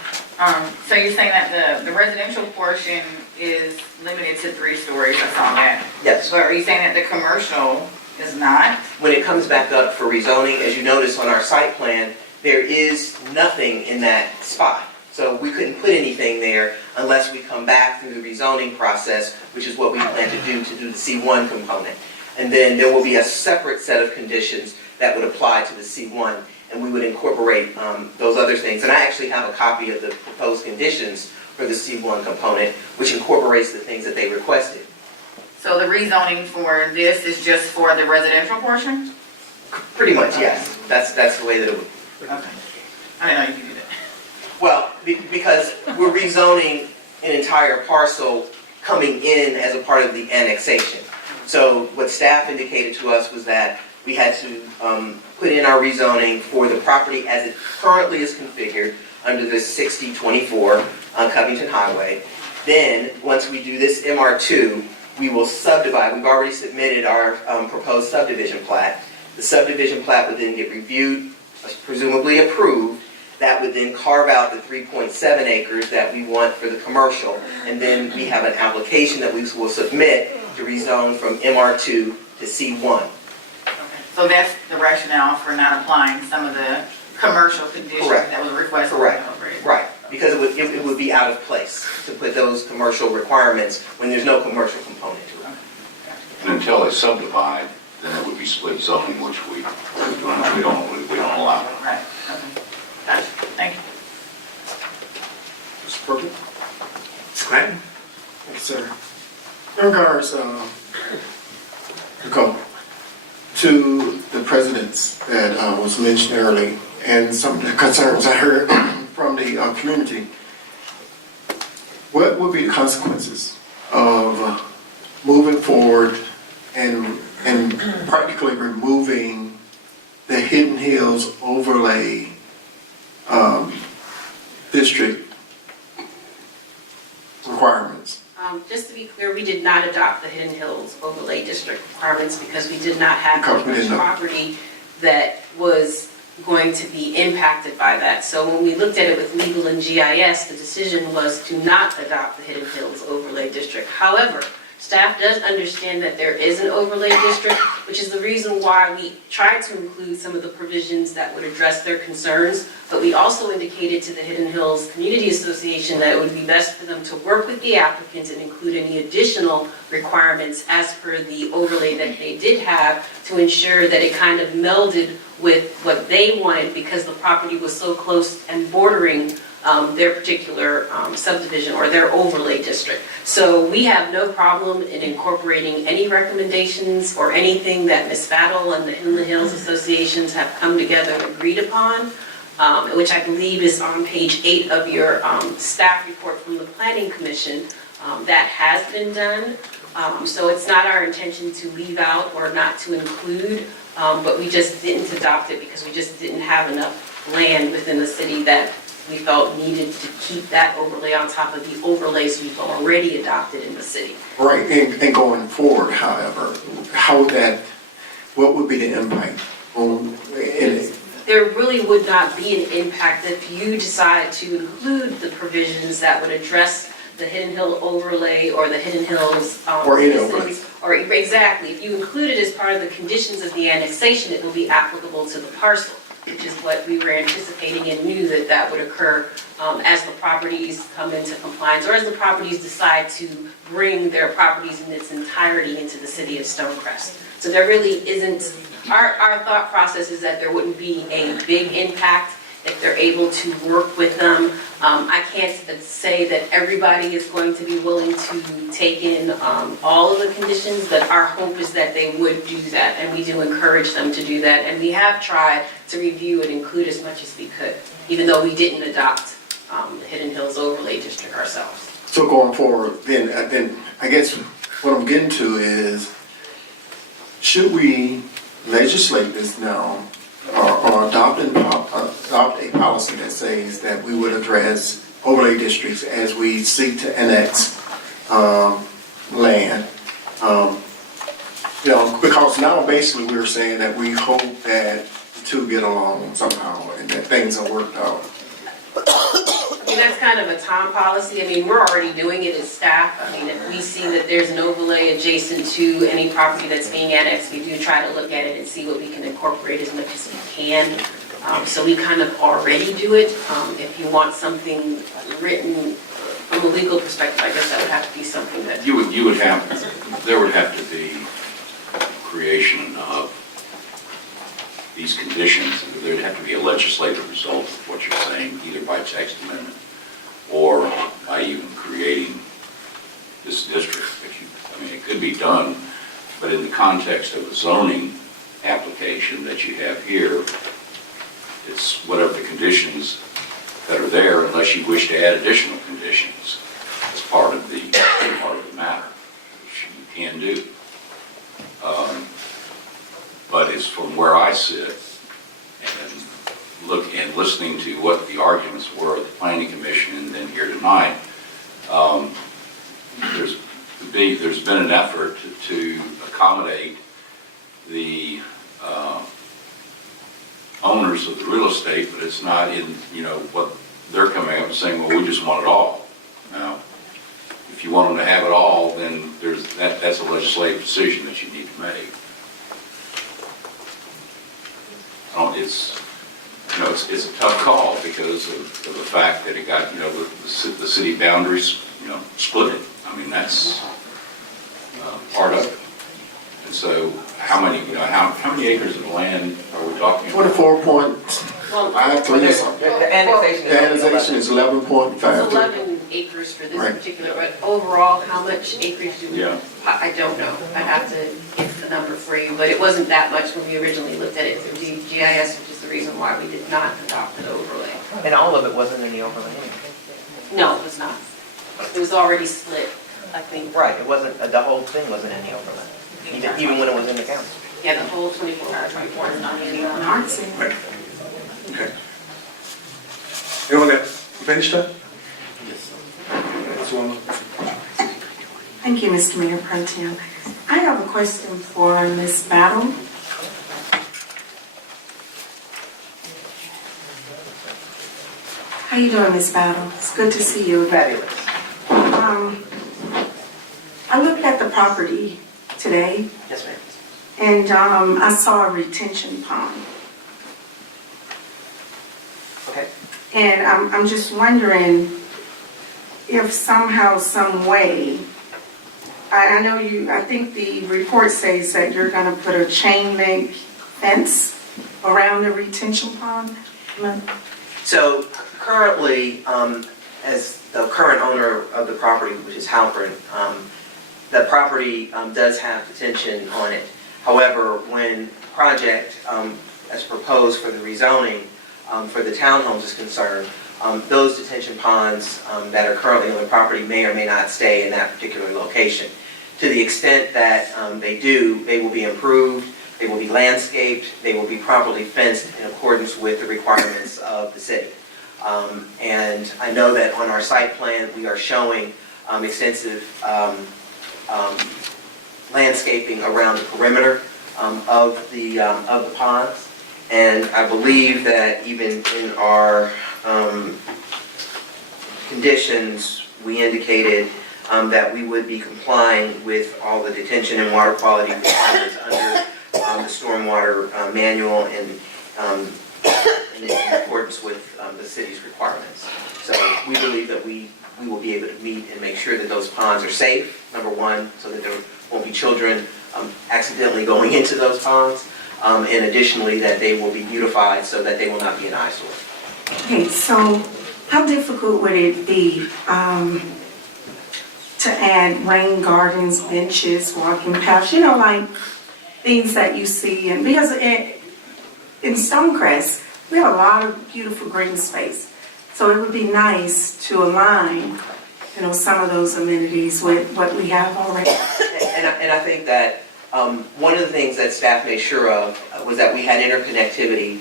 so you're saying that the residential portion is limited to 3 stories, I saw that. Yes. But are you saying that the commercial is not? When it comes back up for rezoning, as you notice on our site plan, there is nothing in that spot. So we couldn't put anything there unless we come back through the rezoning process, which is what we plan to do the C1 component. And then there will be a separate set of conditions that would apply to the C1, and we would incorporate those other things. And I actually have a copy of the proposed conditions for the C1 component, which incorporates the things that they requested. So the rezoning for this is just for the residential portion? Pretty much, yes. That's the way that it would. Okay. I didn't know you could do that. Well, because we're rezoning an entire parcel coming in as a part of the annexation. So what staff indicated to us was that we had to put in our rezoning for the property as it currently is configured under the 6024 Covington Highway. Then, once we do this MR2, we will subdivide. We've already submitted our proposed subdivision plat. The subdivision plat would then get reviewed, presumably approved. That would then carve out the 3.7 acres that we want for the commercial. And then we have an application that we will submit to rezone from MR2 to C1. So that's the rationale for not applying some of the commercial conditions Correct. that was requested. Correct. Right. Because it would be out of place to put those commercial requirements when there's no commercial component to it. And until they subdivide, then it would be split zoning, which we don't allow. Right, okay. Okay. Clinton? Thank you, sir. In regards, to the presidents that was mentioned earlier and some of the concerns I heard from the community, what would be the consequences of moving forward and practically removing the Hidden Hills overlay district requirements? Just to be clear, we did not adopt the Hidden Hills overlay district requirements because we did not have Because we much didn't know. property that was going to be impacted by that. So when we looked at it with legal and GIS, the decision was to not adopt the Hidden Hills overlay district. However, staff does understand that there is an overlay district, which is the reason why we tried to include some of the provisions that would address their concerns. But we also indicated to the Hidden Hills Community Association that it would be best for them to work with the applicants and include any additional requirements as per the overlay that they did have to ensure that it kind of melded with what they wanted because the property was so close and bordering their particular subdivision or their overlay district. So we have no problem in incorporating any recommendations or anything that Ms. Battle and the Hidden Hills Associations have come together and agreed upon, which I believe is on page 8 of your staff report from the Planning Commission. That has been done. So it's not our intention to leave out or not to include, but we just didn't adopt it because we just didn't have enough land within the city that we felt needed to keep that overlay on top of the overlays we've already adopted in the city. Right, and going forward, however, what would be the impact on it? There really would not be an impact if you decide to include the provisions that would address the Hidden Hill overlay or the Hidden Hills. Or any overlay. Or exactly, if you include it as part of the conditions of the annexation, it will be applicable to the parcel, which is what we were anticipating and knew that that would occur as the properties come into compliance or as the properties decide to bring their properties in its entirety into the city of Stonecrest. So there really isn't, our thought process is that there wouldn't be a big impact if they're able to work with them. I can't say that everybody is going to be willing to take in all of the conditions, but our hope is that they would do that, and we do encourage them to do that. And we have tried to review and include as much as we could, even though we didn't adopt the Hidden Hills overlay district ourselves. So going forward, then I guess what I'm getting to is, should we legislate this now or adopt a policy that says that we would address overlay districts as we seek to annex land? Because now basically we're saying that we hope that the two get along somehow and that things are worked out. I mean, that's kind of a Tom policy. I mean, we're already doing it as staff. I mean, if we see that there's an overlay adjacent to any property that's being annexed, we do try to look at it and see what we can incorporate as much as we can. So we kind of already do it. If you want something written from a legal perspective, I guess that would have to be something that there would have to be creation of these conditions. There would have to be a legislative result of what you're saying, either by text amendment or by even creating this district. I mean, it could be done, but in the context of a zoning application that you have here, it's whatever the conditions that are there, unless you wish to add additional conditions as part of the matter, which you can do. But it's from where I sit and listening to what the arguments were at the Planning Commission and then here tonight, there's been an effort to accommodate the owners of the real estate, but it's not in, what they're coming up and saying, well, we just want it all. Now, if you want them to have it all, then that's a legislative decision that you need to make. It's a tough call because of the fact that it got, the city boundaries, split it. I mean, that's part of it. And so how many acres of land are we talking about? 24.53 or something. The annexation The annexation is 11.5. it's acres for this Right. particular, but overall, how much acreage do we? Yeah. I don't know. I'd have to get the number for you, but it wasn't that much when we originally looked at it through GIS, which is the reason why we did not adopt an overlay. And all of it wasn't in the overlay anyway. No, it was not. It was already split, I think. Right, it wasn't, the whole thing wasn't in the overlay, even when it was in the county. Yeah, the whole 24 is not in the. Right. Okay. Anyone got finished up? Thank you, Mr. Mayor Pro Tem. I have a question for Ms. Battle. How you doing, Ms. Battle? It's good to see you. Fabulous. I looked at the property today, Yes, ma'am. and I saw a retention pond. Okay. And I'm just wondering if somehow, some way, I know I think the report says that you're gonna put a chain link fence around the retention pond. So currently, as the current owner of the property, which is Halpern, the property does have detention on it. However, when the project, as proposed for the rezoning for the townhomes is concerned, those detention ponds that are currently on the property may or may not stay in that particular location. To the extent that they do, they will be improved, they will be landscaped, they will be properly fenced in accordance with the requirements of the city. And I know that on our site plan, we are showing extensive landscaping around the perimeter of the ponds. And I believe that even in our conditions, we indicated that we would be complying with all the detention and water quality requirements under the stormwater manual and in accordance with the city's requirements. So we believe that we will be able to meet and make sure that those ponds are safe, number one, so that there won't be children accidentally going into those ponds, and additionally that they will be beautified so that they will not be an eyesore. Okay, so how difficult would it be to add rain gardens, benches, walking paths, like things that you see? And because in Stonecrest, we have a lot of beautiful green space. So it would be nice to align, some of those amenities with what we have already. And I think that one of the things that staff made sure of was that we had interconnectivity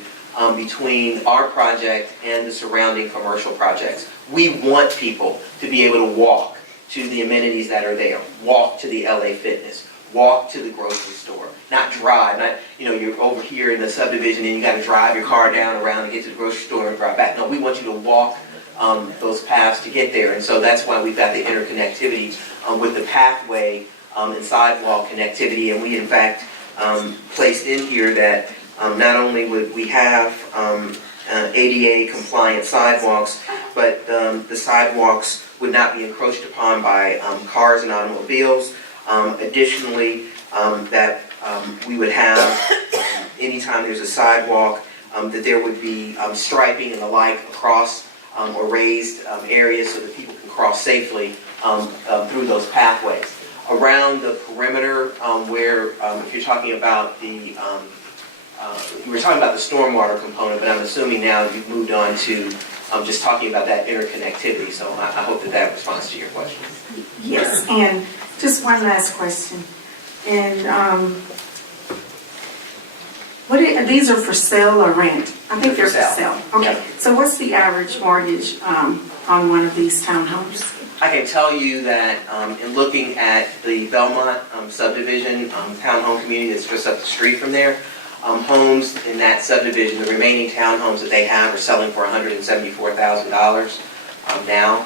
between our project and the surrounding commercial projects. We want people to be able to walk to the amenities that are there, walk to the LA Fitness, walk to the grocery store, not drive, you're over here in the subdivision and you gotta drive your car down around and get to the grocery store and drive back. No, we want you to walk those paths to get there. And so that's why we've got the interconnectivity with the pathway and sidewalk connectivity. And we in fact placed in here that not only would we have ADA compliant sidewalks, but the sidewalks would not be encroached upon by cars and automobiles. Additionally, that we would have, anytime there's a sidewalk, that there would be striping and the like across or raised areas so that people can cross safely through those pathways. Around the perimeter where, if you're talking about the, you were talking about the stormwater component, but I'm assuming now you've moved on to just talking about that interconnectivity. So I hope that responds to your question. Yes, and just one last question. And these are for sale or rent? I think they're for sale. Okay, Yep. So what's the average mortgage on one of these townhomes? I can tell you that in looking at the Belmont subdivision, townhome community that's just up the street from there, homes in that subdivision, the remaining townhomes that they have are selling for $174,000 now.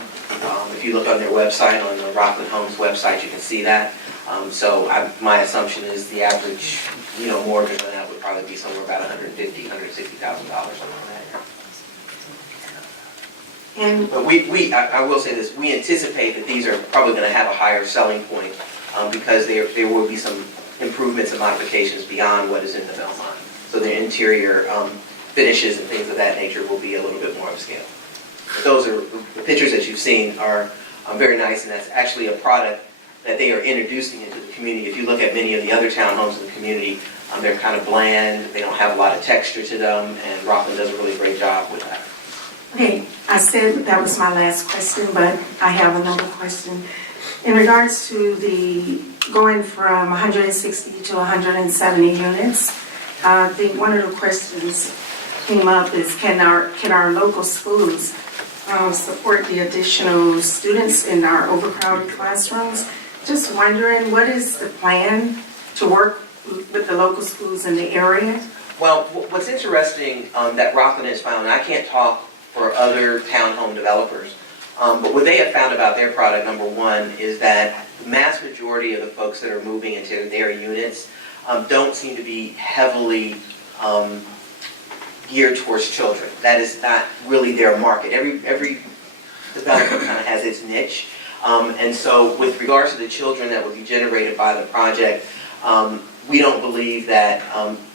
If you look on their website, on the Rockland Homes website, you can see that. So my assumption is the average, mortgage on that would probably be somewhere about $150,000, $160,000 on that. But I will say this, we anticipate that these are probably going to have a higher selling point because there will be some improvements and modifications beyond what is in the Belmont. So the interior finishes and things of that nature will be a little bit more upscale. But those are, the pictures that you've seen are very nice, and that's actually a product that they are introducing into the community. If you look at many of the other townhomes in the community, they're kind of bland, they don't have a lot of texture to them, and Rockland does a really great job with that. Okay, I said that was my last question, but I have another question. In regards to the going from 160 to 170 units, I think one of the questions came up is can our local schools support the additional students in our overcrowded classrooms? Just wondering, what is the plan to work with the local schools in the area? Well, what's interesting that Rockland has found, and I can't talk for other townhome developers, but what they have found about their product, number one, is that the mass majority of the folks that are moving into their units don't seem to be heavily geared towards children. That is not really their market. Every developer kind of has its niche. And so with regards to the children that would be generated by the project, we don't believe that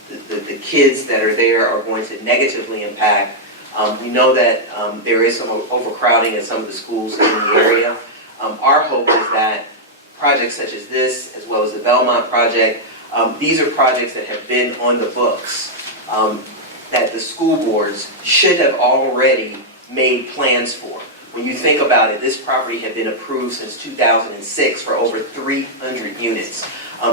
the kids that are there are going to negatively impact. We know that there is some overcrowding in some of the schools in the area. Our hope is that projects such as this, as well as the Belmont project, these are projects that have been on the books that the school boards should have already made plans for. When you think about it, this property had been approved since 2006 for over 300 units.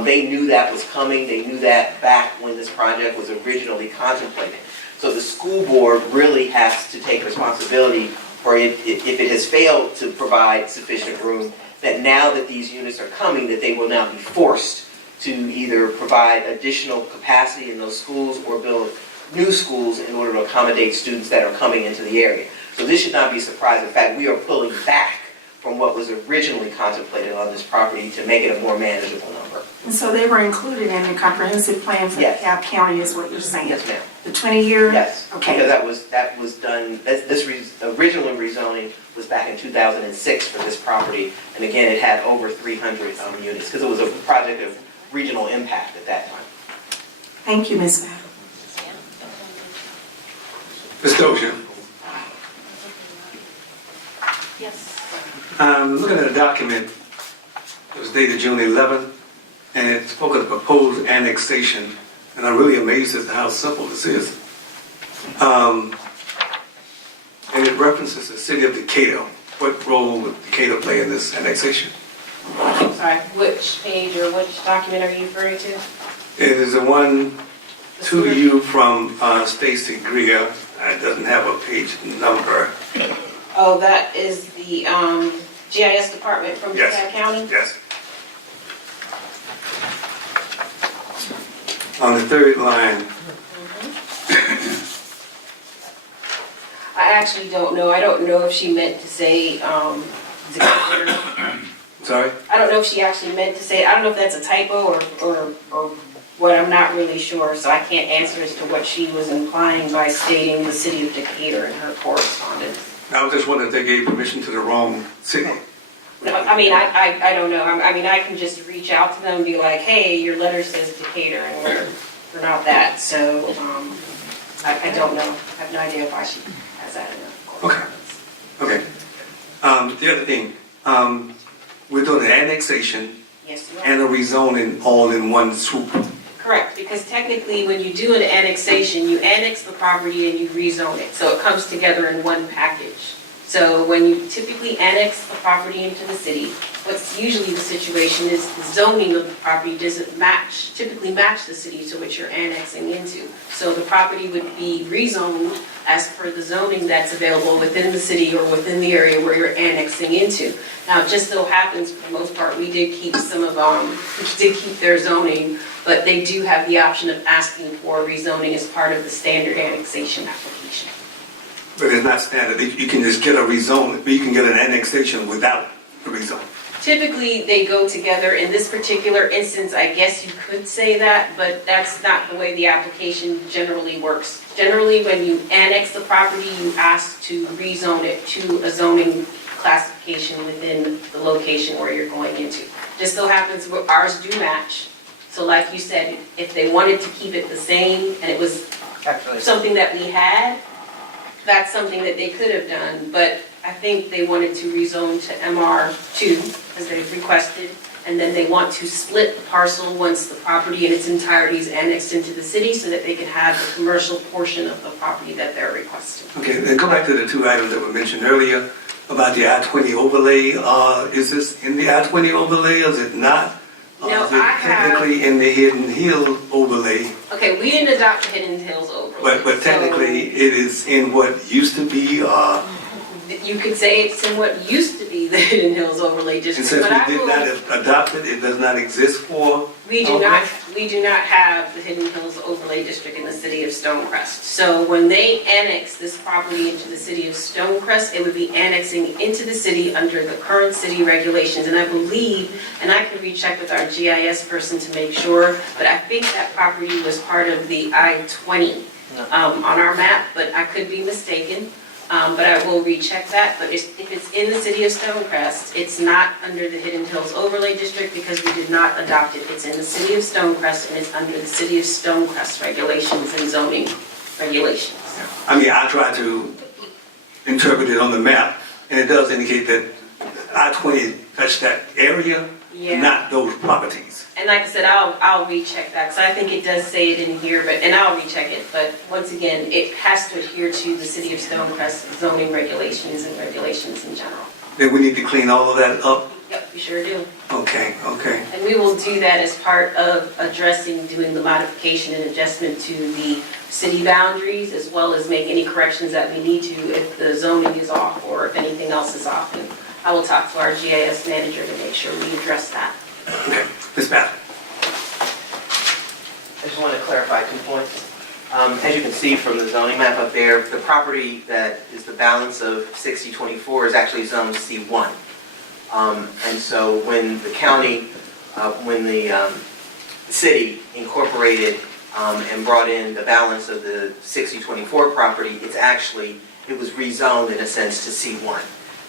They knew that was coming. They knew that back when this project was originally contemplated. So the school board really has to take responsibility for it, if it has failed to provide sufficient room, that now that these units are coming, that they will now be forced to either provide additional capacity in those schools or build new schools in order to accommodate students that are coming into the area. So this should not be a surprise. In fact, we are pulling back from what was originally contemplated on this property to make it a more manageable number. And so they were included in the comprehensive plan for Yes. DeKalb County is what you're saying? Yes, ma'am. The 20-year? Yes, Okay. because that was done, original rezoning was back in 2006 for this property. And again, it had over 300 units because it was a project of regional impact at that time. Thank you, Ms. Madden. Ms. Dozier, Yes. I'm looking at a document that was dated June 11th, and it spoke of the proposed annexation, and I'm really amazed as to how simple this is. And it references the city of Decatur. What role would Decatur play in this annexation? I'm sorry, which page or which document are you referring to? It is the one to you from Stacy Greer. It doesn't have a page number. Oh, that is the GIS department from DeKalb County? Yes. On the third line. I actually don't know. I don't know if she meant to say Decatur. Sorry? I don't know if she actually meant to say, I don't know if that's a typo or what, I'm not really sure, so I can't answer as to what she was implying by stating the city of Decatur in her correspondence. I was just wondering if they gave permission to the wrong city. No, I mean, I don't know. I mean, I can just reach out to them and be like, hey, your letter says Decatur, and we're not that, so I don't know. I have no idea why she has that in her correspondence. Okay. The other thing, we're doing an annexation Yes, you are. and a rezoning all in one swoop. Correct, because technically when you do an annexation, you annex the property and you rezone it, so it comes together in one package. So when you typically annex the property into the city, what's usually the situation is the zoning of the property doesn't typically match the city to which you're annexing into. So the property would be rezoned as per the zoning that's available within the city or within the area where you're annexing into. Now, it just so happens, for the most part, we did keep their zoning, but they do have the option of asking for rezoning as part of the standard annexation application. But it's not standard. You can just get a rezone, but you can get an annexation without a rezone. Typically, they go together. In this particular instance, I guess you could say that, but that's not the way the application generally works. Generally, when you annex the property, you ask to rezone it to a zoning classification within the location where you're going into. Just so happens ours do match. So like you said, if they wanted to keep it the same and it was something that we had, that's something that they could have done, but I think they wanted to rezone to MR2 as they've requested, and then they want to split the parcel once the property in its entirety is annexed into the city so that they can have the commercial portion of the property that they're requesting. Okay, and go back to the two items that were mentioned earlier about the I-20 overlay. Is this in the I-20 overlay or is it not? No, Is it I have- technically in the Hidden Hill overlay? Okay, we didn't adopt the Hidden Hills overlay. But technically, it is in what used to be, You could say it's in what used to be the Hidden Hills overlay and district, since but I we did will. not adopt it, it does not exist for? We do not have the Hidden Hills overlay district in the city of Stonecrest. So when they annex this property into the city of Stonecrest, it would be annexing into the city under the current city regulations. And I believe, and I could recheck with our GIS person to make sure, but I think that property was part of the I-20 on our map, but I could be mistaken. But I will recheck that, but if it's in the city of Stonecrest, it's not under the Hidden Hills Overlay District because we did not adopt it. It's in the city of Stonecrest and it's under the city of Stonecrest regulations and zoning regulations. I mean, I tried to interpret it on the map, and it does indicate that I-20 touched that area, Yeah. not those properties. And like I said, I'll recheck that, because I think it does say it in here, and I'll recheck it, but once again, it has to adhere to the city of Stonecrest zoning regulations and regulations in general. Then we need to clean all of that up? Yep, we sure do. Okay. And we will do that as part of addressing, doing the modification and adjustment to the city boundaries, as well as make any corrections that we need to if the zoning is off or if anything else is off. And I will talk to our GIS manager to make sure we address that. Okay, Ms. Bath. I just want to clarify 2 points. As you can see from the zoning map up there, the property that is the balance of 6024 is actually zoned C1. And so when the county, when the city incorporated and brought in the balance of the 6024 property, it was rezoned in a sense to C1.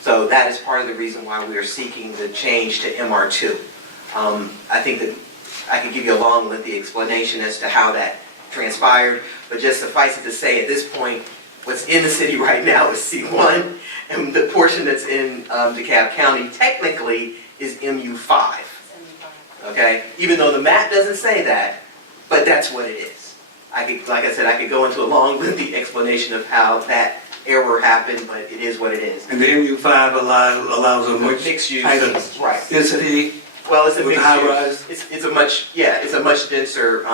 So that is part of the reason why we are seeking the change to MR2. I think that I could give you a long, lengthy explanation as to how that transpired, but just suffice it to say, at this point, what's in the city right now is C1, and the portion that's in DeKalb County technically is MU5. Okay? Even though the map doesn't say that, but that's what it is. Like I said, I could go into a long, lengthy explanation of how that error happened, but it is what it is. And the MU5 allows a much mixed use, higher right? Density. Well, it's a with mixed high use. rise. It's a much denser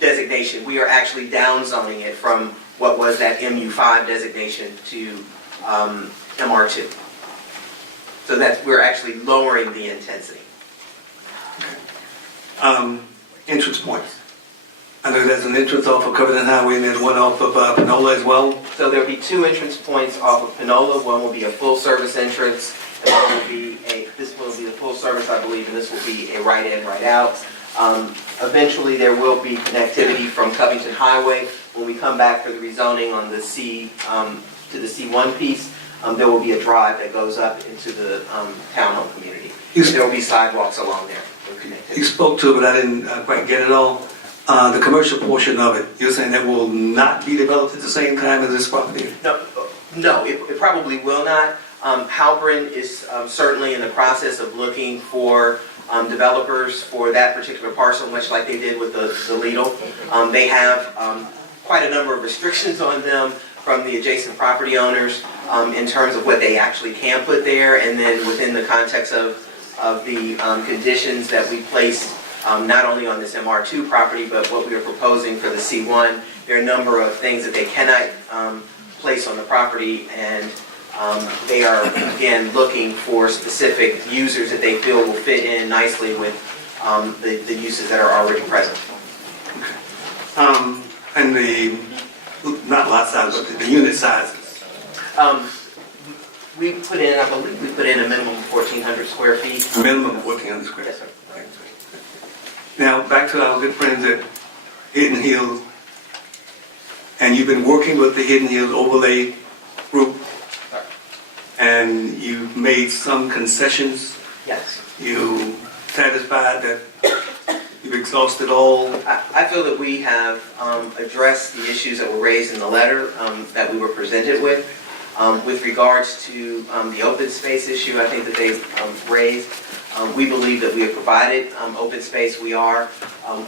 designation. We are actually down zoning it from what was that MU5 designation to MR2. So that we're actually lowering the intensity. Entrance points. I know there's an entrance off of Covington Highway and there's one off of Panola as well. So there'll be 2 entrance points off of Panola. One will be a full-service entrance, and one will be this will be the full service, I believe, and this will be a right in, right out. Eventually, there will be connectivity from Covington Highway. When we come back for the rezoning on the to the C1 piece, there will be a drive that goes up into the townhome community. There will be sidewalks along there for connectivity. You spoke to it, but I didn't quite get it all. The commercial portion of it, you're saying that will not be developed at the same time as this property? No, it probably will not. Halpern is certainly in the process of looking for developers for that particular parcel, much like they did with the Lidl. They have quite a number of restrictions on them from the adjacent property owners in terms of what they actually can put there, and then within the context of the conditions that we placed not only on this MR2 property, but what we are proposing for the C1. There are a number of things that they cannot place on the property, and they are, again, looking for specific users that they feel will fit in nicely with the uses that are already present. And the, not lot size, but the unit sizes? We put in, I believe we put in a minimum of 1,400 square feet. A minimum of 1,400 square feet. Yes, sir. Okay. Now, back to our good friends at Hidden Hills. And you've been working with the Hidden Hills Overlay Group. And you've made some concessions. Yes. You satisfied that you've exhausted all? I feel that we have addressed the issues that were raised in the letter that we were presented with. With regards to the open space issue, I think that they've raised, we believe that we have provided open space. We are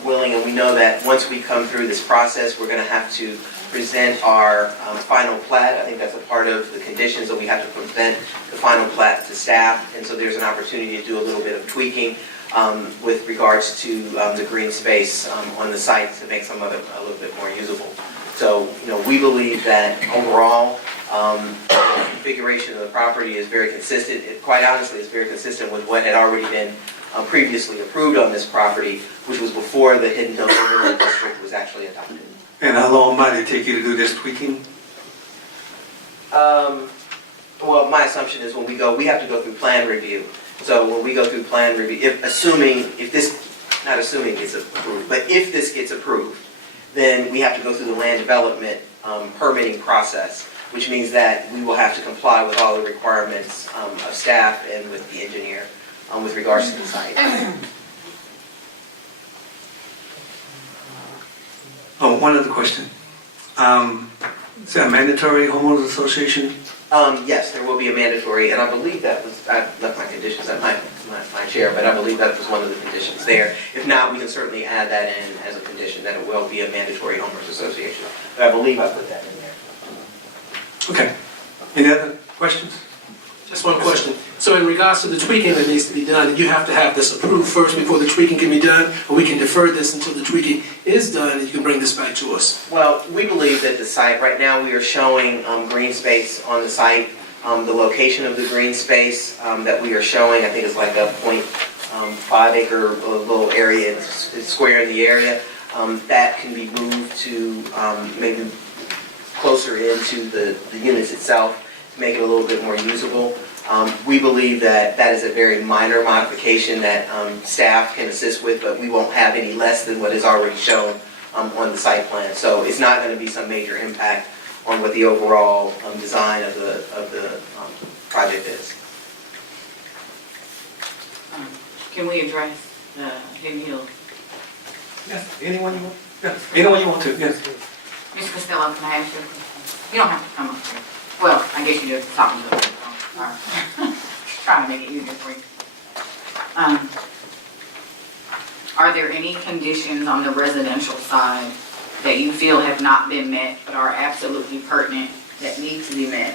willing, and we know that once we come through this process, we're going to have to present our final plat. I think that's a part of the conditions that we have to present the final plat to staff, and so there's an opportunity to do a little bit of tweaking with regards to the green space on the site to make some of it a little bit more usable. So, we believe that overall, the configuration of the property is very consistent. It, quite honestly, is very consistent with what had already been previously approved on this property, which was before the Hidden Hills Overlay District was actually adopted. And how long might it take you to do this tweaking? Well, my assumption is we have to go through plan review. So when we go through plan review, if this gets approved, then we have to go through the land development permitting process, which means that we will have to comply with all the requirements of staff and with the engineer with regards to the site. Oh, one other question. Is that a mandatory homeowners association? Yes, there will be a mandatory, and I believe that was, I left my conditions at my chair, but I believe that was one of the conditions there. If not, we can certainly add that in as a condition, that it will be a mandatory homeowners association. But I believe I put that in there. Okay. Any other questions? Just one question. So in regards to the tweaking that needs to be done, you have to have this approved first before the tweaking can be done, or we can defer this until the tweaking is done and you can bring this back to us? Well, we believe that the site, right now we are showing green space on the site. The location of the green space that we are showing, I think it's like a 0.5 acre little area, it's square in the area. That can be moved to maybe closer into the units itself to make it a little bit more usable. We believe that that is a very minor modification that staff can assist with, but we won't have any less than what is already shown on the site plan. So it's not going to be some major impact on what the overall design of the project is. Can we address the Hidden Hills? Yes, anyone you want? Yes, anyone you want to, yes. Mr. Costello, can I ask you a question? You don't have to come up here. Well, I guess you do talking to them. Trying to make it easier for you. Are there any conditions on the residential side that you feel have not been met but are absolutely pertinent that need to be met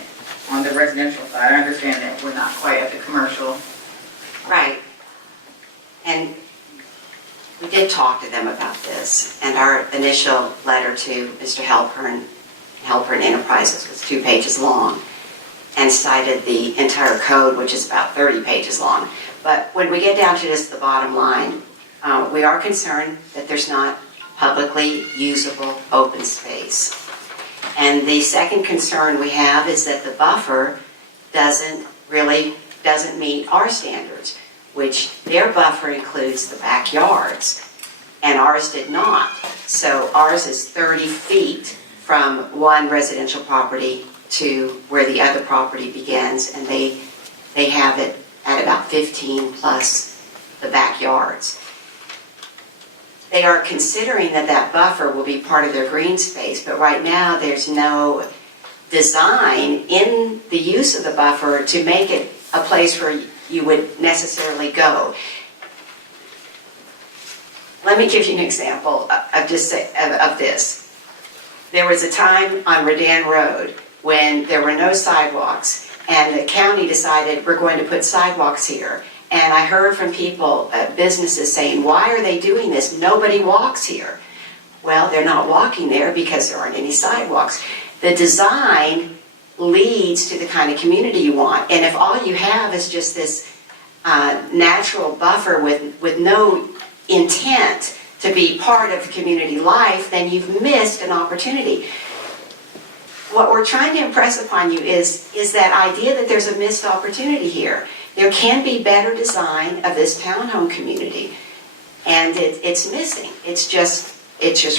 on the residential side? I understand that we're not quite at the commercial. Right. And we did talk to them about this, and our initial letter to Mr. Halpern Enterprises was 2 pages long and cited the entire code, which is about 30 pages long. But when we get down to just the bottom line, we are concerned that there's not publicly usable open space. And the second concern we have is that the buffer doesn't meet our standards, which their buffer includes the backyards, and ours did not. So ours is 30 feet from one residential property to where the other property begins, and they have it at about 15 plus the backyards. They are considering that buffer will be part of their green space, but right now there's no design in the use of the buffer to make it a place where you would necessarily go. Let me give you an example of this. There was a time on Redan Road when there were no sidewalks, and the county decided we're going to put sidewalks here. And I heard from people, businesses saying, why are they doing this? Nobody walks here. Well, they're not walking there because there aren't any sidewalks. The design leads to the kind of community you want. And if all you have is just this natural buffer with no intent to be part of community life, then you've missed an opportunity. What we're trying to impress upon you is that idea that there's a missed opportunity here. There can be better design of this townhome community, and it's missing. It's just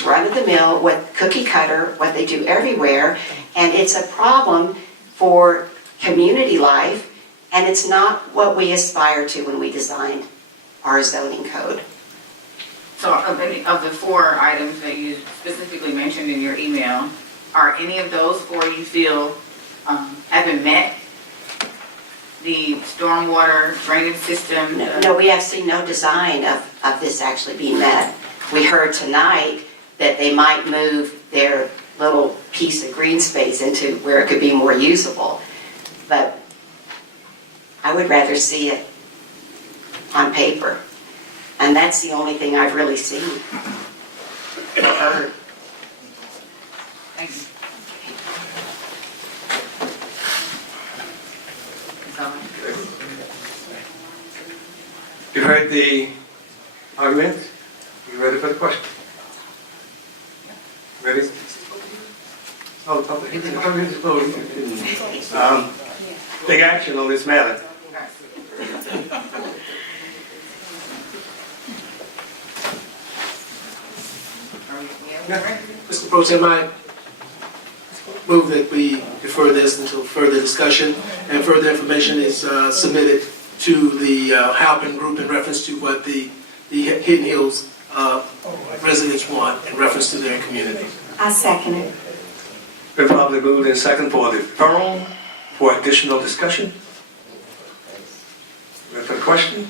run-of-the-mill, what cookie cutter, what they do everywhere, and it's a problem for community life, and it's not what we aspire to when we design our zoning code. So of the 4 items that you specifically mentioned in your email, are any of those 4 you feel have been met? The stormwater drainage system? No, we have seen no design of this actually being met. We heard tonight that they might move their little piece of green space into where it could be more usable. But I would rather see it on paper. And that's the only thing I've really seen or heard. Thanks. You heard the argument? You ready for the question? Ready? Oh, public. Take action on this matter. Mr. Pro Tem, I move that we defer this until further discussion and further information is submitted to the Halpin Group in reference to what the Hidden Hills residents want in reference to their community. I second it. Been probably moved in second for deferral for additional discussion. Ready for the question?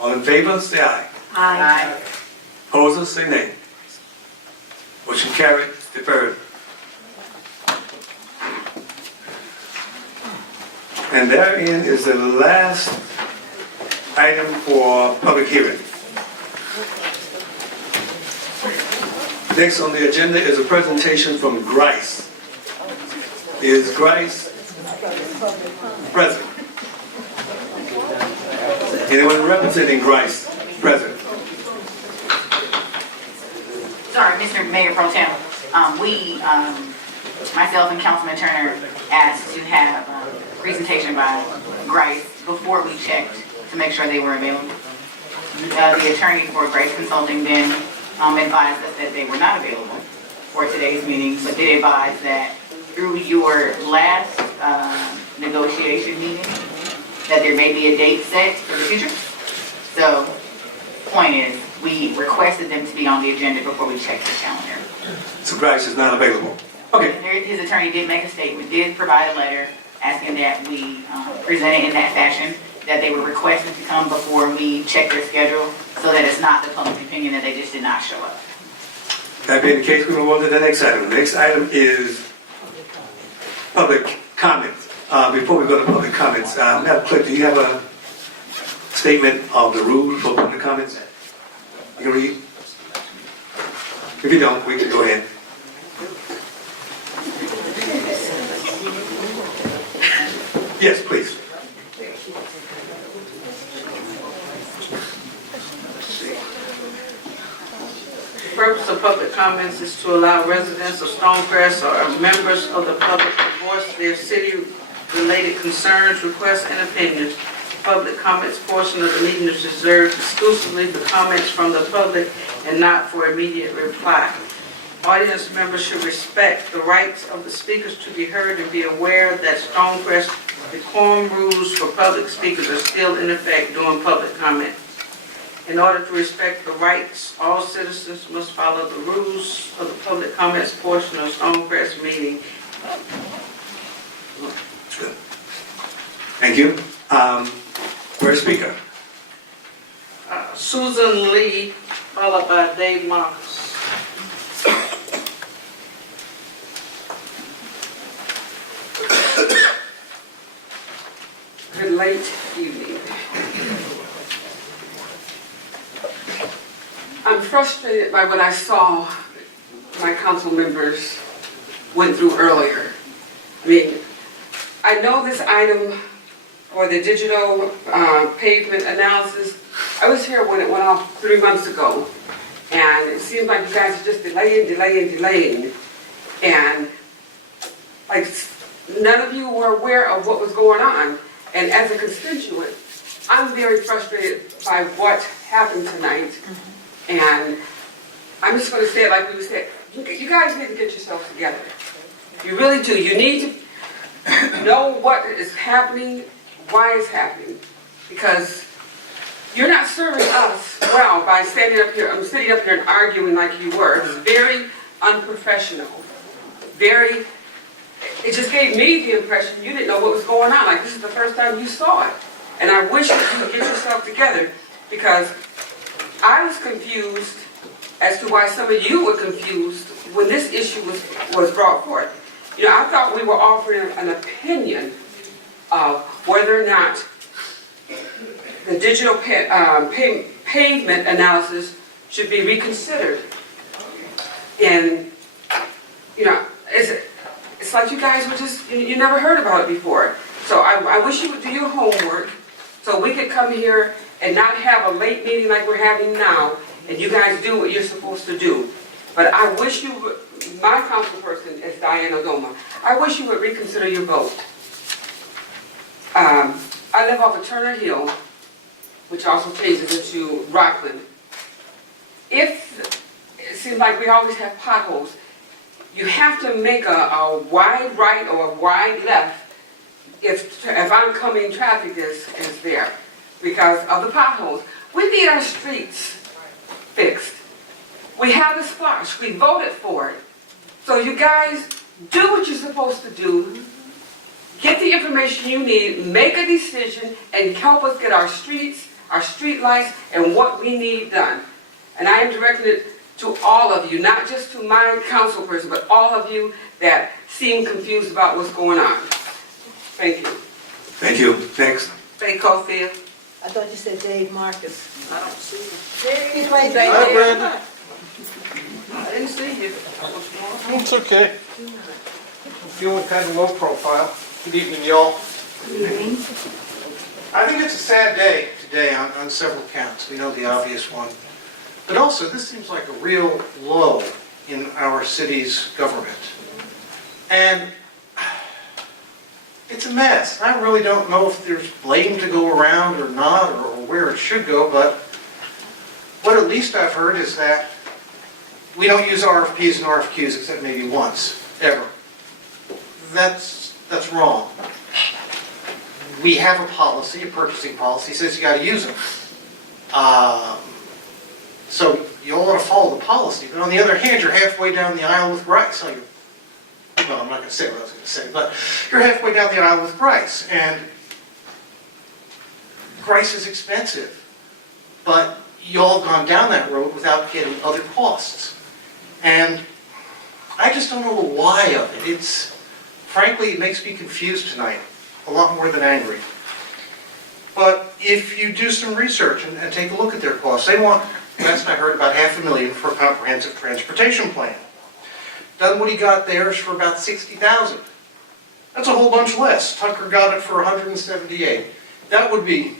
All in favor, say aye. Aye. Opposers, say nay. Motion carried, deferred. And therein is the last item for public hearing. Next on the agenda is a presentation from Grice. Is Grice present? Anyone representing Grice present? Sorry, Mr. Mayor Pro Tem. Myself and Councilman Turner asked to have a presentation by Grice before we checked to make sure they were available. The attorney for Grice Consulting then advised us that they were not available for today's meeting, but did advise that through your last negotiation meeting, that there may be a date set for the future. So, point is, we requested them to be on the agenda before we checked the calendar. So Grice is not available. Okay. His attorney did make a statement, did provide a letter asking that we present it in that fashion, that they were requested to come before we check their schedule, so that it's not the public opinion that they just did not show up. That being the case, we move on to the next item. The next item is public comments. Before we go to public comments, Madam Clerk, do you have a statement of the rules for public comments? You can read? If you don't, we can go ahead. Yes, please. The purpose of public comments is to allow residents of Stonecrest or members of the public to voice their city-related concerns, requests, and opinions. Public comments portion of the meeting is reserved exclusively for comments from the public and not for immediate reply. Audience members should respect the rights of the speakers to be heard and be aware that Stonecrest decorum rules for public speakers are still in effect during public comment. In order to respect the rights, all citizens must follow the rules of the public comments portion of Stonecrest meeting. Good. Thank you. First speaker. Susan Lee, followed by Dave Marcus. Good late evening. I'm frustrated by what I saw my council members went through earlier. I mean, I know this item or the digital pavement analysis, I was here when it went off 3 months ago, and it seems like you guys are just delaying. And like none of you were aware of what was going on. And as a constituent, I'm very frustrated by what happened tonight. And I'm just going to say it like we said, you guys need to get yourselves together. You really do. You need to know what is happening, why it's happening. Because You're not serving us well by standing up here, sitting up here and arguing like you were. It's very unprofessional. Very, it just gave me the impression you didn't know what was going on. Like this is the first time you saw it. And I wish that you would get yourself together because I was confused as to why some of you were confused when this issue was brought forth. You know, I thought we were offering an opinion of whether or not the digital pavement analysis should be reconsidered. And, you know, it's like you guys were just, you never heard about it before. So I wish you would do your homework so we could come here and not have a late meeting like we're having now, and you guys do what you're supposed to do. But I wish you would, my council person is Diane Odoma, I wish you would reconsider your vote. I live off of Turner Hill, which also changes into Rockland. If it seems like we always have potholes, you have to make a wide right or a wide left if oncoming traffic is there because of the potholes. We need our streets fixed. We have the splosh. We voted for it. So you guys do what you're supposed to do. Get the information you need, make a decision, and help us get our streets, our street lights, and what we need done. And I am directing it to all of you, not just to my council person, but all of you that seem confused about what's going on. Thank you. Thank you. Next. Ray Cofield. I thought you said Dave Marcus. I don't see him. He's right Hi, there. Brandon. I didn't see you. It's okay. Feeling kind of low profile. Good evening, y'all. Good evening. I think it's a sad day today on several counts. We know the obvious one. But also, this seems like a real low in our city's government. And it's a mess. I really don't know if there's blame to go around or not, or where it should go, but what at least I've heard is that we don't use RFPs and RFQs except maybe once, ever. That's wrong. We have a policy, a purchasing policy, says you gotta use them. So you all want to follow the policy, but on the other hand, you're halfway down the aisle with Grice. Well, I'm not going to say what I was going to say, but you're halfway down the aisle with Grice, and Grice is expensive, but you all have gone down that road without getting other costs. And I just don't know the why of it. Frankly, it makes me confused tonight, a lot more than angry. But if you do some research and take a look at their costs, they want, last I heard, about $500,000 for a comprehensive transportation plan. Dunwoody got theirs for about $60,000. That's a whole bunch less. Tucker got it for $178,000. That would be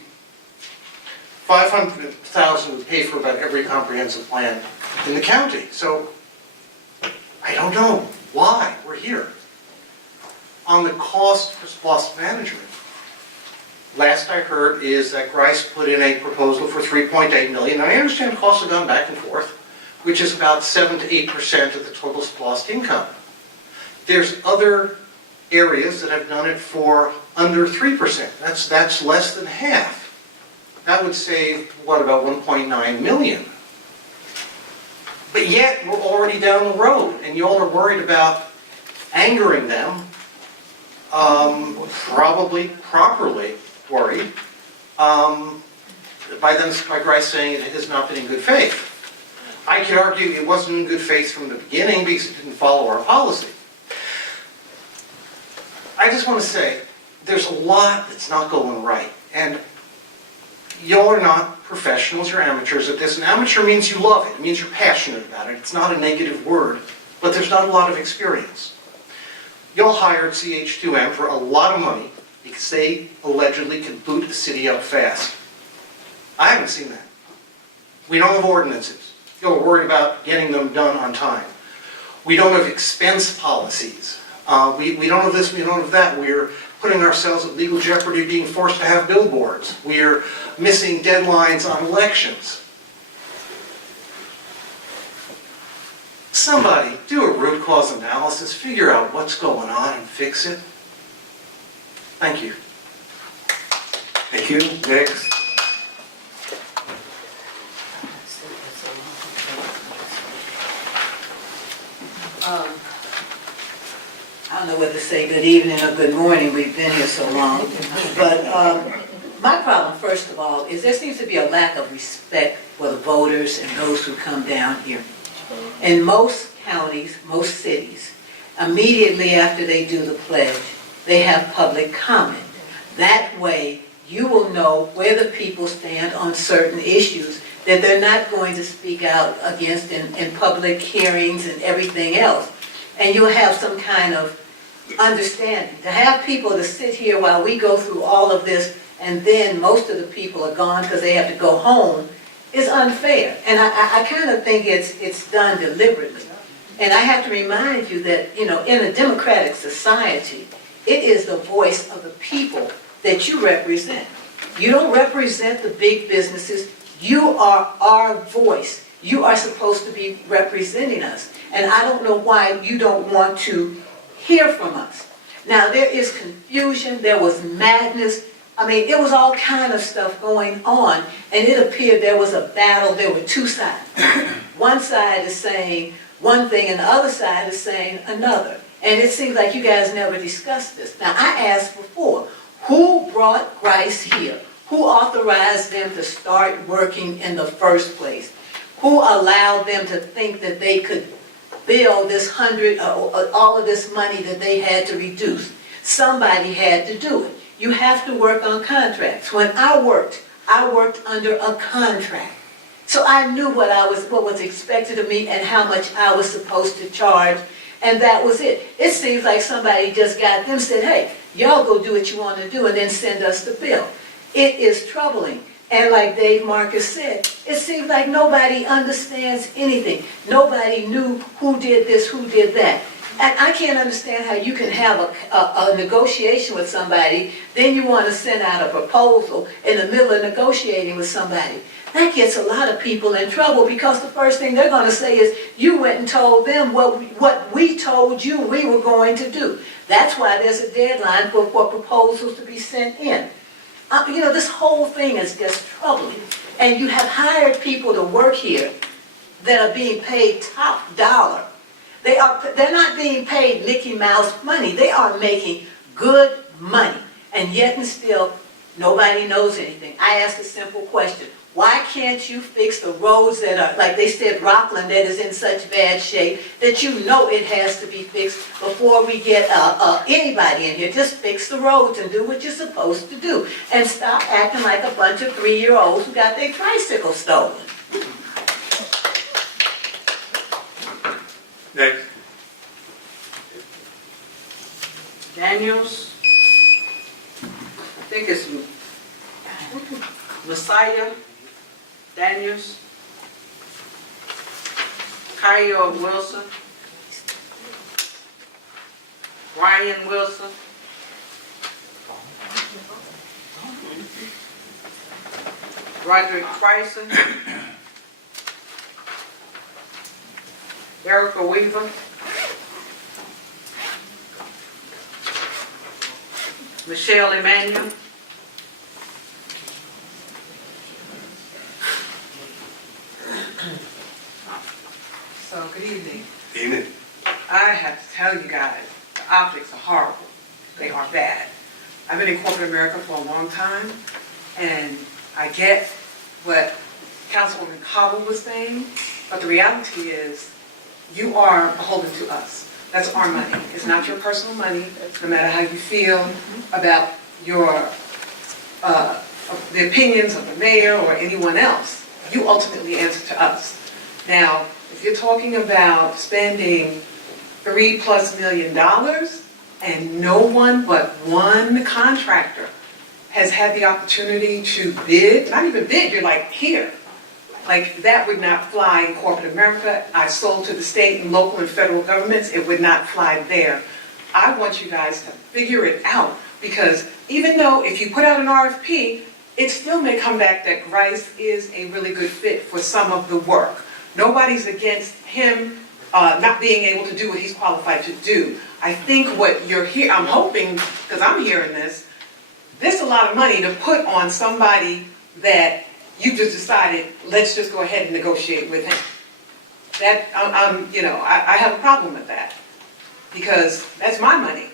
$500,000 would pay for about every comprehensive plan in the county. So I don't know why we're here. On the cost for loss management, last I heard is that Grice put in a proposal for $3.8 million. Now I understand costs have gone back and forth, which is about 7 to 8% of the total lost income. There's other areas that have done it for under 3%. That's less than half. That would save, what, about $1.9 million. But yet, we're already down the road, and you all are worried about angering them, probably properly worried, by Grice saying it has not been in good faith. I could argue it wasn't in good faith from the beginning because it didn't follow our policy. I just want to say, there's a lot that's not going right, and y'all are not professionals, you're amateurs at this, and amateur means you love it, it means you're passionate about it. It's not a negative word, but there's not a lot of experience. Y'all hired CH2M for a lot of money because they allegedly could boot the city up fast. I haven't seen that. We don't have ordinances. Y'all are worried about getting them done on time. We don't have expense policies. We don't have this, we don't have that. We're putting ourselves at legal jeopardy of being forced to have billboards. We're missing deadlines on elections. Somebody do a root cause analysis, figure out what's going on and fix it. Thank you. Thank you. Next. don't know whether to say good evening or good morning, we've been here so long. But my problem, first of all, is there seems to be a lack of respect for the voters and those who come down here. In most counties, most cities, immediately after they do the pledge, they have public comment. That way, you will know where the people stand on certain issues that they're not going to speak out against in public hearings and everything else. And you'll have some kind of understanding. To have people to sit here while we go through all of this and then most of the people are gone because they have to go home is unfair. And I kind of think it's done deliberately. And I have to remind you that, you know, in a democratic society, it is the voice of the people that you represent. You don't represent the big businesses. You are our voice. You are supposed to be representing us. And I don't know why you don't want to hear from us. Now, there is confusion. There was madness. I mean, it was all kind of stuff going on. And it appeared there was a battle. There were two sides. One side is saying one thing and the other side is saying another. And it seems like you guys never discussed this. Now, I asked before, who brought Grice here? Who authorized them to start working in the first place? Who allowed them to think that they could bill this all of this money that they had to reduce? Somebody had to do it. You have to work on contracts. When I worked under a contract. So I knew what was expected of me and how much I was supposed to charge, and that was it. It seems like somebody just got them, said, hey, y'all go do what you want to do and then send us the bill. It is troubling. And like Dave Marcus said, it seems like nobody understands anything. Nobody knew who did this, who did that. And I can't understand how you can have a negotiation with somebody, then you want to send out a proposal in the middle of negotiating with somebody. That gets a lot of people in trouble because the first thing they're going to say is, you went and told them what we told you we were going to do. That's why there's a deadline for proposals to be sent in. You know, this whole thing is just troubling. And you have hired people to work here that are being paid top dollar. They're not being paid Mickey Mouse money. They are making good money. And yet and still, nobody knows anything. I asked a simple question. Why can't you fix the roads that are, like they said, Rockland, that is in such bad shape that you know it has to be fixed before we get anybody in here? Just fix the roads and do what you're supposed to do. And stop acting like a bunch of 3-year-olds who got their tricycle stolen. Next. Daniels, I think it's Messiah Daniels, Kyle Wilson, Ryan Wilson, Roderick Bryson, Erica Weaver, Michelle Emanuel, So, good evening. Evening. I have to tell you guys, the optics are horrible. They are bad. I've been in corporate America for a long time, and I get what Councilwoman Cobble was saying, but the reality is, you are beholden to us. That's our money. It's not your personal money, no matter how you feel about your the opinions of the mayor or anyone else. You ultimately answer to us. Now, if you're talking about spending $3+ million and no one but one contractor has had the opportunity to bid, not even bid, you're like, here. Like, that would not fly in corporate America. I sold to the state and local and federal governments. It would not fly there. I want you guys to figure it out, because even though if you put out an RFP, it still may come back that Grice is a really good fit for some of the work. Nobody's against him not being able to do what he's qualified to do. I think what you're here, I'm hoping, because I'm hearing this, there's a lot of money to put on somebody that you just decided, let's just go ahead and negotiate with him. That, I have a problem with that. because that's my money.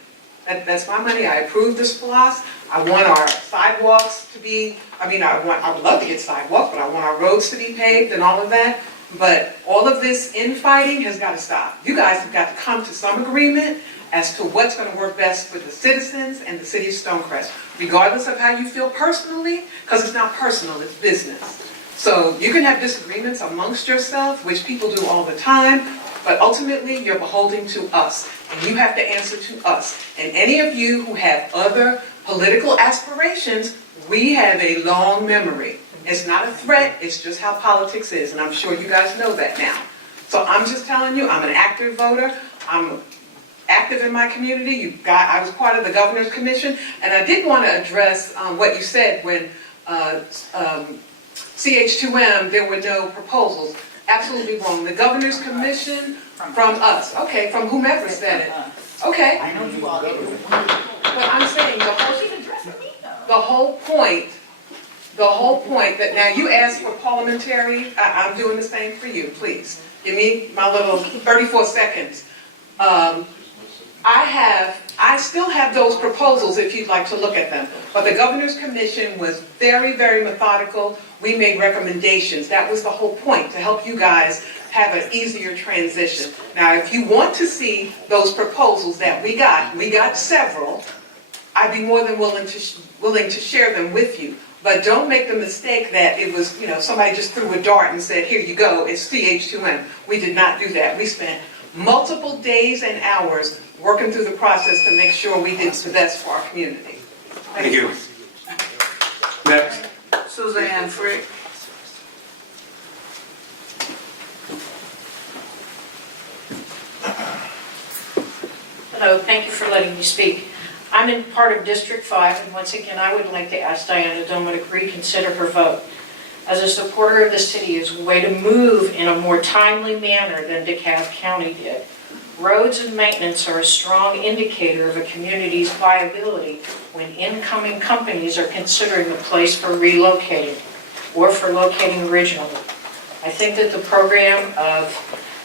That's my money. I approve this SPOS. I want our sidewalks to be, I would love to get sidewalks, but I want our roads to be paved and all of that. But all of this infighting has got to stop. You guys have got to come to some agreement as to what's going to work best for the citizens and the city of Stonecrest, regardless of how you feel personally, because it's not personal, it's business. So you can have disagreements amongst yourself, which people do all the time, but ultimately you're beholden to us, and you have to answer to us. And any of you who have other political aspirations, we have a long memory. It's not a threat, it's just how politics is, and I'm sure you guys know that now. So I'm just telling you, I'm an active voter, I'm active in my community. I was part of the Governor's Commission, and I did want to address what you said when CH2M, there were no proposals. Absolutely wrong. The Governor's Commission from us. Okay, from whomever said it. Okay. I know you all did. But I'm saying the whole point that, now you asked for parliamentary, I'm doing the same for you, please. Give me my little 34 seconds. I still have those proposals if you'd like to look at them. But the Governor's Commission was very, very methodical. We made recommendations. That was the whole point, to help you guys have an easier transition. Now, if you want to see those proposals that we got several, I'd be more than willing to share them with you. But don't make the mistake that it was, somebody just threw a dart and said, here you go, it's CH2M. We did not do that. We spent multiple days and hours working through the process to make sure we did the best for our community. Thank you. Next. Suzanne Frick. Hello, thank you for letting me speak. I'm in part of District 5, and once again, I would like to ask Diana Doma to reconsider her vote. As a supporter of the city, is a way to move in a more timely manner than DeKalb County did. Roads and maintenance are a strong indicator of a community's viability when incoming companies are considering a place for relocating or for locating originally. I think that the program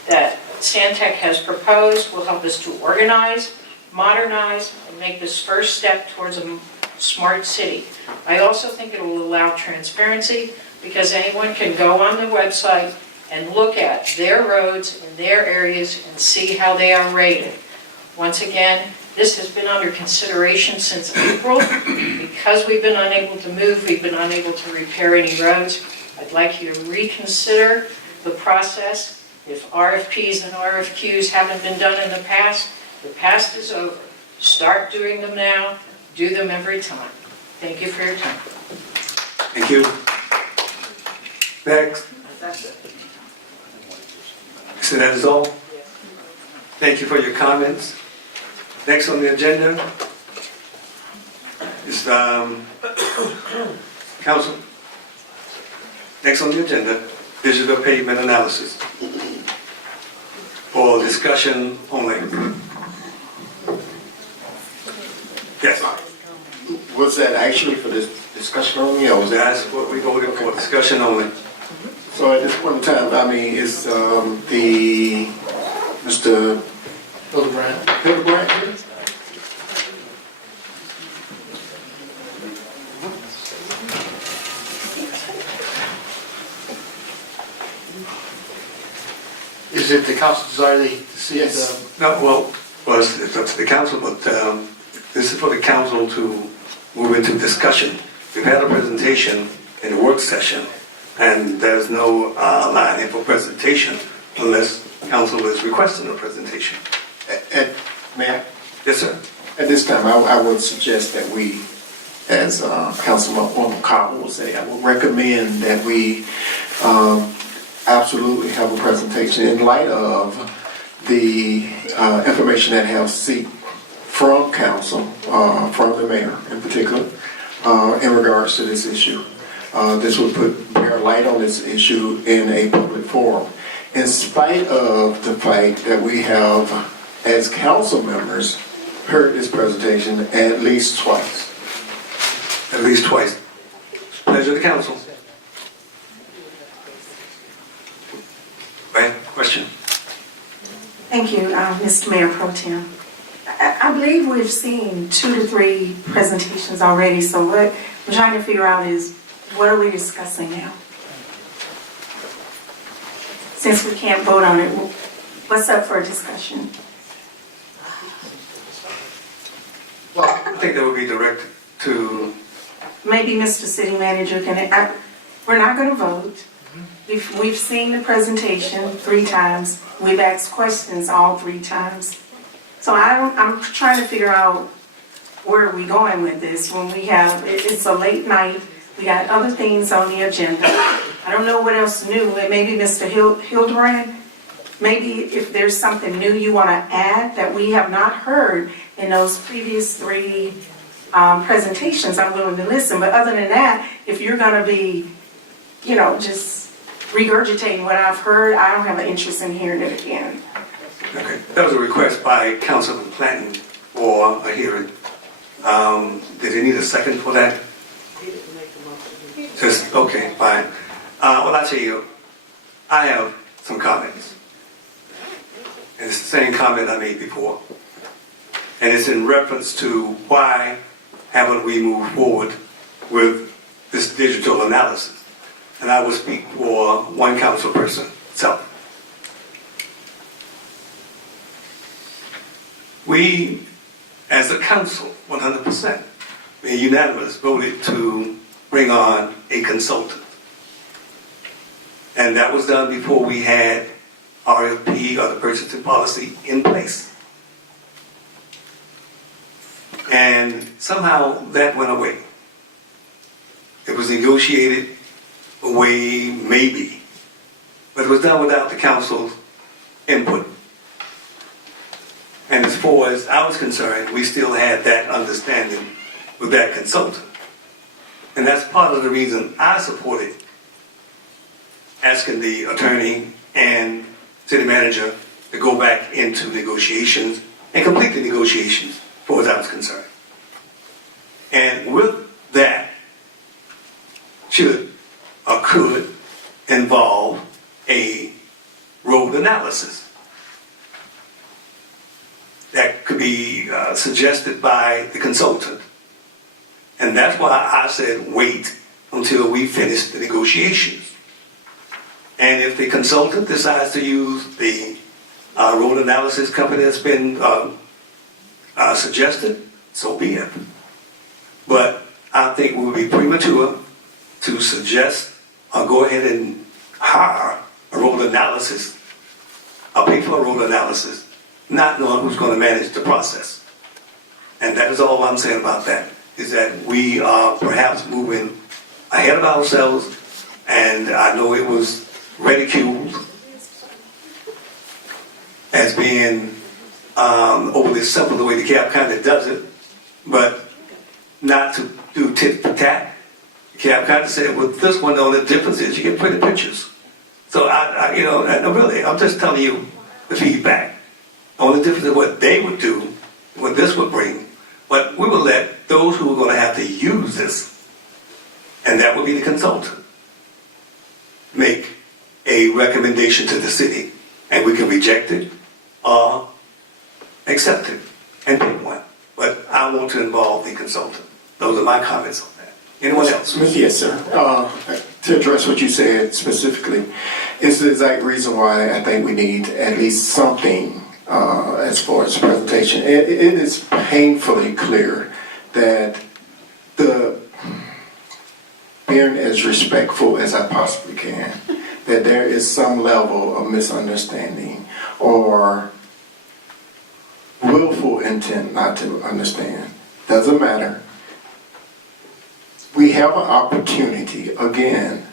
that Stantec has proposed will help us to organize, modernize, and make this first step towards a smart city. I also think it will allow transparency because anyone can go on the website and look at their roads in their areas and see how they are rated. Once again, this has been under consideration since April. Because we've been unable to move, we've been unable to repair any roads. I'd like you to reconsider the process. If RFPs and RFQs haven't been done in the past is over. Start doing them now, do them every time. Thank you for your time. Thank you. Next. So that is all. Thank you for your comments. Next on the agenda is council. Next on the agenda, digital pavement analysis. For discussion only. Yes. Was that actually for this discussion only, or was that? That's what we voted for, discussion only. So at this point in time, is the Mr. Hildebrand here? Is it the council's desire to see it? No, it's up to the council, but this is for the council to move into discussion. We've had a presentation in the work session, and there's no line in for presentation unless council is requesting a presentation. Mayor? Yes, sir. At this time, I would suggest that we, as Councilman Carter will say, I would recommend that we absolutely have a presentation in light of the information that have seeped from council, from the mayor in particular, in regards to this issue. This would put more light on this issue in a public forum. In spite of the fact that we have, as council members, heard this presentation at least twice. At least twice. Pleasure of the council. Right, question? Thank you, Mr. Mayor Pro Tem. I believe we've seen 2 to 3 presentations already, so what I'm trying to figure out is, what are we discussing now? Since we can't vote on it, what's up for a discussion? Well, I think that would be directed to, Maybe Mr. City Manager can, we're not gonna vote. We've seen the presentation 3 times. We've asked questions all 3 times. So I'm trying to figure out where are we going with this when we have, it's a late night. We got other things on the agenda. I don't know what else new, maybe Mr. Hildebrand, maybe if there's something new you want to add that we have not heard in those previous 3 presentations, I'm willing to listen. But other than that, if you're going to be, just regurgitating what I've heard, I don't have an interest in hearing it again. okay, that was a request by Councilman Planton for a hearing. Did he need a second for that? Just, okay, fine. Well, I tell you, I have some comments. And it's the same comment I made before. And it's in reference to why haven't we moved forward with this digital analysis. And I will speak for one council person, Sept. We, as a council, 100%, unanimous, voted to bring on a consultant. And that was done before we had RFP or the purchasing policy in place. And somehow that went away. It was negotiated away, maybe, but it was done without the council's input. And as far as I was concerned, we still had that understanding with that consultant. And that's part of the reason I supported asking the attorney and city manager to go back into negotiations and complete the negotiations, as far as I was concerned. And with that, should or could involve a road analysis that could be suggested by the consultant. And that's why I said wait until we finish the negotiations. And if the consultant decides to use the road analysis company that's been suggested, so be it. But I think it would be premature to suggest or go ahead and hire a road analysis, or pay for a road analysis, not knowing who's going to manage the process. And that is all I'm saying about that, is that we are perhaps moving ahead of ourselves, and I know it was ridiculed as being overly simple the way the Cap County does it, but not to do tit for tat. Cap County said, with this one, the only difference is you get pretty pictures. So really, I'm just telling you the feedback. The only difference is what they would do, what this would bring. But we will let those who are going to have to use this, and that would be the consultant, make a recommendation to the city, and we can reject it or accept it and pick one. But I want to involve the consultant. Those are my comments on that. Anyone else? Yes, sir. To address what you said specifically, it's the exact reason why I think we need at least something as far as presentation. It is painfully clear that being as respectful as I possibly can, that there is some level of misunderstanding or willful intent not to understand. Doesn't matter. We have an opportunity, again,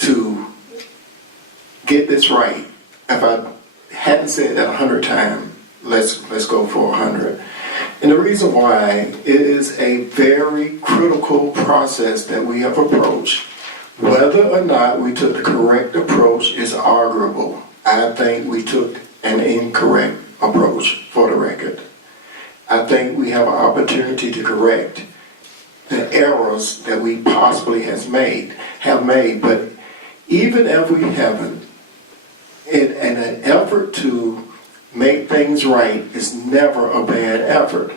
to get this right. If I hadn't said that 100 times, let's go for 100. And the reason why, it is a very critical process that we have approached. Whether or not we took the correct approach is arguable. I think we took an incorrect approach, for the record. I think we have an opportunity to correct the errors that we possibly have made. But even if we haven't, in an effort to make things right is never a bad effort.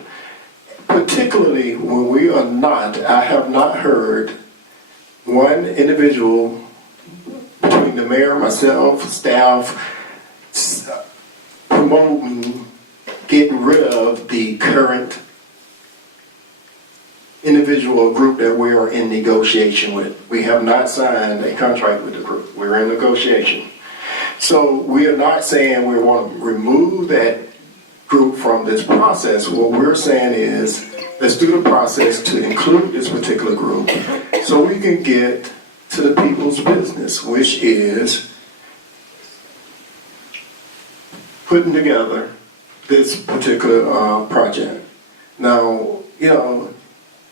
Particularly when we are not, I have not heard one individual between the mayor, myself, staff, promoting getting rid of the current individual or group that we are in negotiation with. We have not signed a contract with the group. We're in negotiation. So we are not saying we want to remove that group from this process. What we're saying is, let's do the process to include this particular group so we can get to the people's business, which is putting together this particular project. Now, you know,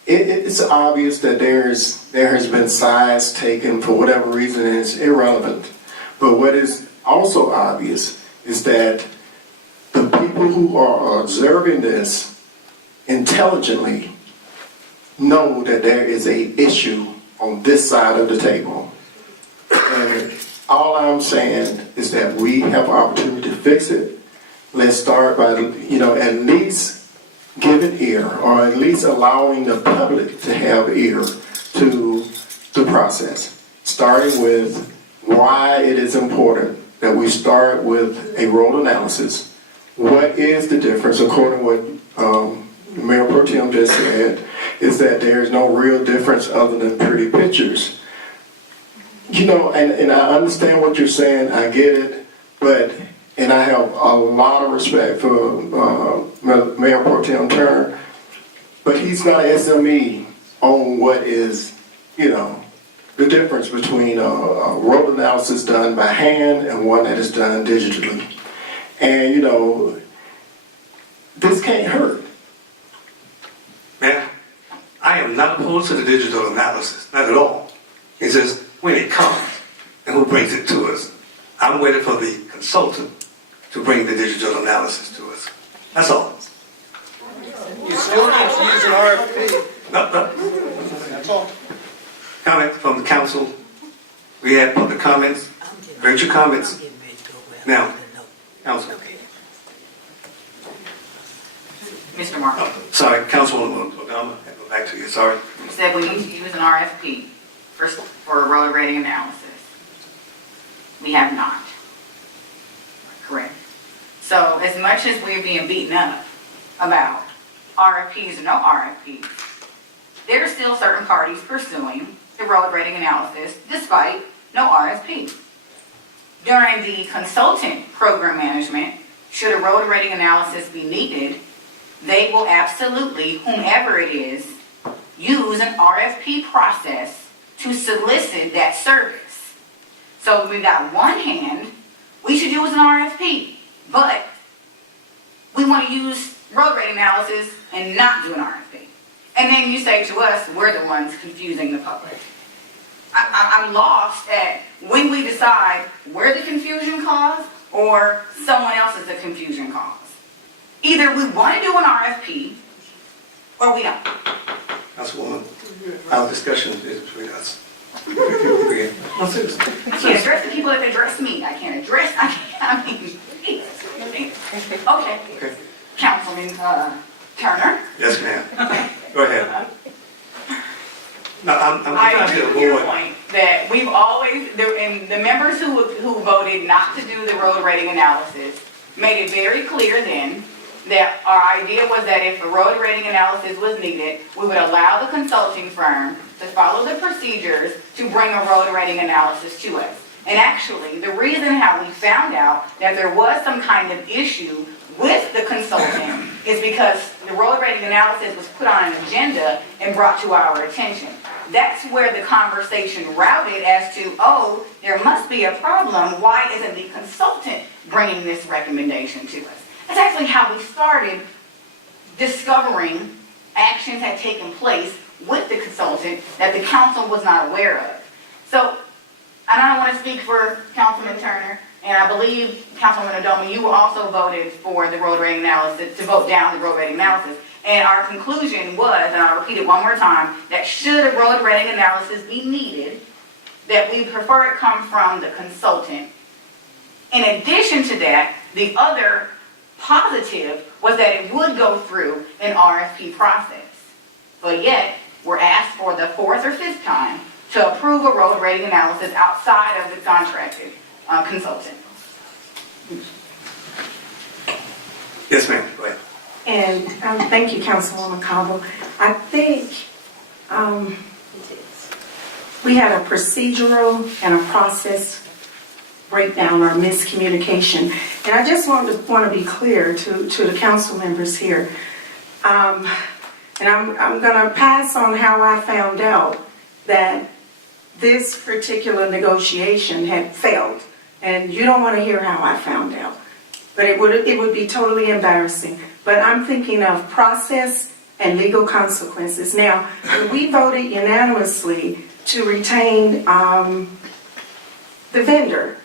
it's obvious that there has been sides taken for whatever reason, and it's irrelevant. But what is also obvious is that the people who are observing this intelligently know that there is an issue on this side of the table. And all I'm saying is that we have an opportunity to fix it. Let's start by, you know, at least giving ear, or at least allowing the public to have ear to the process. Starting with why it is important that we start with a road analysis. What is the difference, according to what Mayor Pro Tem just said, is that there's no real difference other than pretty pictures. You know, and I understand what you're saying, I get it, but, and I have a lot of respect for Mayor Pro Tem Turner, but he's not an SME on what is, you know, the difference between a road analysis done by hand and one that is done digitally. And, you know, this can't hurt. Man, I am not opposed to the digital analysis, not at all. It's just when it comes and who brings it to us. I'm waiting for the consultant to bring the digital analysis to us. That's all. You still need to use an RFP. No. That's all. Comment from the council. We had public comments. Heard your comments. Now, council. Mr. Markle, Sorry, Councilwoman Obama. I'll go back to you. Sorry. you said we need to use an RFP for a road rating analysis. We have not. Correct. So as much as we're being beaten up about RFPs or no RFPs, there are still certain parties pursuing the road rating analysis despite no RFP. During the consultant program management, should a road rating analysis be needed, they will absolutely, whomever it is, use an RFP process to solicit that service. So we got one hand, we should use an RFP, but we want to use road rating analysis and not do an RFP. And then you say to us, we're the ones confusing the public. I'm lost at when we decide we're the confusion cause or someone else is the confusion cause. Either we want to do an RFP or we don't. Councilwoman, our discussion is between us. I can't address the people that address me. I mean, okay. Councilman Turner. Yes, ma'am. Okay. Go ahead. No, I'm I trying agree to with your avoid. point that we've always, and the members who voted not to do the road rating analysis made it very clear then that our idea was that if a road rating analysis was needed, we would allow the consulting firm to follow the procedures to bring a road rating analysis to us. And actually, the reason how we found out that there was some kind of issue with the consultant is because the road rating analysis was put on an agenda and brought to our attention. That's where the conversation routed as to, oh, there must be a problem. Why isn't the consultant bringing this recommendation to us? That's actually how we started discovering actions had taken place with the consultant that the council was not aware of. So, and I don't want to speak for Councilman Turner, and I believe Councilwoman Adoma, you also voted for the road rating analysis, to vote down the road rating analysis. And our conclusion was, and I'll repeat it one more time, that should a road rating analysis be needed, that we prefer it come from the consultant. In addition to that, the other positive was that it would go through an RFP process. But yet, we're asked for the fourth or fifth time to approve a road rating analysis outside of the contracted consultant. Yes, ma'am, go ahead. And thank you, Councilwoman Cobble. I think we had a procedural and a process breakdown or miscommunication. And I just want to be clear to the council members here. And I'm going to pass on how I found out that this particular negotiation had failed. And you don't want to hear how I found out. But it would be totally embarrassing. But I'm thinking of process and legal consequences. Now, we voted unanimously to retain the vendor.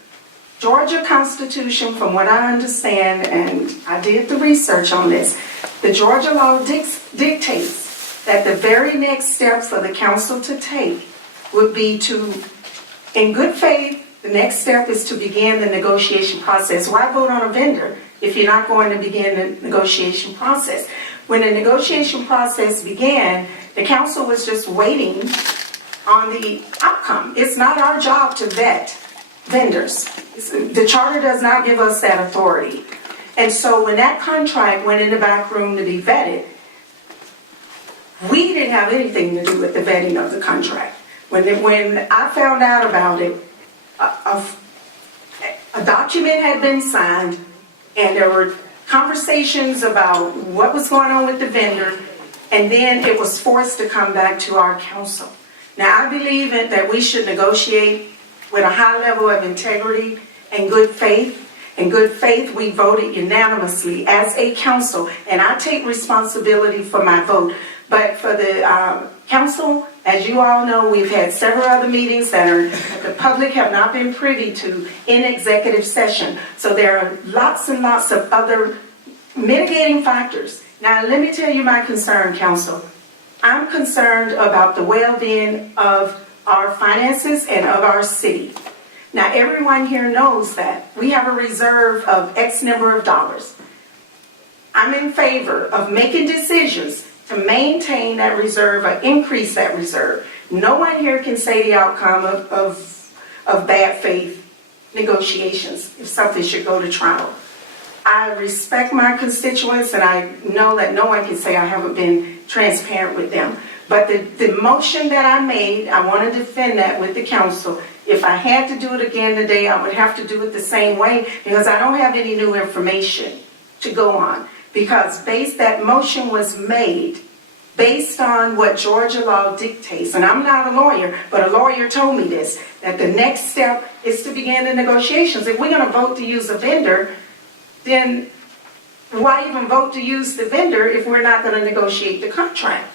Georgia Constitution, from what I understand, and I did the research on this, the Georgia law dictates that the very next step for the council to take would be to, in good faith, the next step is to begin the negotiation process. Why vote on a vendor if you're not going to begin the negotiation process? When the negotiation process began, the council was just waiting on the outcome. It's not our job to vet vendors. The charter does not give us that authority. And so when that contract went in the back room to be vetted, we didn't have anything to do with the vetting of the contract. When I found out about it, a document had been signed, and there were conversations about what was going on with the vendor, and then it was forced to come back to our council. Now, I believe that we should negotiate with a high level of integrity and good faith. In good faith, we voted unanimously as a council, and I take responsibility for my vote. But for the council, as you all know, we've had several other meetings that the public have not been privy to in executive session. So there are lots and lots of other mitigating factors. Now, let me tell you my concern, council. I'm concerned about the well-being of our finances and of our city. Now, everyone here knows that we have a reserve of X number of dollars. I'm in favor of making decisions to maintain that reserve or increase that reserve. No one here can say the outcome of bad faith negotiations if something should go to trial. I respect my constituents, and I know that no one can say I haven't been transparent with them. But the motion that I made, I want to defend that with the council. If I had to do it again today, I would have to do it the same way, because I don't have any new information to go on. Because that motion was made based on what Georgia law dictates. And I'm not a lawyer, but a lawyer told me this, that the next step is to begin the negotiations. If we're going to vote to use a vendor, then why even vote to use the vendor if we're not going to negotiate the contract?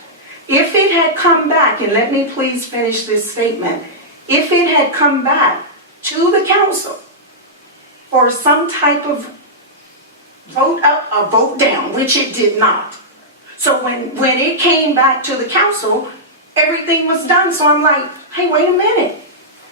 If it had come back, and let me please finish this statement, if it had come back to the council for some type of vote up or vote down, which it did not. So when it came back to the council, everything was done. So I'm like, hey, wait a minute.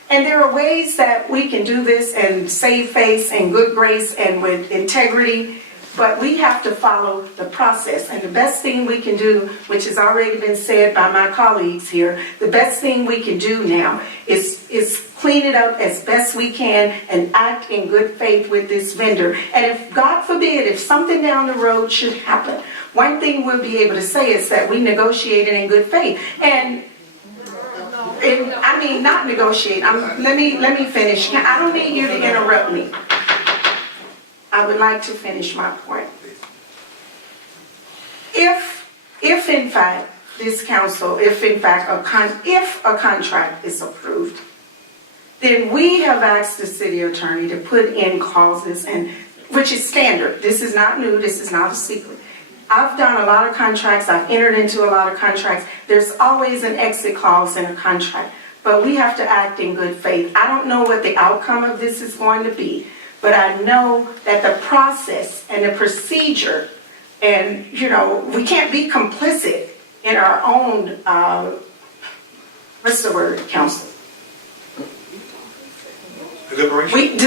And there are ways that we can do this and save face and good grace and with integrity, but we have to follow the process. And the best thing we can do, which has already been said by my colleagues here, the best thing we can do now is clean it up as best we can and act in good faith with this vendor. And if, God forbid, if something down the road should happen, one thing we'll be able to say is that we negotiated in good faith. And I mean, not negotiate. Let me finish. I don't need you to interrupt me. I would like to finish my point. If in fact this council, if a contract is approved, then we have asked the city attorney to put in clauses, and which is standard. This is not new. This is not a secret. I've done a lot of contracts. I've entered into a lot of contracts. There's always an exit clause in a contract, but we have to act in good faith. I don't know what the outcome of this is going to be, but I know that the process and the procedure, and we can't be complicit in our own, what's the word, counsel? Deliberations?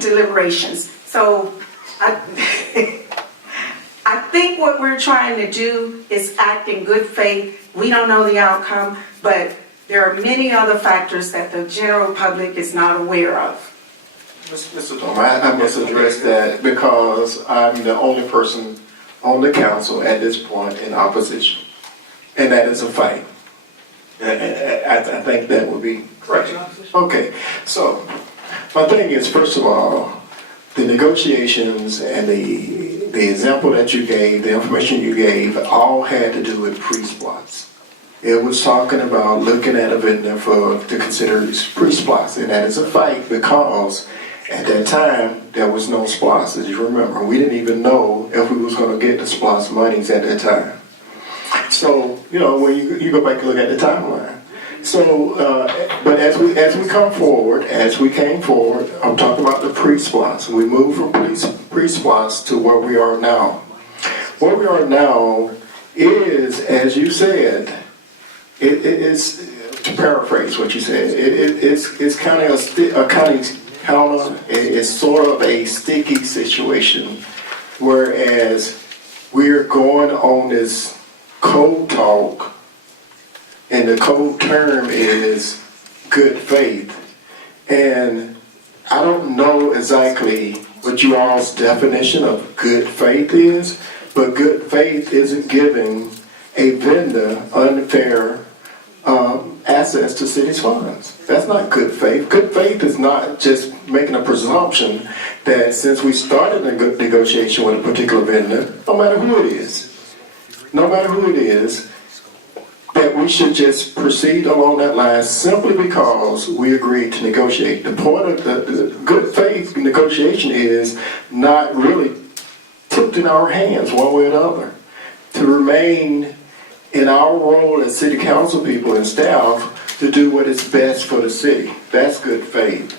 Deliberations. So, think what we're trying to do is act in good faith. We don't know the outcome, but there are many other factors that the general public is not aware of. Mr. Dome, I must address that because I'm the only person on the council at this point in opposition. And that is a fight. I think that would be correct. Okay, so my thing is, first of all, the negotiations and the example that you gave, the information you gave, all had to do with pre-splots. It was talking about looking at a vendor to consider pre-splots, and that is a fight because at that time there was no splots, as you remember. We didn't even know if we was going to get the splots monies at that time. So, you know, when you go back and look at the timeline. So, but as we came forward, I'm talking about the pre-splots. We moved from pre-splots to where we are now. Where we are now is, as you said, it is, to paraphrase what you said, it's kind of it's sort of a sticky situation, whereas we're going on this code talk, and the code term is good faith. And I don't know exactly what you all's definition of good faith is, but good faith isn't giving a vendor unfair access to city's funds. That's not good faith. Good faith is not just making a presumption that since we started a good negotiation with a particular vendor, no matter who it is, that we should just proceed along that line simply because we agreed to negotiate. The point of the good faith negotiation is not really tipped in our hands one way or the other. To remain in our role as city council people and staff to do what is best for the city. That's good faith.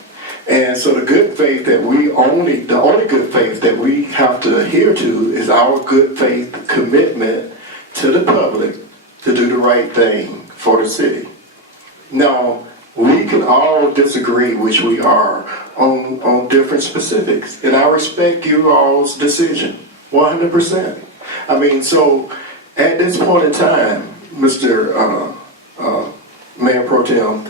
And so the good faith that the only good faith that we have to adhere to is our good faith commitment to the public to do the right thing for the city. Now, we can all disagree, which we are, on different specifics. And I respect you all's decision, 100%. I mean, so at this point in time, Mr. Mayor Pro Tem,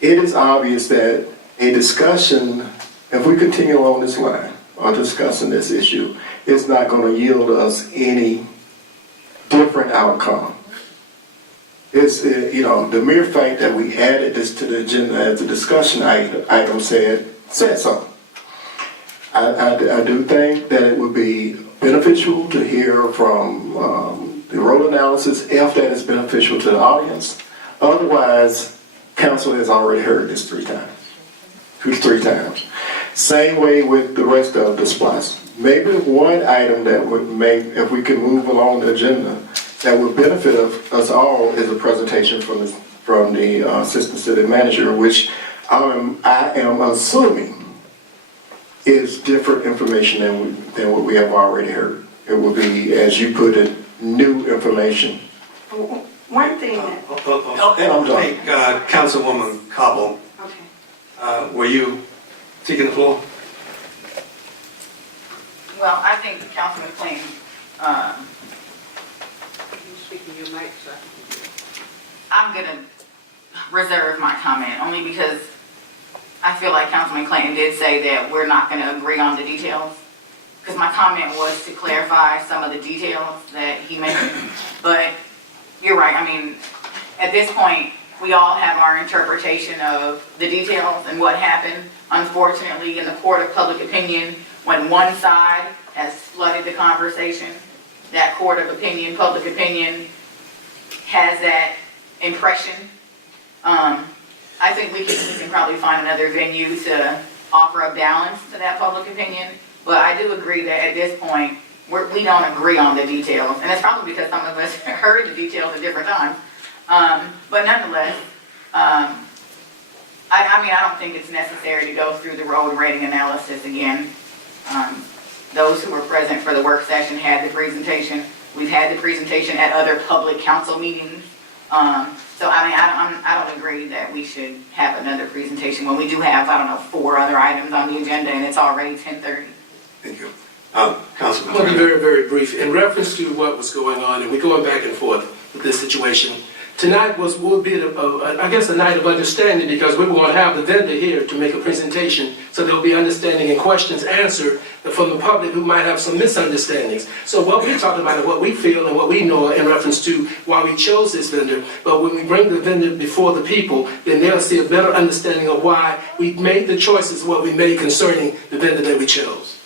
it is obvious that a discussion, if we continue along this line, or discussing this issue, is not going to yield us any different outcome. It's, the mere fact that we added this to the agenda as a discussion item said so. I do think that it would be beneficial to hear from the road analysis if that is beneficial to the audience. Otherwise, council has already heard this three times. Same way with the rest of the splats. Maybe one item that would make, if we could move along the agenda, that would benefit us all is a presentation from the assistant city manager, which I am assuming is different information than what we have already heard. It will be, as you put it, new information. One thing that... And I'm done. Hey, Councilwoman Cobble, were you taking the floor? Well, I think Councilman Clayton, I'm gonna reserve my comment only because I feel like Councilman Clayton did say that we're not gonna agree on the details. Because my comment was to clarify some of the details that he mentioned. But you're right, I mean, at this point, we all have our interpretation of the details and what happened. Unfortunately, in the court of public opinion, when one side has flooded the conversation, that court of opinion, public opinion, has that impression. I think we can probably find another venue to offer a balance to that public opinion. But I do agree that at this point, we don't agree on the details. And it's probably because some of us heard the details at different times. But nonetheless, I don't think it's necessary to go through the road rating analysis again. Those who were present for the work session had the presentation. We've had the presentation at other public council meetings. So I don't agree that we should have another presentation when we do have, 4 other items on the agenda and it's already 10:30. Thank you. Councilman. I'm going to be very, very brief. In reference to what was going on, and we're going back and forth with this situation, tonight will be, I guess, a night of understanding, because we were going to have the vendor here to make a presentation, so there will be understanding and questions answered from the public who might have some misunderstandings. So what we're talking about is what we feel and what we know in reference to why we chose this vendor. But when we bring the vendor before the people, then they'll see a better understanding of why we made the choices what we made concerning the vendor that we chose.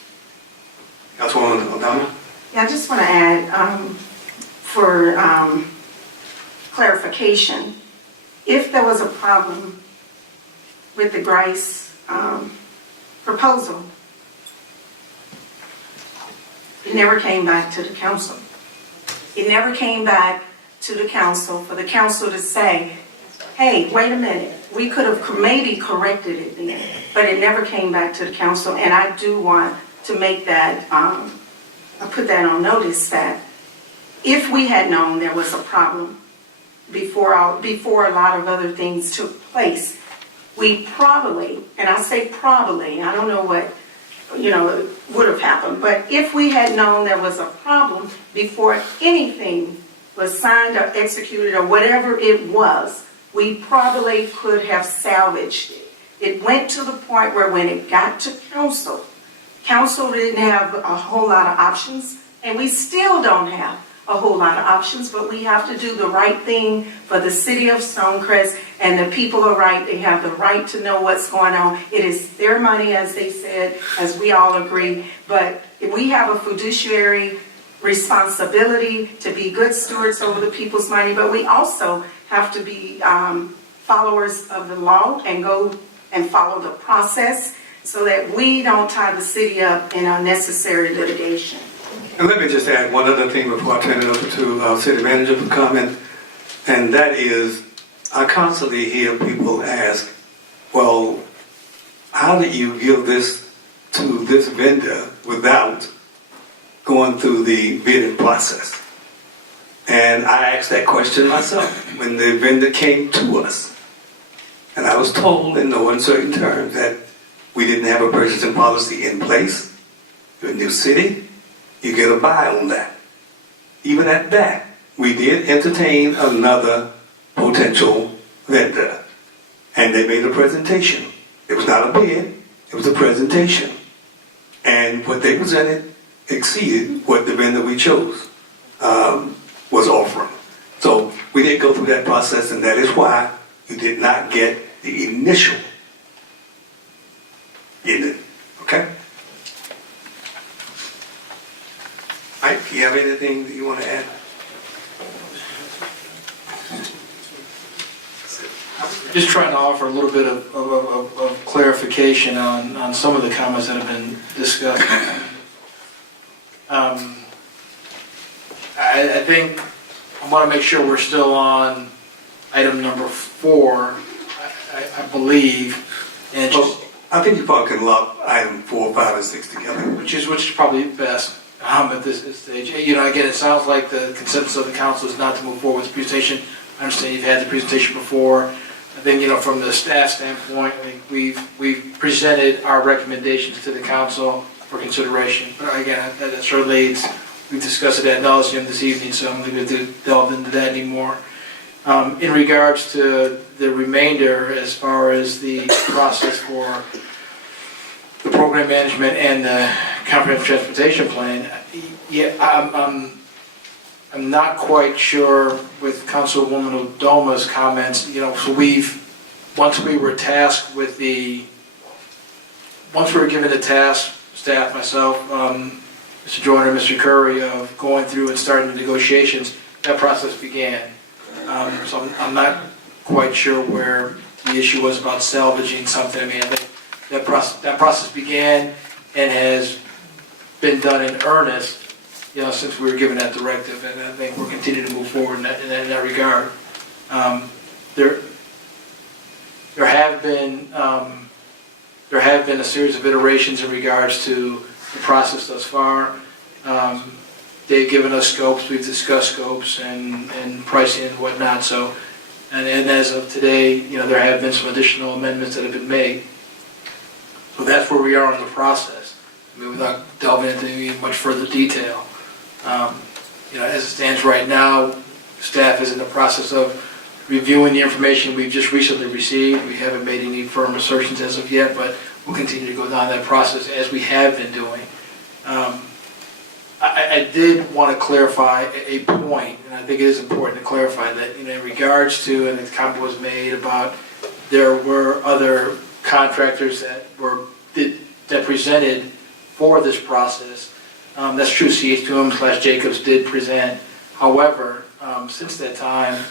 Councilwoman O'Donnell? Yeah, I just want to add, for clarification, if there was a problem with the Grice proposal, it never came back to the council. It never came back to the council for the council to say, hey, wait a minute, we could have maybe corrected it then, but it never came back to the council. And I do want to make that, I put that on notice, that if we had known there was a problem before a lot of other things took place, we probably, and I say probably, I don't know what, would have happened, but if we had known there was a problem before anything was signed or executed or whatever it was, we probably could have salvaged it. It went to the point where when it got to council, council didn't have a whole lot of options, and we still don't have a whole lot of options, but we have to do the right thing for the city of Stonecrest, and the people are right. They have the right to know what's going on. It is their money, as they said, as we all agree, but we have a fiduciary responsibility to be good stewards over the people's money, but we also have to be followers of the law and go and follow the process so that we don't tie the city up in unnecessary litigation. And let me just add one other thing before I turn it over to our city manager for comment, and that is, I constantly hear people ask, well, how did you give this to this vendor without going through the bidding process? And I asked that question myself when the vendor came to us. And I was told in no uncertain terms that we didn't have a purchasing policy in place. You're a new city. You get a buy on that. Even at that, we did entertain another potential vendor. And they made a presentation. It was not a bid, it was a presentation. And what they presented exceeded what the vendor we chose was offering. So we did go through that process, and that is why you did not get the initial unit. Okay? Mike, do you have anything that you want to add? Just trying to offer a little bit of clarification on some of the comments that have been discussed. I think I want to make sure we're still on item number 4, I believe. And just, I think you probably can lump item 4, 5, and 6 together. which is probably best at this stage. Again, it sounds like the consensus of the council is not to move forward with the presentation. I understand you've had the presentation before. I think, from the staff standpoint, I think we've presented our recommendations to the council for consideration. But again, that certainly we've discussed it ad nauseum this evening, so I'm not going to delve into that anymore. In regards to the remainder, as far as the process for the program management and the comprehensive transportation plan, I'm not quite sure with Councilwoman O'Doma's comments. So once we were tasked with once we were given the task, staff, myself, Mr. Joyner, Mr. Curry, of going through and starting the negotiations, that process began. So I'm not quite sure where the issue was about salvaging something. I mean, I think that process began and has been done in earnest, since we were given that directive, and I think we're continuing to move forward in that regard. There have been a series of iterations in regards to the process thus far. They've given us scopes, we've discussed scopes and pricing and whatnot. So, and as of today, there have been some additional amendments that have been made. So that's where we are in the process. I mean, without delving into any much further detail. As it stands right now, staff is in the process of reviewing the information we've just recently received. We haven't made any firm assertions as of yet, but we'll continue to go down that process as we have been doing. I did want to clarify a point, and I think it is important to clarify that, in regards to, and the comment was made about there were other contractors that presented for this process. That's true, CH2M/Jacobs did present. However, since that time,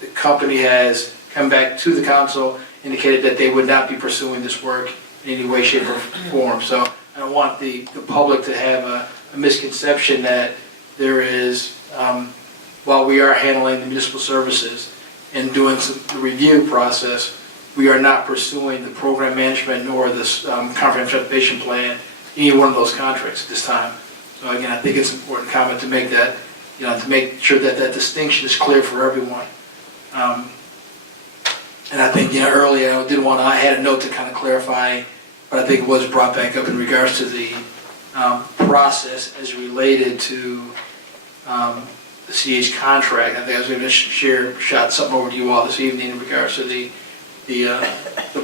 the company has come back to the council, indicated that they would not be pursuing this work in any way, shape, or form. So I don't want the public to have a misconception that there is, while we are handling the municipal services and doing the review process, we are not pursuing the program management nor this comprehensive transportation plan, any one of those contracts at this time. So again, I think it's an important comment to make that, to make sure that that distinction is clear for everyone. And I think, earlier I had a note to kind of clarify, but I think it was brought back up in regards to the process as related to the CH contract. I think I was going to shot something over to you all this evening in regards to the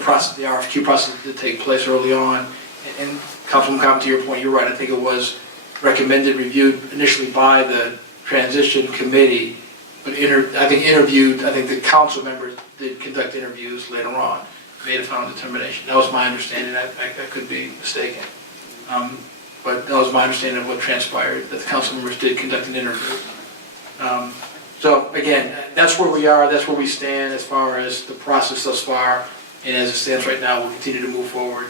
process, the RFQ process that did take place early on. And Councilman Cobb, to your point, you're right. I think it was recommended, reviewed initially by the transition committee, but I think the council members did conduct interviews later on, made a final determination. That was my understanding. I could be mistaken. But that was my understanding of what transpired, that the council members did conduct an interview. So again, that's where we are, that's where we stand as far as the process thus far, and as it stands right now, we'll continue to move forward.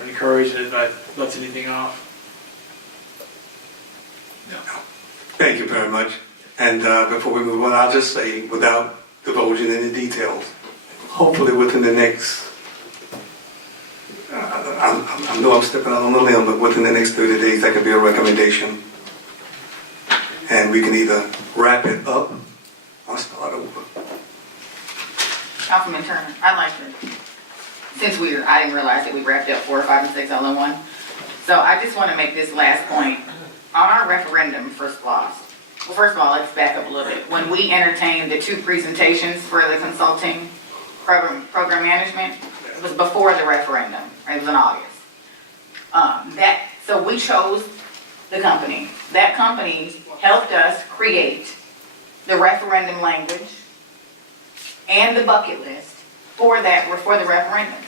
Or encourage, and if I left anything off. No. Thank you very much. And before we move on, I'll just say, without divulging any details, hopefully within the next, I know I'm stepping out on a limb, but within the next 30 days, that could be a recommendation. And we can either wrap it up or start over. Councilman Turner, I'd like to, since I didn't realize that we wrapped up 4, 5, and 6 all in one. So I just want to make this last point. On our referendum for SPLOST, well, first of all, let's back up a little bit. When we entertained the 2 presentations for the consulting program management, it was before the referendum, right? It was in August. So we chose the company. That company helped us create the referendum language and the bucket list for the referendum.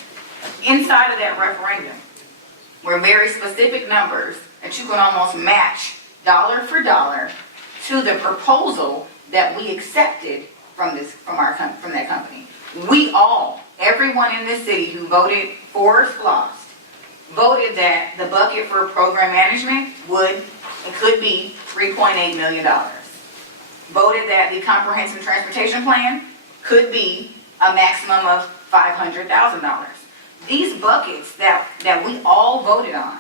Inside of that referendum were very specific numbers that you can almost match dollar for dollar to the proposal that we accepted from that company. Everyone in this city who voted for SPLOST voted that the bucket for program management could be $3.8 million. Voted that the comprehensive transportation plan could be a maximum of $500,000. These buckets that we all voted on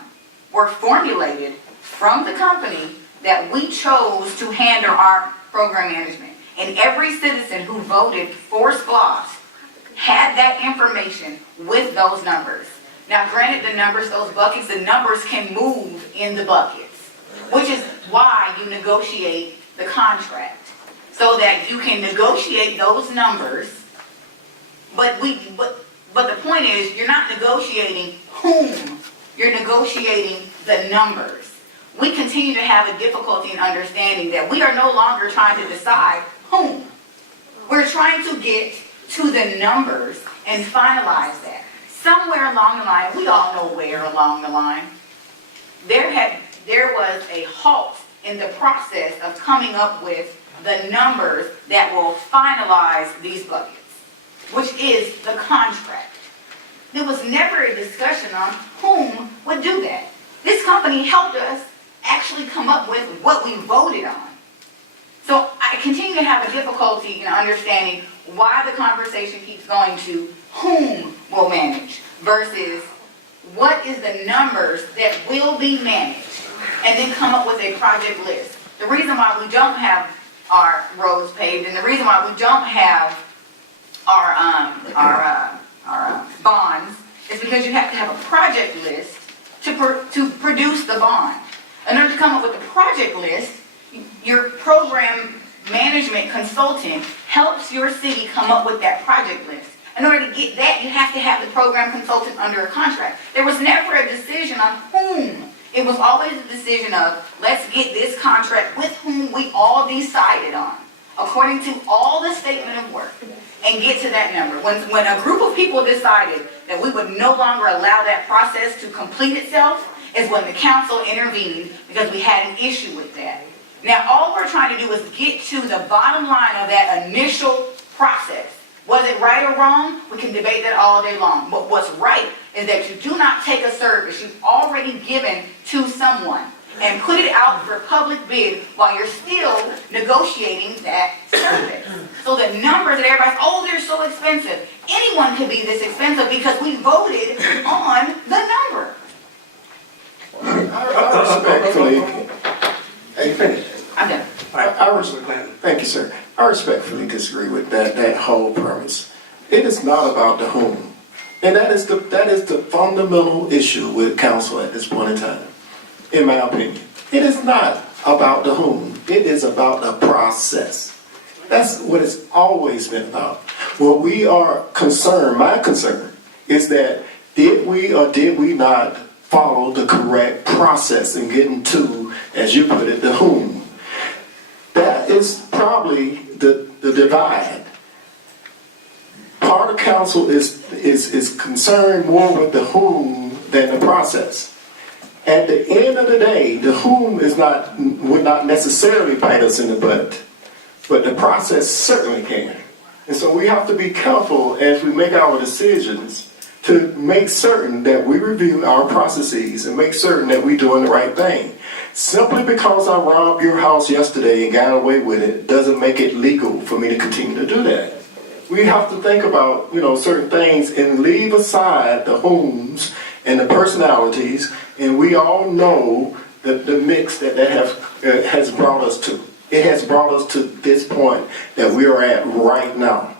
were formulated from the company that we chose to handle our program management. And every citizen who voted for SPLOST had that information with those numbers. Now, granted, the numbers can move in the buckets, which is why you negotiate the contract, so that you can negotiate those numbers. But the point is, you're not negotiating whom, you're negotiating the numbers. We continue to have a difficulty in understanding that we are no longer trying to decide whom. We're trying to get to the numbers and finalize that. Somewhere along the line, we all know where along the line, there was a halt in the process of coming up with the numbers that will finalize these buckets, which is the contract. There was never a discussion on whom would do that. This company helped us actually come up with what we voted on. So I continue to have a difficulty in understanding why the conversation keeps going to whom will manage versus what is the numbers that will be managed, and then come up with a project list. The reason why we don't have our roads paved and the reason why we don't have our bonds is because you have to have a project list to produce the bond. In order to come up with the project list, your program management consultant helps your city come up with that project list. In order to get that, you have to have the program consultant under a contract. There was never a decision on whom. It was always a decision of, let's get this contract with whom we all decided on, according to all the statement of work, and get to that number. When a group of people decided that we would no longer allow that process to complete itself, is when the council intervened because we had an issue with that. Now, all we're trying to do is get to the bottom line of that initial process. Was it right or wrong? We can debate that all day long. But what's right is that you do not take a service you've already given to someone and put it out for public bid while you're still negotiating that service. So the numbers that everybody's, oh, they're so expensive. Anyone could be this expensive because we voted on the number. I respectfully, are you finished? I'm done. Thank you, sir. I respectfully disagree with that whole premise. It is not about the whom. And that is the fundamental issue with council at this point in time, in my opinion. It is not about the whom. It is about the process. That's what it's always been about. What we are concerned, my concern, is that did we or did we not follow the correct process in getting to, as you put it, the whom? That is probably the divide. Part of council is concerned more with the whom than the process. At the end of the day, the whom would not necessarily bite us in the butt, but the process certainly can. And so we have to be careful as we make our decisions to make certain that we review our processes and make certain that we're doing the right thing. Simply because I robbed your house yesterday and got away with it doesn't make it legal for me to continue to do that. We have to think about, certain things and leave aside the whoms and the personalities, and we all know the mix that has brought us to. It has brought us to this point that we are at right now.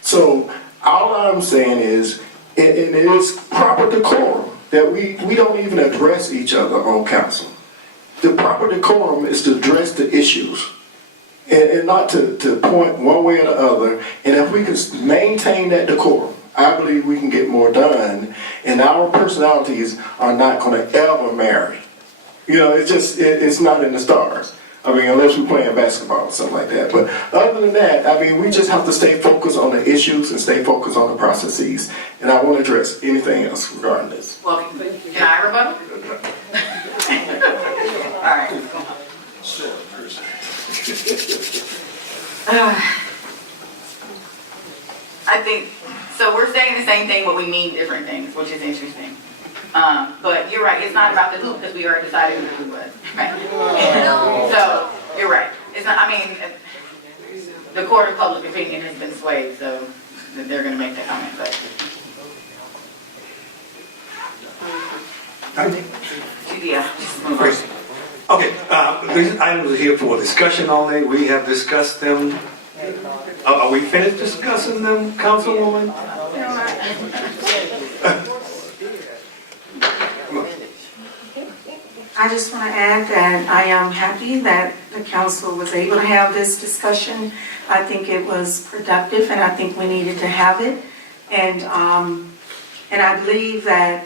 So all I'm saying is, and it is proper decorum that we don't even address each other on council. The proper decorum is to address the issues and not to point one way or the other. And if we can maintain that decorum, I believe we can get more done. And our personalities are not going to ever marry. It's not in the stars. Unless we're playing basketball or something like that. But other than that, we just have to stay focused on the issues and stay focused on the processes. And I won't address anything else regarding this. Well, can I rebuttal? All right. I think, so we're saying the same thing, but we mean different things, which is interesting. But you're right, it's not about the who, because we already decided who it was. Right? So, you're right. It's not, the court of public opinion has been swayed, so they're going to make the comment, but. Yeah, just move on. Okay, these items are here for discussion only. We have discussed them. Are we finished discussing them, Councilwoman? I just want to add that I am happy that the council was able to have this discussion. I think it was productive, and I think we needed to have it. And I believe that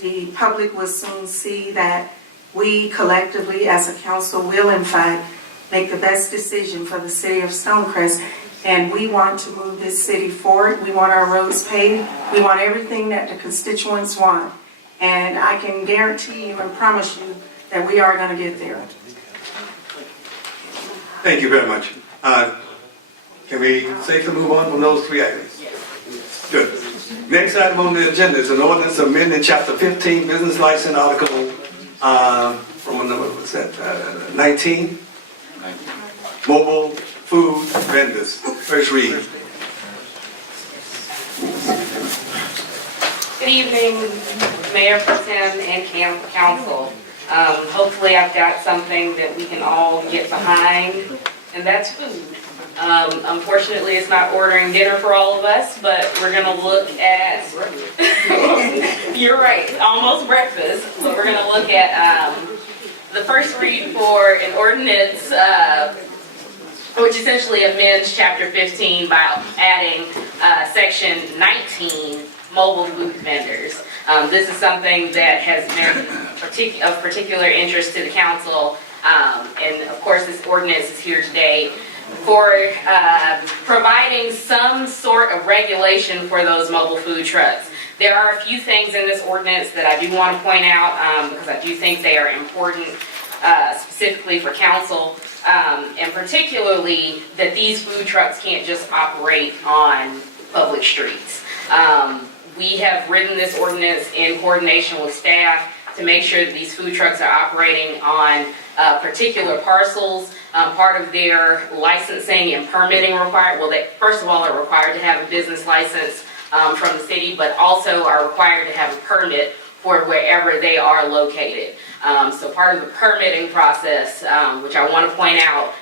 the public will soon see that we collectively as a council will in fact make the best decision for the city of Stonecrest. And we want to move this city forward. We want our roads paved. We want everything that the constituents want. And I can guarantee you and promise you that we are going to get there. Thank you very much. Can we safely move on from those three items? Good. Next item on the agenda is an ordinance amending Chapter 15 Business License Article from what's that? 19. Mobile food vendors. First read. Good evening, Mayor Pro Tem and Council. Hopefully I've got something that we can all get behind, and that's food. Unfortunately, it's not ordering dinner for all of us, but we're gonna look at, you're right, almost breakfast, but we're gonna look at the first read for an ordinance, which essentially amends chapter 15 by adding section 19, mobile food vendors. This is something that has been of particular interest to the council, and of course this ordinance is here today for providing some sort of regulation for those mobile food trucks. There are a few things in this ordinance that I do want to point out because I do think they are important specifically for council, and particularly that these food trucks can't just operate on public streets. We have written this ordinance in coordination with staff to make sure that these food trucks are operating on particular parcels. Part of their licensing and permitting required, well, they first of all are required to have a business license from the city, but also are required to have a permit for wherever they are located. So part of the permitting process, which I want to point out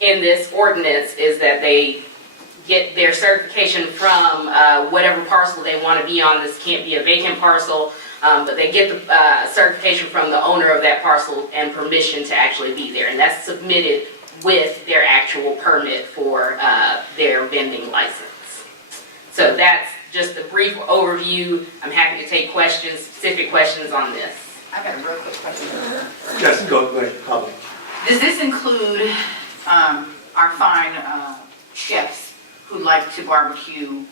in this ordinance, is that they get their certification from whatever parcel they want to be on. This can't be a vacant parcel, but they get the certification from the owner of that parcel and permission to actually be there. And that's submitted with their actual permit for their vending license. So that's just a brief overview. I'm happy to take questions, specific questions on this. I've got a real quick question. Yes, go ahead, comment. Does this include our fine chefs who like to barbecue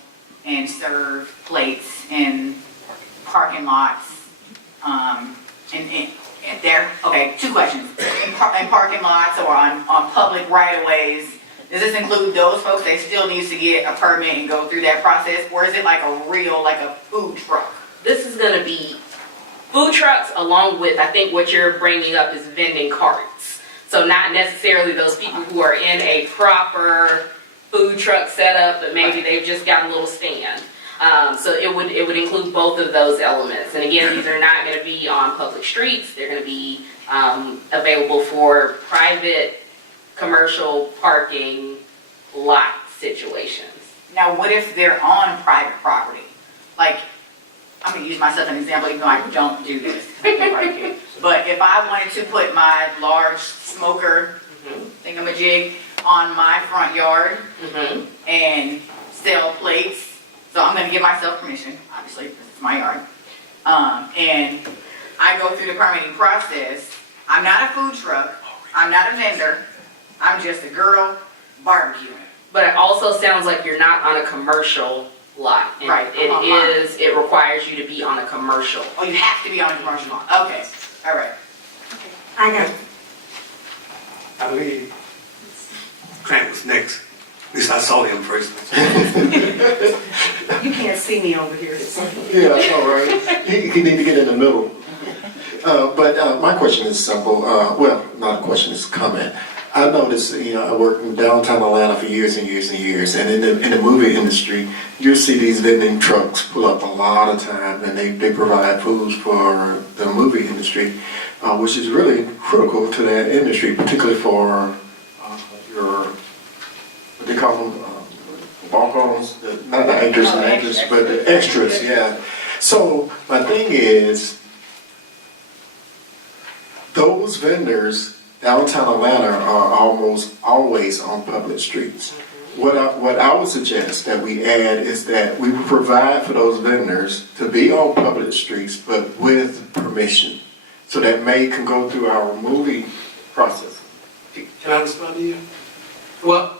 and serve plates in parking lots? And there, okay, two questions. In parking lots or on public right-of-ways, does this include those folks that still needs to get a permit and go through that process? Or is it like a real, like a food truck? This is going to be food trucks along with, I think what you're bringing up is vending carts. So not necessarily those people who are in a proper food truck setup, but maybe they've just got a little stand. So it would include both of those elements. And again, these are not going to be on public streets. They're going to be available for private commercial parking lot situations. Now, what if they're on private property? Like, I'm going to use myself as an example, even though I don't do this. But if I wanted to put my large smoker thingamajig on my front yard and sell plates, so I'm going to give myself permission, obviously, this is my yard, and I go through the permitting process. I'm not a food truck, I'm not a vendor, I'm just a girl barbecuing. But it also sounds like you're not on a commercial lot. And Right. it requires you to be on a commercial. Oh, you have to be on a commercial lot. Okay, all right. I got I believe Grant was next. At least I saw him first. You can't see me over here. Yeah, that's all right. You need to get in the middle. But my question is simple. Well, not a question, it's a comment. I noticed, I worked in downtown Atlanta for years and years and years, and in the movie industry, you see these vending trucks pull up a lot of time, and they provide foods for the movie industry, which is really critical to that industry, particularly for your, what they call them, walk-ons, not the actors and actresses, but the extras, yeah. So my thing is, those vendors downtown Atlanta are almost always on public streets. What I would suggest that we add is that we provide for those vendors to be on public streets, but with permission. So that can go through our movie process. Can I respond to you? Well,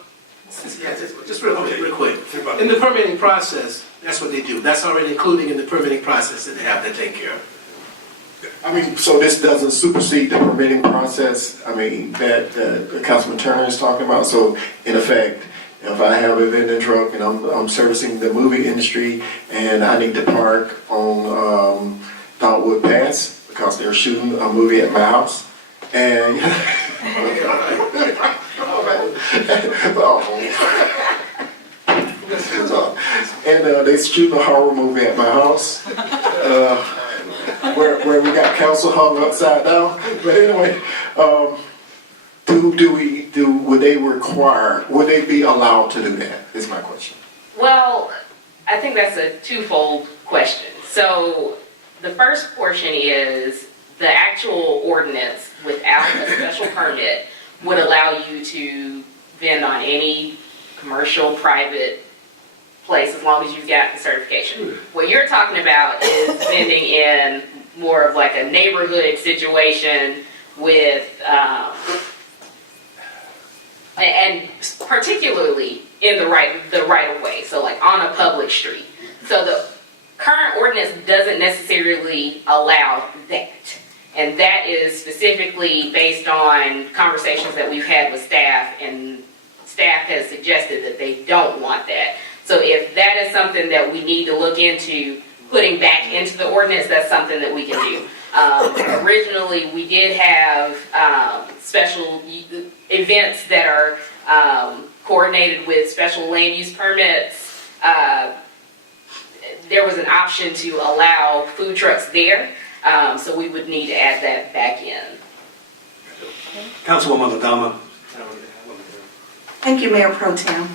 just real quick. In the permitting process, that's what they do. That's already included in the permitting process that they have to take care of. I mean, so this doesn't supersede the permitting process, that Councilman Turner is talking about. So in effect, if I have a vending truck and I'm servicing the movie industry and I need to park on Dogwood Pass because they're shooting a movie at my house, and they're shooting a horror movie at my house. Where we got council hung upside down. But anyway, would they be allowed to do that, is my question. Well, I think that's a twofold question. So the first portion is the actual ordinance without a special permit would allow you to vend on any commercial, private place as long as you've got the certification. What you're talking about is vending in more of like a neighborhood situation with, and particularly in the right of way, so like on a public street. So the current ordinance doesn't necessarily allow that. And that is specifically based on conversations that we've had with staff, and staff has suggested that they don't want that. So if that is something that we need to look into putting back into the ordinance, that's something that we can do. Originally, we did have special events that are coordinated with special land use permits. There was an option to allow food trucks there, so we would need to add that back in. Councilwoman Adama. Thank you, Mayor Pro Tem.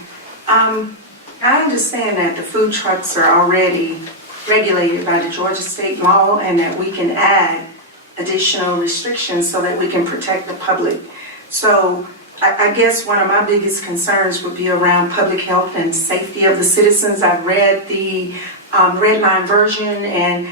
I understand that the food trucks are already regulated by the Georgia state law and that we can add additional restrictions so that we can protect the public. So I guess one of my biggest concerns would be around public health and safety of the citizens. I've read the red line version and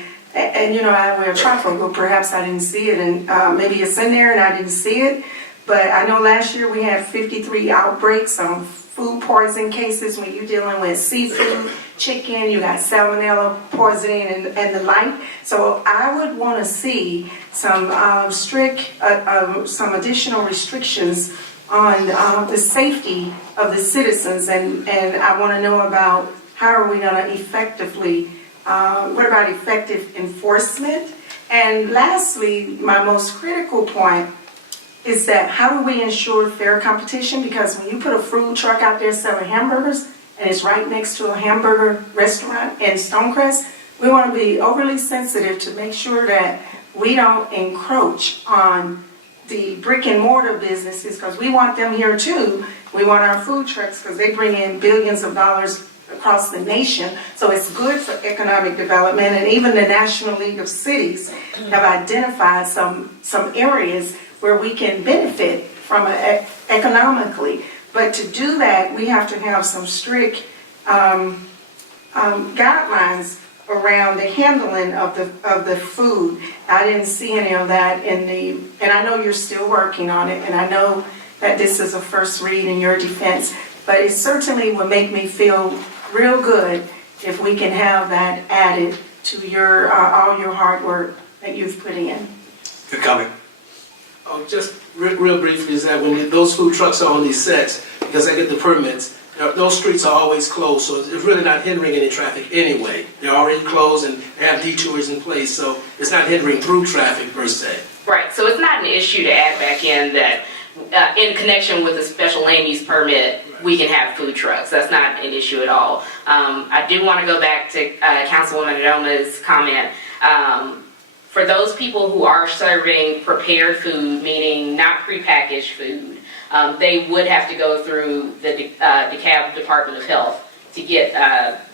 you know, I wear trifocal, perhaps I didn't see it, and maybe it's in there and I didn't see it. But I know last year we had 53 outbreaks on food poisoning cases. When you're dealing with seafood, chicken, you got salmonella poisoning and the like. So I would want to see some some additional restrictions on the safety of the citizens, and I want to know about how are we going to effectively, what about effective enforcement? And lastly, my most critical point is that how do we ensure fair competition? Because when you put a food truck out there selling hamburgers and it's right next to a hamburger restaurant in Stonecrest, we want to be overly sensitive to make sure that we don't encroach on the brick and mortar businesses, because we want them here too. We want our food trucks because they bring in billions of dollars across the nation, so it's good for economic development. And even the National League of Cities have identified some areas where we can benefit from it economically. But to do that, we have to have some strict guidelines around the handling of the food. I didn't see any of that and I know you're still working on it, and I know that this is a first read in your defense, but it certainly would make me feel real good if we can have that added to your all your hard work that you've put in. Good comment. Oh, just real briefly, is that when those food trucks are on these sets, because I get the permits, those streets are always closed, so it's really not hindering any traffic anyway. They're already closed and they have detours in place, so it's not hindering through traffic per se. Right, so it's not an issue to add back in that in connection with a special land use permit, we can have food trucks. That's not an issue at all. I do want to go back to Councilwoman Adoma's comment. For those people who are serving prepared food, meaning not prepackaged food, they would have to go through the DeKalb Department of Health to get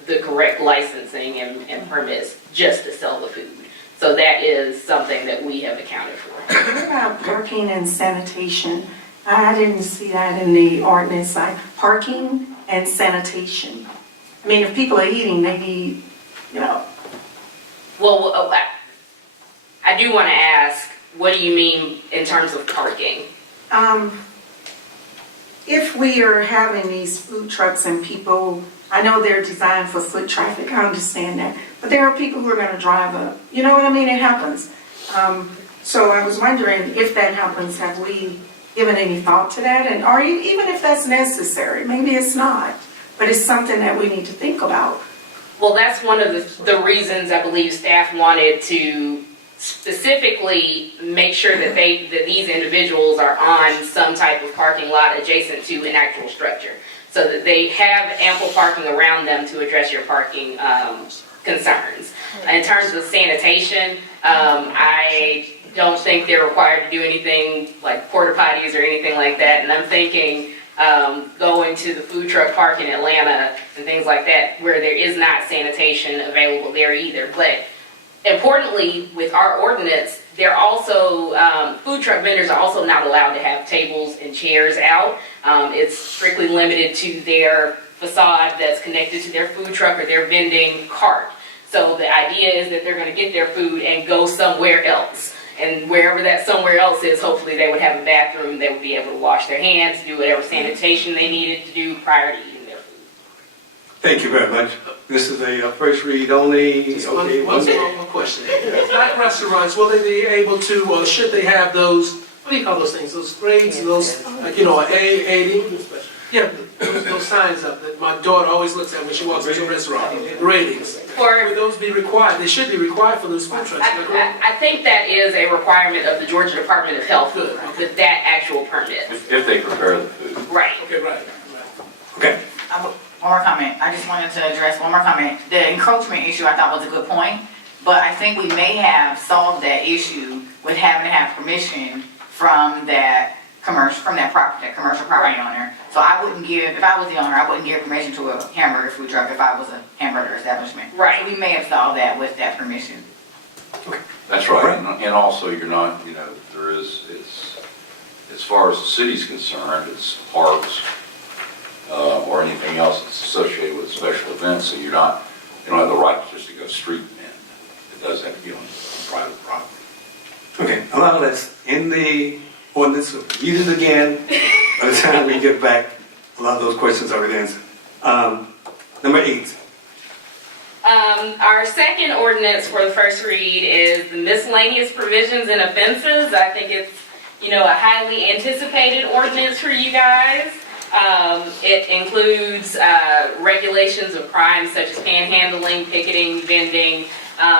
the correct licensing and permits just to sell the food. So that is something that we have accounted for. What about parking and sanitation? I didn't see that in the ordinance, like parking and sanitation. I mean, if people are eating, they need, you know. Well, I do want to ask, what do you mean in terms of parking? If we are having these food trucks and people, I know they're designed for foot traffic, I understand that, but there are people who are going to drive up. You know what I mean? It happens. So I was wondering if that happens, have we given any thought to that? And or even if that's necessary, maybe it's not, but it's something that we need to think about. Well, that's one of the reasons I believe staff wanted to specifically make sure that these individuals are on some type of parking lot adjacent to an actual structure, so that they have ample parking around them to address your parking concerns. In terms of sanitation, I don't think they're required to do anything like porta potties or anything like that. And I'm thinking going to the food truck park in Atlanta and things like that, where there is not sanitation available there either. But importantly, with our ordinance, they're also, food truck vendors are also not allowed to have tables and chairs out. It's strictly limited to their facade that's connected to their food truck or their vending cart. So the idea is that they're going to get their food and go somewhere else. And wherever that somewhere else is, hopefully they would have a bathroom, they would be able to wash their hands, do whatever sanitation they needed to do prior to eating their food. Thank you very much. This is a first read only. Just Okay, one question. Black restaurants, will they be able to, or should they have those, what do you call those things, those grades, those, like, you know, A80? Yeah, those signs up that my daughter always looks at when she walks into a restaurant, the ratings. Would those be required? They should be required for those food trucks. I think that is a requirement of the Georgia Department of Health with that actual permit. If they prepare the food. Right. Okay, right. Okay. One more comment. I just wanted to address one more comment. The encroachment issue I thought was a good point, but I think we may have solved that issue with having to have permission from that commercial property owner. So I wouldn't give, if I was the owner, I wouldn't give permission to a hamburger food truck if I was a hamburger establishment. Right. So we may have solved that with that permission. That's right, and also you're not, you know, there is, it's, as far as the city's concerned, it's parks, or anything else that's associated with special events, so you don't have the right just to go street in. It does have to be on private property. Okay, allow that's in the ordinance, so use it again. By the time we get back, a lot of those questions are already answered. Number 8. Our second ordinance for the first read is the miscellaneous provisions and offenses. I think it's, you know, a highly anticipated ordinance for you guys. It includes regulations of crimes such as panhandling, picketing, vending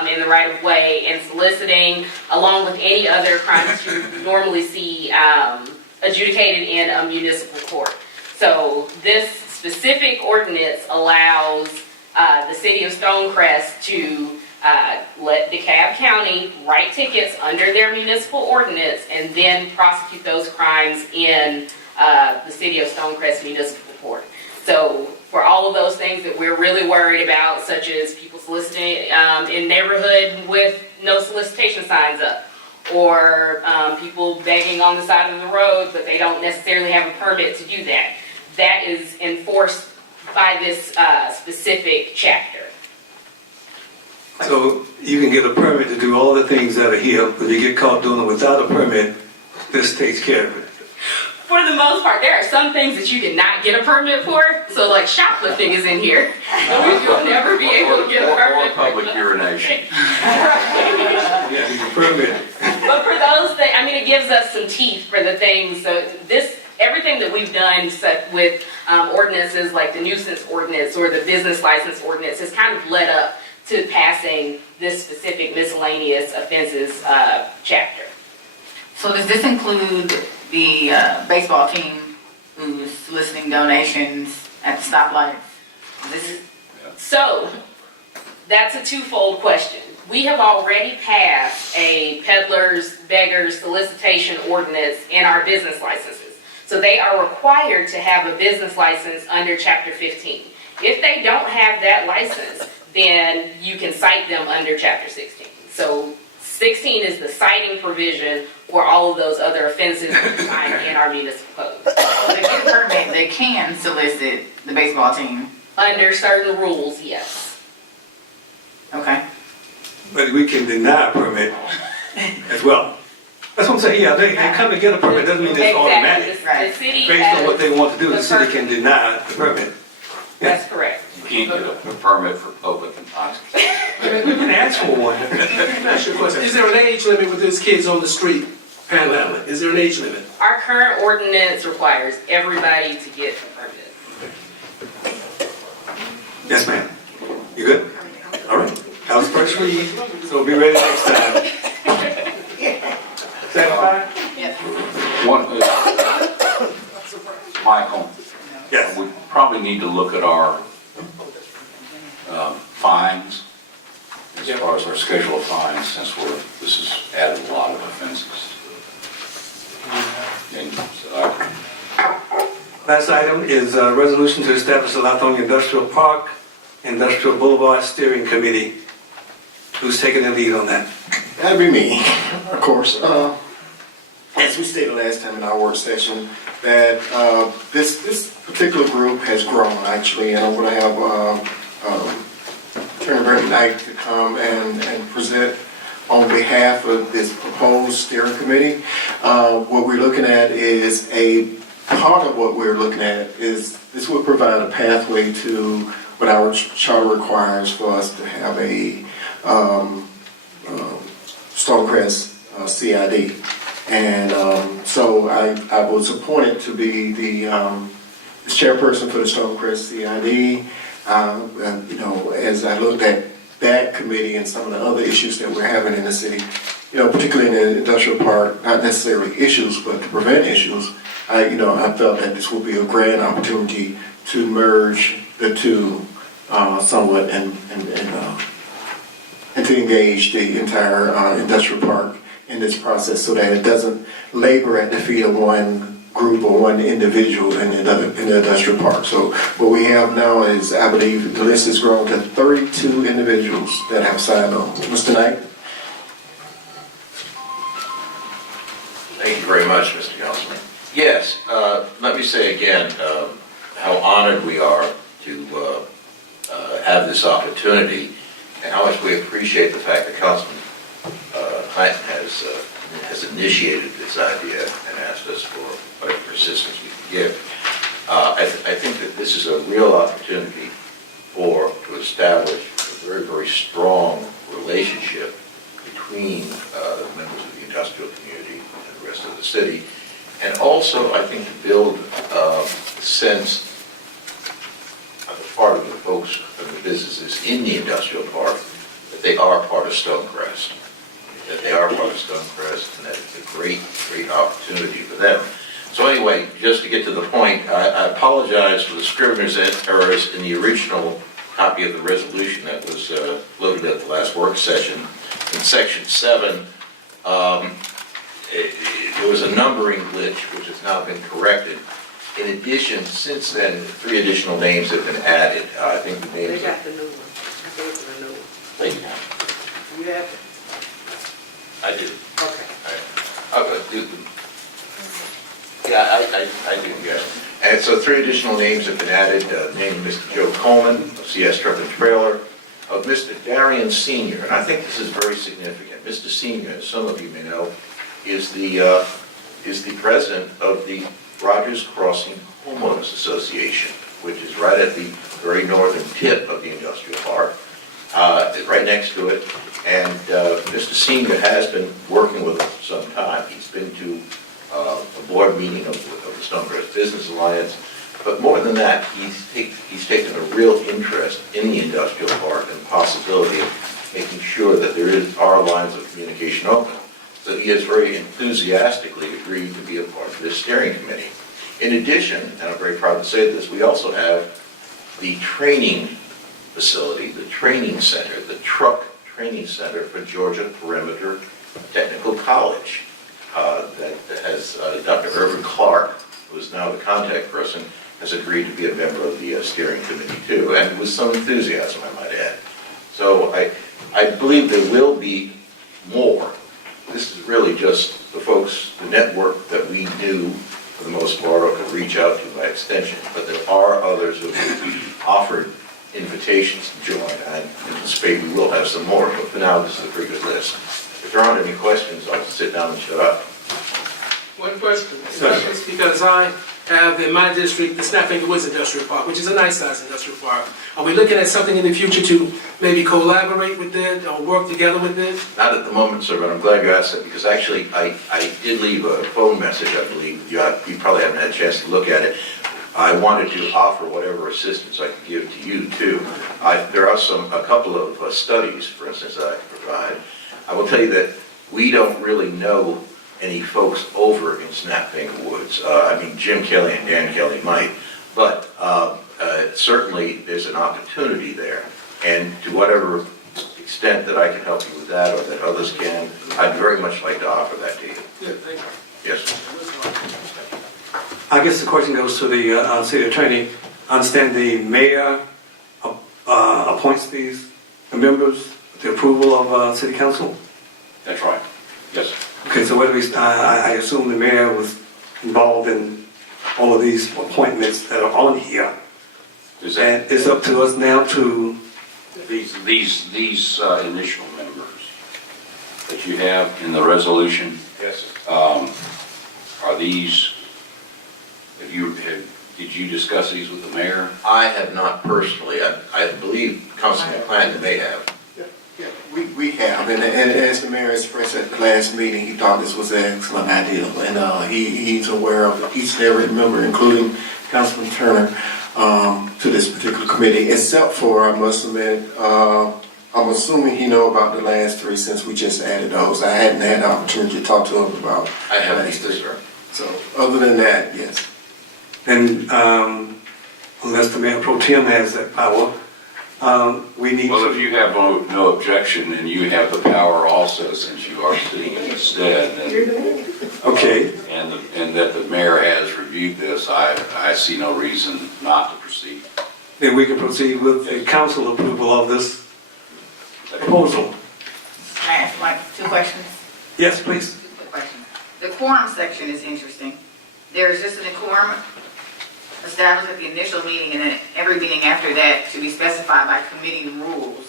in the right of way, and soliciting, along with any other crimes you normally see adjudicated in a municipal court. So this specific ordinance allows the city of Stonecrest to let DeKalb County write tickets under their municipal ordinance and then prosecute those crimes in the city of Stonecrest Municipal Court. So for all of those things that we're really worried about, such as people soliciting in neighborhood with no solicitation signs up, or people begging on the side of the road, but they don't necessarily have a permit to do that, that is enforced by this specific chapter. So you can get a permit to do all the things that are here, but you get caught doing it without a permit, this takes care of it. For the most part, there are some things that you cannot get a permit for. So like shoplifting is in here. You'll never be able to get a permit. Or public urination. Yeah, permit. But for those things, I mean, it gives us some teeth for the things. So this, everything that we've done with ordinances like the nuisance ordinance or the business license ordinance has kind of led up to passing this specific miscellaneous offenses chapter. So does this include the baseball team who's soliciting donations at the stoplights? So that's a twofold question. We have already passed a peddlers, beggars solicitation ordinance in our business licenses. So they are required to have a business license under Chapter 15. If they don't have that license, then you can cite them under Chapter 16. So 16 is the citing provision for all of those other offenses defined in our municipal code. So they get a permit, they can solicit the baseball team? Under certain rules, yes. Okay. But we can deny a permit as well. That's what I'm saying, yeah, they come to get a permit, doesn't mean it's automatic. The city Based on what they want to do, the city can deny the permit. That's correct. You can't get a permit for public intoxication. We can ask for one. Let me ask you a question. Is there an age limit with these kids on the street panhandling? Is there an age limit? Our current ordinance requires everybody to get a permit. Yes, ma'am. You good? All right. That was first read, so be ready next time. Satisfied? Michael? Yes. We probably need to look at our fines and as far as our schedule of fines, since this has added a lot of offenses. And so Last item is a resolution to establish the Latonia Industrial Park Industrial Boulevard Steering Committee. Who's taking the lead on that? That'd be me, of course. As we stated last time in our work session, that this particular group has grown actually, and I'm going to have Attorney Brent Knight to come and present on behalf of this proposed steering committee. What we're looking at is part of what we're looking at is this will provide a pathway to what our charter requires for us to have a Stonecrest CID. And so I was appointed to be the chairperson for the Stonecrest CID. You know, as I looked at that committee and some of the other issues that we're having in the city, you know, particularly in the industrial park, not necessarily issues, but to prevent issues, I felt that this would be a grand opportunity to merge the two somewhat and to engage the entire industrial park in this process so that it doesn't labor at the feet of one group or one individual in the industrial park. So what we have now is, I believe, the list has grown to 32 individuals that have signed on. Mr. Knight? thank you very much, Mr. Councilman. Yes, let me say again how honored we are to have this opportunity and how much we appreciate the fact that Councilman Clanton has initiated this idea and asked us for whatever assistance we can give. I think that this is a real opportunity to establish a very, very strong relationship between the members of the industrial community and the rest of the city. And also, I think, to build a sense on the part of the folks and the businesses in the industrial park that they are part of Stonecrest. That they are part of Stonecrest, and that it's a great, great opportunity for them. So anyway, just to get to the point, I apologize for the scrivener's errors in the original copy of the resolution that was loaded at the last work session. In section 7, there was a numbering glitch, which has now been corrected. In addition, since then, 3 additional names have been added. I think the names. They got the new one. I gave them the new one. Thank you. You have it? I do. Okay. I do, yes. And so 3 additional names have been added, naming Mr. Joe Coleman of CS Truck and Trailer, of Mr. Darian Sr., and I think this is very significant. Mr. Sr., as some of you may know, is the president of the Rogers Crossing Homeowners Association, which is right at the very northern tip of the industrial park, right next to it. And Mr. Senior has been working with us for some time. He's been to a board meeting of the Stonecrest Business Alliance. But more than that, he's taken a real interest in the industrial park and the possibility of making sure that are lines of communication open. So he has very enthusiastically agreed to be a part of this steering committee. In addition, and I'm very proud to say this, we also have the training facility, the training center, the truck training center for Georgia Perimeter Technical College. That has Dr. Irvin Clark, who is now the contact person, has agreed to be a member of the steering committee too, and with some enthusiasm, I might add. So I believe there will be more. This is really just the folks, the network that we knew for the most part or could reach out to by extension, but there are others who have offered invitations to join. I anticipate we will have some more, but for now, this is a pretty good list. If there aren't any questions, I'll just sit down and shut up. One question, it's because I have in my district the Snapping Woods Industrial Park, which is a nice sized industrial park. Are we looking at something in the future to maybe collaborate with it or work together with it? Not at the moment, sir, but I'm glad you asked that because actually I did leave a phone message, I believe. You probably haven't had a chance to look at it. I wanted to offer whatever assistance I could give to you too. There are a couple of studies, for instance, that I can provide. I will tell you that we don't really know any folks over in Snapfinger Woods. I mean, Jim Kelly and Dan Kelly might, but certainly there's an opportunity there. And to whatever extent extent that I can help you with that or that others can, I'd very much like to offer that to you. Yes. I guess the question goes to the city attorney. I understand the mayor appoints these members with the approval of city council? That's right, yes. Okay, so whether I assume the mayor was involved in all of these appointments that are on here. And it's up to us now to... These initial members that you have in the resolution, Yes. are these, did you discuss these with the mayor? I have not personally. I believe Councilman Clanton may have. Yeah, we have, and as the mayor expressed at the last meeting, he thought this was an excellent idea, and he's aware of each and every member, including Councilman Turner, to this particular committee, except for, I must admit, I'm assuming he know about the last three since we just added those. I hadn't had the opportunity to talk to him about. I haven't either, sir. So, other than that, yes. And unless the mayor pro tem has that power, we need to... Well, if you have no objection and you have the power also, since you are sitting in the stead, then... Okay. And that the mayor has reviewed this, I see no reason not to proceed. Then we can proceed with the council approval of this proposal. Can I ask like 2 questions? Yes, please. Quick question. The quorum section is interesting. There's just a quorum established at the initial meeting, and then every meeting after that to be specified by committee rules.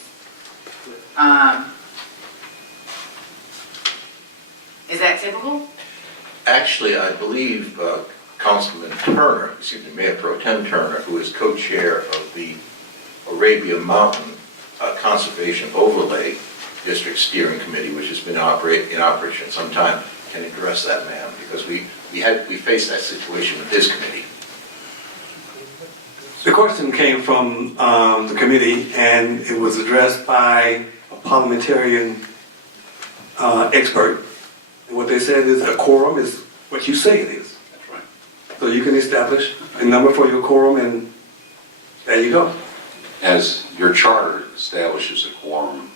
Is that typical? Actually, I believe Councilman Turner, Mayor Pro Tem Turner, who is co-chair of the Arabia Mountain Conservation Overlay District Steering Committee, which has been in operation some time, can address that, ma'am, because we faced that situation with his committee. The question came from the committee, and it was addressed by a parliamentarian expert. And what they said is a quorum is what you say it is. That's right. So you can establish a number for your quorum, and there you go. As your charter establishes a quorum.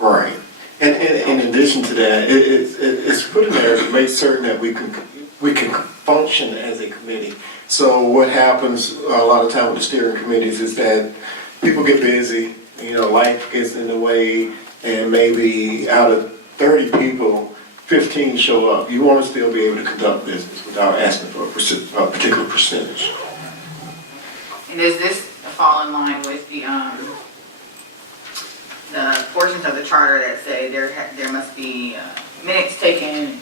Right. And in addition to that, it's put in there to make certain that we can function as a committee. So what happens a lot of time with the steering committees is that people get busy, life gets in the way, and maybe out of 30 people, 15 show up. You want to still be able to conduct business without asking for a particular percentage. And does this fall in line with the portions of the charter that say there must be minutes taken,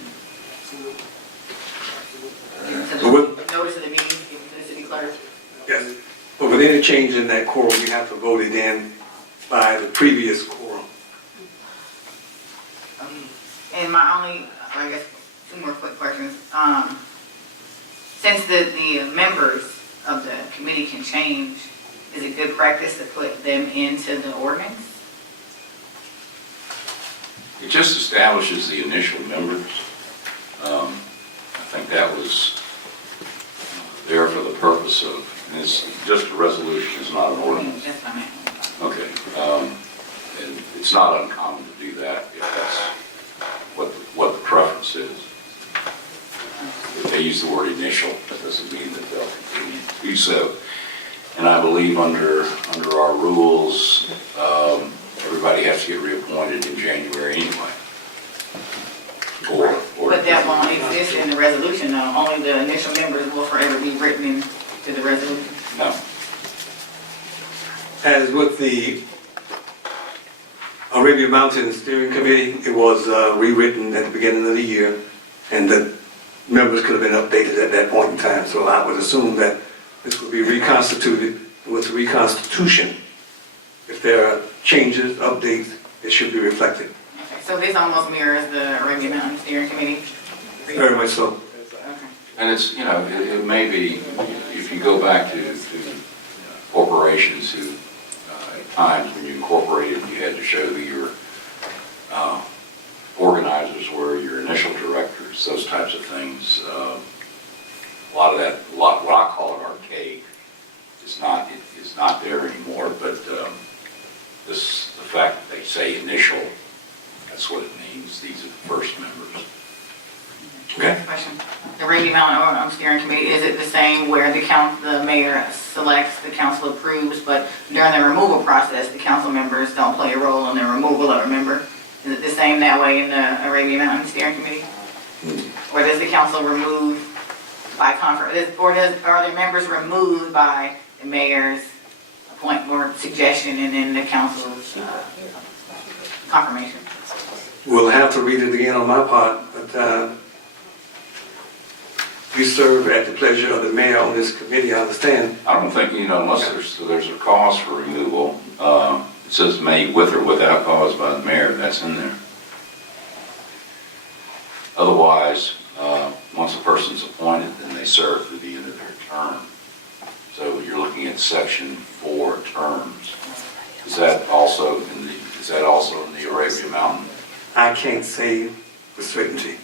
notice of the meeting given to the city clerk? Yes. But with any change in that quorum, we have to vote it in by the previous quorum. And my only, I guess, 2 more quick questions. Since the members of the committee can change, is it good practice to put them into the ordinance? It just establishes the initial members. I think that was there for the purpose of, and it's just a resolution, it's not an ordinance. That's what I meant. Okay. And it's not uncommon to do that if that's what the preference is. If they use the word initial, that doesn't mean that they'll continue to do so. And I believe under our rules, everybody has to get reappointed in January anyway. But that won't exist in the resolution, though. Only the initial members will forever be written into the resolution. No. As with the Arabia Mountain Steering Committee, it was rewritten at the beginning of the year, and the members could have been updated at that point in time. So I would assume that this would be reconstituted with the reconstitution. If there are changes, updates, it should be reflected. Okay, so this almost mirrors the Arabian Mountain Steering Committee? Very much so. Okay. And it's, it may be, if you go back to corporations who, at times when you incorporated, you had to show who your organizers were, your initial directors, those types of things. A lot of that, what I call it archaic, is not there anymore. But the fact that they say initial, that's what it means. These are the first members. Okay? Question. The Rainy Mountain Steering Committee, is it the same where the mayor selects, the council approves, but during the removal process, the council members don't play a role in the removal of a member? Is it the same that way in the Arabian Mountain Steering Committee? Or does the council remove by conference, or are there members removed by the mayor's appointment or suggestion and then the council's confirmation? We'll have to read it again on my part, but we serve at the pleasure of the mayor on this committee, I understand. I don't think, unless there's a cause for removal, it says made with or without cause by the mayor, that's in there. Otherwise, once a person's appointed, then they serve through the end of their term. So you're looking at section 4 terms. Is that also in the Arabian Mountain? I can't say with certainty.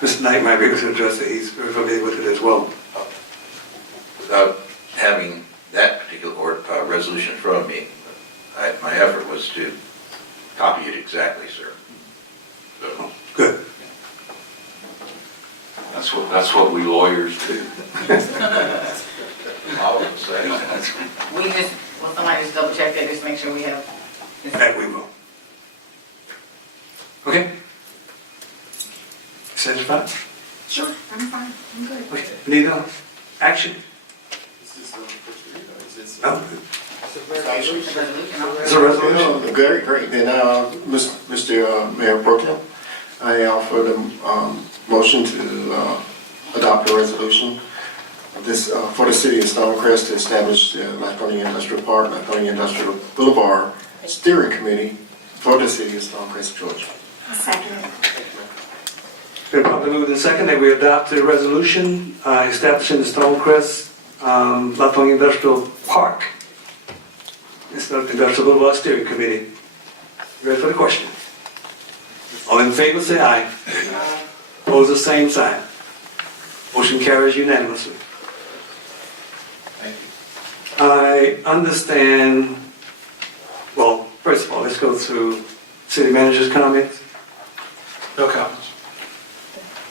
Mr. Knight might be able to address it, he's very familiar with it as well. Without having that particular resolution in front of me, my effort was to copy it exactly, sir. So, good. That's what we lawyers do. All of us, Will somebody just double check that, just make sure we have? That we will. Okay? Satisfied? Sure, I'm fine, I'm good. Okay. Need action? No? It's a resolution. Very great. And Mr. Mayor Pro Tem, I offer the motion to adopt a resolution for the city of Stonecrest to establish the Lithonia Industrial Park, Lithonia Industrial Boulevard Steering Committee for the city of Stonecrest, Georgia. Second. Been properly moved and second that we adopt a resolution establishing the Stonecrest Lithonia Industrial Park. It's the Industrial Boulevard Steering Committee. Ready for the question? All in favor, say aye. Opposed, the same sign. Motion carries unanimously. Thank you. I understand, well, first of all, let's go through city manager's comments, No comments.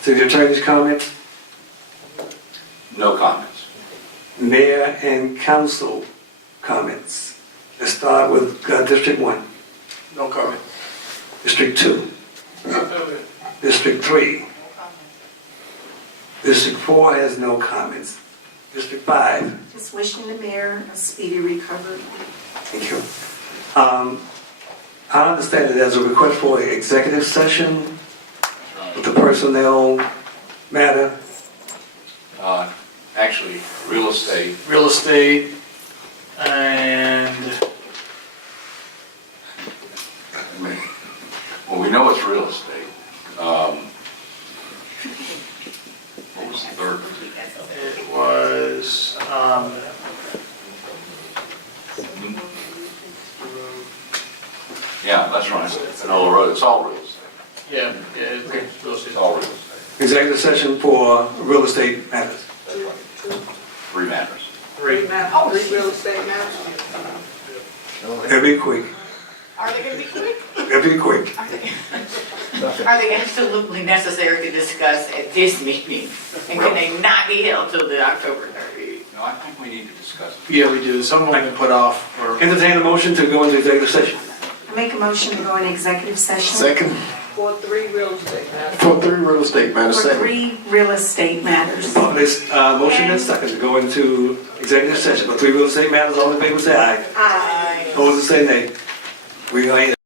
city attorney's comments, No comments. mayor and council comments. Let's start with District 1, No comment. District 2, District 3. District 4 has no comments. District 5. Just wishing the mayor a speedy recovery. Thank you. I understand that there's a request for an executive session with the personnel matter. Actually, real estate. Real estate and Well, we know it's real estate. What was the third? it was, Yeah, that's right. It's all real estate. yeah, okay, real estate. It's all real estate. Executive session for real estate matters. 3 matters. Three. Real estate matters. It'll be quick. Are they gonna be quick? It'll be quick. Are they absolutely necessary to discuss at this meeting? And can they not be held till the October 30th? No, I think we need to discuss it. Yeah, we do. Some of them have been put off for. Entertain a motion to go into executive session. I make a motion to go in executive session. Second. For 3 real estate matters. For 3 real estate matters. For Second. 3 real estate matters. This motion is second to go into executive session for 3 real estate matters. All in favor, say aye. Aye. Opposed, say nay. We are in.